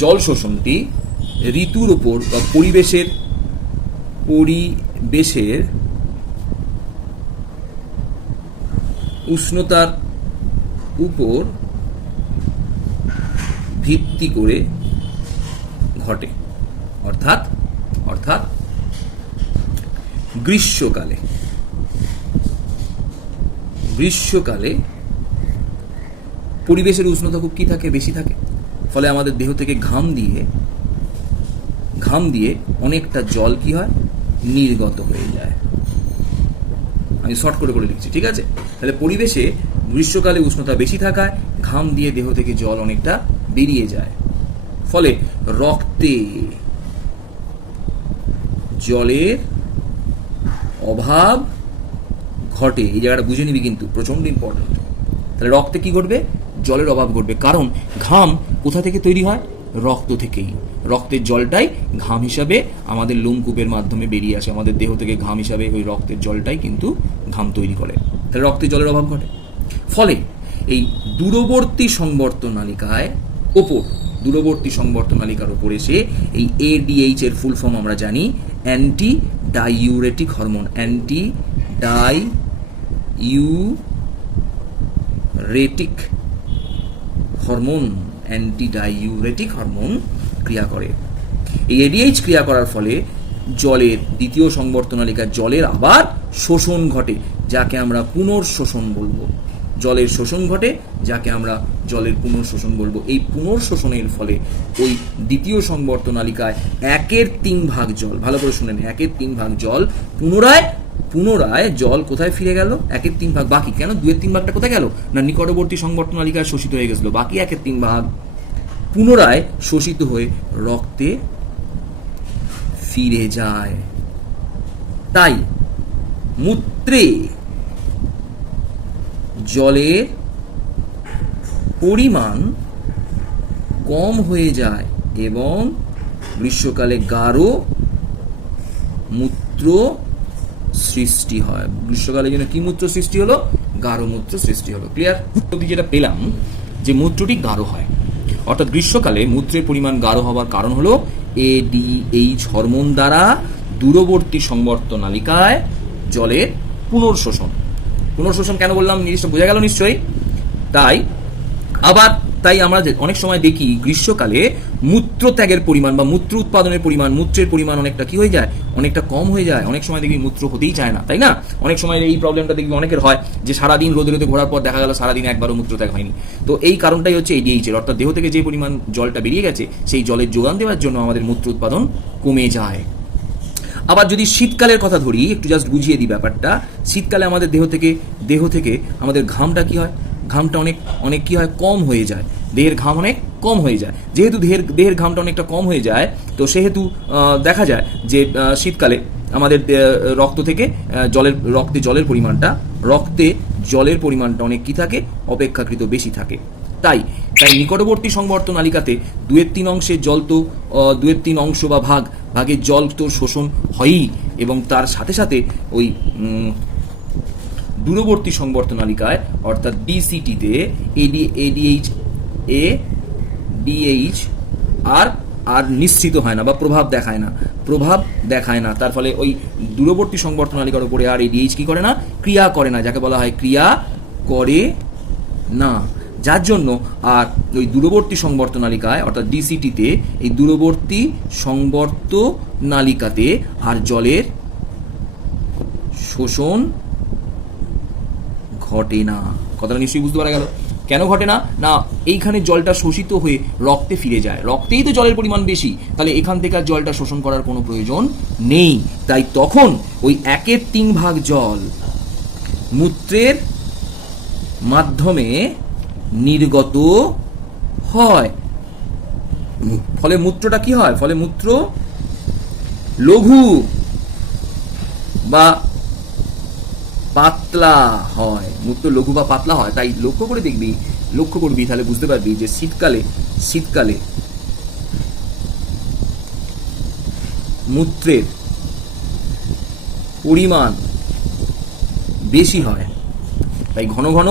জল শোষণটি ঋতুর উপর বা পরিবেশের উষ্ণতার উপর ভিত্তি করে ঘটে। অর্থাৎ গ্রীষ্মকালে পরিবেশের উষ্ণতা খুব কি থাকে, বেশি থাকে, ফলে আমাদের দেহ থেকে ঘাম দিয়ে অনেকটা জল কি হয়, নির্গত হয়ে যায়। আমি শর্ট করে লিখছি, ঠিক আছে? তাহলে পরিবেশে গ্রীষ্মকালে উষ্ণতা বেশি থাকায় ঘাম দিয়ে দেহ থেকে জল অনেকটা বেরিয়ে যায়, ফলে রক্তে জলের অভাব ঘটে। এই জায়গাটা বুঝে নিবি কিন্তু, প্রচন্ড ইম্পর্টেন্ট। তাহলে রক্তে কি ঘটবে? জলের অভাব ঘটবে, কারণ ঘাম কোথা থেকে তৈরি হয়? রক্ত থেকেই। রক্তের জলটাই ঘাম হিসাবে আমাদের লোমকূপের মাধ্যমে বেরিয়ে আসে, আমাদের দেহ থেকে ঘাম হিসাবে ওই রক্তের জলটাই কিন্তু ঘাম তৈরি করে। তাহলে রক্তে জলের অভাব ঘটে, ফলে এই দূরবর্তী সংবর্তনালিকার ওপর এসে এই ADH এর ফুল ফর্ম আমরা জানি anti diuretic hormone, anti diuretic hormone ক্রিয়া করে। এই ADH ক্রিয়া করার ফলে জলের দ্বিতীয় সংবর্তনালিকার জলের আবার শোষণ ঘটে, যাকে আমরা পুনর্শোষণ বলবো। জলের শোষণ ঘটে, যাকে আমরা জলের পুনর্শোষণ বলবো। এই পুনর্শোষণের ফলে ওই দ্বিতীয় সংবর্তনালিকায় 1/3 ভাগ জল, ভালো করে শুনে নিন, 1/3 ভাগ জল পুনরায় জল কোথায় ফিরে গেল? 1/3 ভাগ। বাকি কেন 2/3 ভাগটা কোথায় গেল? না, নিকটবর্তী সংবর্তনালিকায় শোষিত হয়ে গেছিল। বাকি 1/3 ভাগ পুনরায় শোষিত হয়ে রক্তে ফিরে যায়। তাই মূত্রে জলের পরিমাণ কম হয়ে যায় এবং গ্রীষ্মকালে গাঢ় মূত্র সৃষ্টি হয়। গ্রীষ্মকালে যেন কি মূত্র সৃষ্টি হলো? গাঢ় মূত্র সৃষ্টি হলো। ক্লিয়ার? যেটা পেলাম যে মূত্রটি গাঢ় হয়, অর্থাৎ গ্রীষ্মকালে মূত্রের পরিমাণ গাঢ় হওয়ার কারণ হলো ADH হরমোন দ্বারা দূরবর্তী সংবর্তনালিকায় জলের পুনর্শোষণ। কেন বললাম জিনিসটা বোঝা গেল নিশ্চয়ই? তাই আমরা অনেক সময় দেখি গ্রীষ্মকালে মূত্র ত্যাগের পরিমাণ বা মূত্র উৎপাদনের পরিমাণ, মূত্রের পরিমাণ অনেকটা কি হয়ে যায়? অনেকটা কম হয়ে যায়। অনেক সময় দেখবি মূত্র হতেই চায় না, তাই না? অনেক সময় এই প্রবলেমটা দেখবি অনেকের হয় যে সারাদিন রোদে ঘোরার পর দেখা গেল সারাদিন একবারও মূত্র ত্যাগ হয়নি। তো এই কারণটাই হচ্ছে ADH এর, অর্থাৎ দেহ থেকে যে পরিমাণ জলটা বেরিয়ে গেছে সেই জলের যোগান দেওয়ার জন্য আমাদের মূত্র উৎপাদন কমে যায়। আবার যদি শীতকালের কথা ধরি, একটু জাস্ট বুঝিয়ে দিই ব্যাপারটা। শীতকালে আমাদের দেহ থেকে আমাদের ঘামটা কি হয়? ঘামটা অনেক কি হয়? কম হয়ে যায়। দেহের ঘাম অনেক কম হয়ে যায়। যেহেতু দেহের ঘামটা অনেকটা কম হয়ে যায়, তো সেহেতু দেখা যায় যে শীতকালে আমাদের রক্তে জলের পরিমাণটা অনেক কি থাকে? অপেক্ষাকৃত বেশি থাকে। তাই নিকটবর্তী সংবর্তনালিকাতে 2/3 অংশের জল তো 2/3 অংশ বা ভাগের জল তো শোষণ হয়ই, এবং তার সাথে সাথে ওই দূরবর্তী সংবর্তনালিকায় অর্থাৎ ডিসিটিতে ADH আর আর নিশ্চিত হয় না বা প্রভাব দেখায় না। তার ফলে ওই দূরবর্তী সংবর্ত নালিকার উপরে আর এডিএইচ কি করে না, ক্রিয়া করে না, যাকে বলা হয় ক্রিয়া করে না। যার জন্য আর ওই দূরবর্তী সংবর্ত নালিকায় অর্থাৎ ডিসিটিতে, এই দূরবর্তী সংবর্ত নালিকাতে আর জলের শোষণ ঘটে না। কথাটা নিশ্চয়ই বুঝতে পারা গেল। কেন ঘটে না? না, এইখানে জলটা শোষিত হয়ে রক্তে ফিরে যায়, রক্তেই তো জলের পরিমাণ বেশি, তাহলে এখান থেকে আর জলটা শোষণ করার কোনো প্রয়োজন নেই। তাই তখন ওই 1/3 জল মূত্রের মাধ্যমে নির্গত হয়। ফলে মূত্রটা কি হয়? ফলে মূত্র লঘু বা পাতলা হয়, মূত্র লঘু বা পাতলা হয়। তাই লক্ষ্য করবি তাহলে বুঝতে পারবি যে শীতকালে মূত্রের পরিমাণ বেশি হয়, তাই ঘন ঘন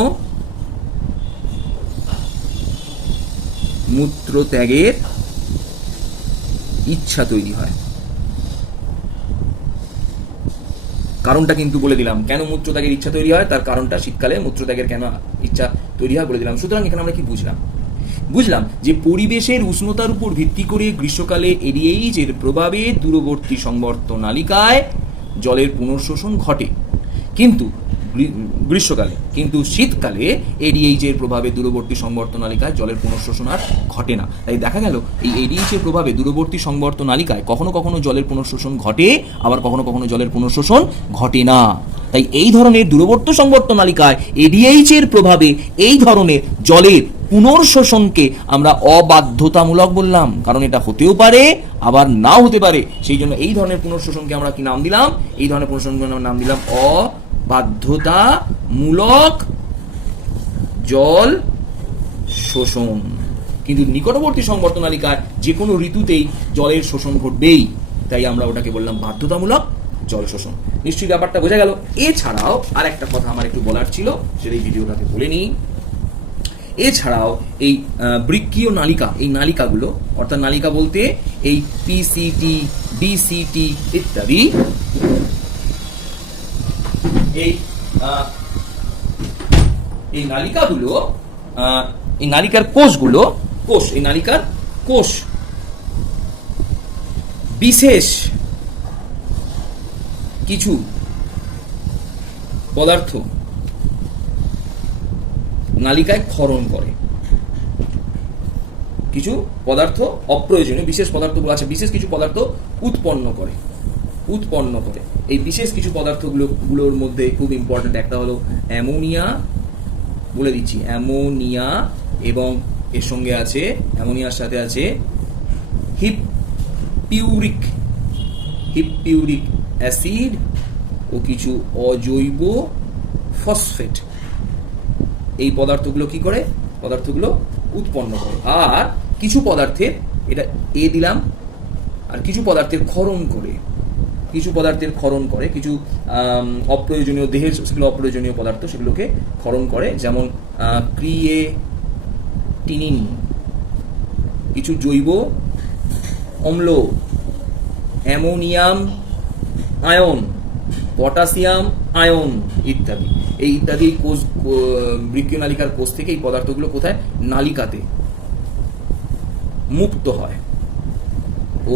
মূত্র ত্যাগের ইচ্ছা তৈরি হয়। কারণটা কিন্তু বলে দিলাম, কেন মূত্রত্যাগের ইচ্ছা তৈরি হয়, তার কারণটা শীতকালে মূত্রত্যাগের কেন ইচ্ছা তৈরি হয় বলে দিলাম। সুতরাং এখানে আমরা কি বুঝলাম যে পরিবেশের উষ্ণতার উপর ভিত্তি করে গ্রীষ্মকালে এডিএইচ এর প্রভাবে দূরবর্তী সংবর্ত নালিকায় জলের পুনঃশোষণ ঘটে, কিন্তু গ্রীষ্মকালে, কিন্তু শীতকালে এডিএইচ এর প্রভাবে দূরবর্তী সংবর্ত নালিকায় জলের পুনঃশোষণ আর ঘটে না। তাই দেখা গেল এই এডিএইচ এর প্রভাবে দূরবর্তী সংবর্ত নালিকায় কখনো কখনো জলের পুনঃশোষণ ঘটে, আবার কখনো কখনো জলের পুনঃশোষণ ঘটে না। তাই এই ধরনের দূরবর্তী সংবর্ত নালিকায় এডিএইচ এর প্রভাবে এই ধরনের জলের পুনর্শোষণকে আমরা অবাধ্যতামূলক বললাম, কারণ এটা হতেও পারে আবার নাও হতে পারে। সেই জন্য এই ধরনের পুনর্শোষণকে আমরা কি নাম দিলাম? এই ধরনের পুনর্শোষণকে আমরা নাম দিলাম অবাধ্যতামূলক জল শোষণ। কিন্তু নিকটবর্তী সংবর্ত নালিকায় যে কোনো ঋতুতেই জলের শোষণ ঘটবেই, তাই আমরা ওটাকে বললাম বাধ্যতামূলক জল শোষণ। নিশ্চয়ই ব্যাপারটা বোঝা গেল। এছাড়াও আর একটা কথা আমার একটু বলার ছিল, সেটা এই ভিডিওটাতে বলে নিই। এছাড়াও এই বৃক্কীয় নালিকা, এই নালিকাগুলো, অর্থাৎ নালিকা বলতে এই পিসিটি, ডিসিটি ইত্যাদি, এই নালিকাগুলো, এই নালিকার কোষগুলো, এই নালিকার কোষ বিশেষ কিছু পদার্থ নালিকায় ক্ষরণ করে। কিছু পদার্থ অপ্রয়োজনীয় বিশেষ পদার্থগুলো আছে, বিশেষ কিছু পদার্থ উৎপন্ন করে। এই বিশেষ কিছু পদার্থগুলোর মধ্যে খুব ইম্পর্টেন্ট একটা হলো অ্যামোনিয়া, বলে দিচ্ছি অ্যামোনিয়া, এবং এর সঙ্গে আছে, অ্যামোনিয়ার সাথে আছে হিপপিউরিক অ্যাসিড ও কিছু অজৈব ফসফেট। এই পদার্থগুলো কি করে? পদার্থগুলো উৎপন্ন করে। আর কিছু পদার্থের, এটা এ দিলাম, আর কিছু পদার্থের ক্ষরণ করে, কিছু অপ্রয়োজনীয় দেহের সেগুলো অপ্রয়োজনীয় পদার্থ, সেগুলোকে ক্ষরণ করে। যেমন ক্রিয়েটিনিন, কিছু জৈব অম্ল, অ্যামোনিয়াম আয়ন, পটাশিয়াম আয়ন ইত্যাদি। এই ইত্যাদি কোষ, বৃক্কীয় নালিকার কোষ থেকে এই পদার্থগুলো কোথায়? নালিকাতে মুক্ত হয় ও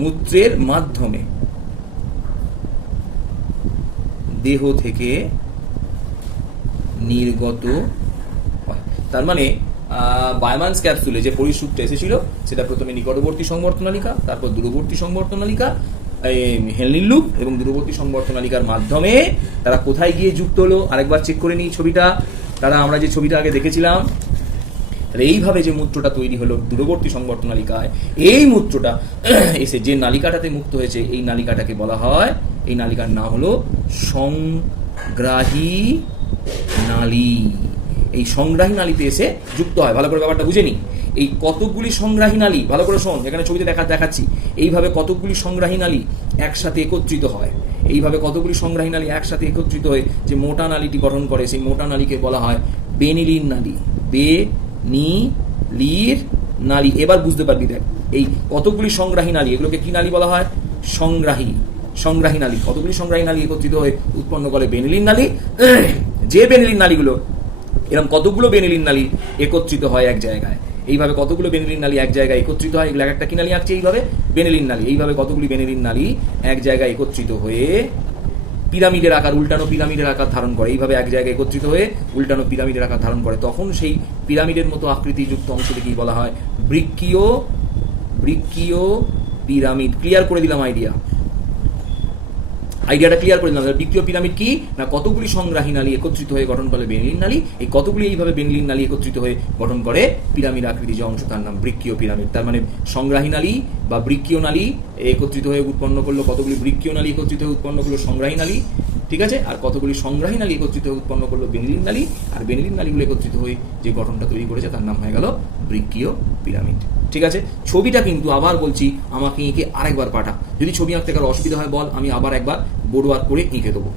মূত্রের মাধ্যমে দেহ থেকে নির্গত হয়। তার মানে বায়মান্স ক্যাপসুলে যে পরিসূপটা এসেছিল সেটা প্রথমে নিকটবর্তী সংবর্ত নালিকা, তারপর দূরবর্তী সংবর্ত নালিকা, হেনলির লুপ এবং দূরবর্তী সংবর্ত নালিকার মাধ্যমে তারা কোথায় গিয়ে যুক্ত হলো? আরেকবার চেক করে নিই ছবিটা। আমরা যে ছবিটা আগে দেখেছিলাম, এইভাবে যে মূত্রটা তৈরি হলো দূরবর্তী সংবর্ত নালিকায়, এই মূত্রটা এসে যে নালিকাটাতে মুক্ত হয়েছে, এই নালিকাটাকে বলা হয়, এই নালিকার নাম হলো সংগ্রাহী নালী। এই সংগ্রাহী নালীতে এসে যুক্ত হয়। ভালো করে ব্যাপারটা বুঝে নি। এই কতকগুলি সংগ্রাহী নালী, ভালো করে শোন, এখানে ছবিতে দেখাচ্ছি, এইভাবে কতকগুলি সংগ্রাহী নালী একসাথে একত্রিত হয়। এইভাবে কতগুলি সংগ্রাহী নালী একসাথে একত্রিত হয়ে যে মোটা নালীটি গঠন করে, সেই মোটা নালীকে বলা হয় বেনিলিন নালী। বেনিলির নালী। এবার বুঝতে পারবি, দেখ এই কতগুলি সংগ্রাহী নালী, এগুলোকে কি নালী বলা হয়? সংগ্রাহী নালী। কতগুলি সংগ্রাহী নালী একত্রিত হয়ে উৎপন্ন করে বেনিলিন নালী। যে বেনিলিন নালীগুলো, এরকম কতগুলো বেনিলিন নালী একত্রিত হয় এক জায়গায়, এইভাবে কতগুলো বেনিলিন নালী এক জায়গায় একত্রিত হয়, এগুলো একটা কি নালী আঁকছে? এইভাবে বেনিলিন নালী। এইভাবে কতগুলি বেনিলিন নালী এক জায়গায় একত্রিত হয়ে পিরামিডের আকার, উল্টানো পিরামিডের আকার ধারণ করে। এইভাবে এক জায়গায় একত্রিত হয়ে উল্টানো পিরামিডের আকার ধারণ করে। তখন সেই পিরামিডের মতো আকৃতিযুক্ত অংশকে কি বলা হয়? বৃক্কীয় পিরামিড। ক্লিয়ার করে দিলাম আইডিয়াটা ক্লিয়ার করে দিলাম। বৃক্কীয় পিরামিড কি না, কতগুলি সংগ্রাহী নালী একত্রিত হয়ে গঠন করে বেনিলিন নালী। এই কতগুলি এইভাবে বেনিলিন নালী একত্রিত হয়ে গঠন করে পিরামিড আকৃতি যে অংশ, তার নাম বৃক্কীয় পিরামিড। তার মানে সংগ্রাহী নালী বা বৃক্কীয় নালী একত্রিত হয়ে উৎপন্ন করলো, কতগুলি বৃক্কীয় নালী একত্রিত হয়ে উৎপন্ন করলো সংগ্রাহী নালী, ঠিক আছে? আর কতগুলি সংগ্রাহী নালী একত্রিত হয়ে উৎপন্ন করলো বেনিলিন নালী। আর বেনিলিন নালীগুলো একত্রিত হয়ে যে গঠনটা তৈরি করেছে তার নাম হয়ে গেল বৃক্কীয় পিরামিড, ঠিক আছে? ছবিটা কিন্তু আবার বলছি, আমাকে এঁকে আরেকবার পাঠা। যদি ছবি আঁকতে কারো অসুবিধা হয় বল, আমি আবার একবার বোর্ড ওয়ার্ক করে এঁকে দেবো।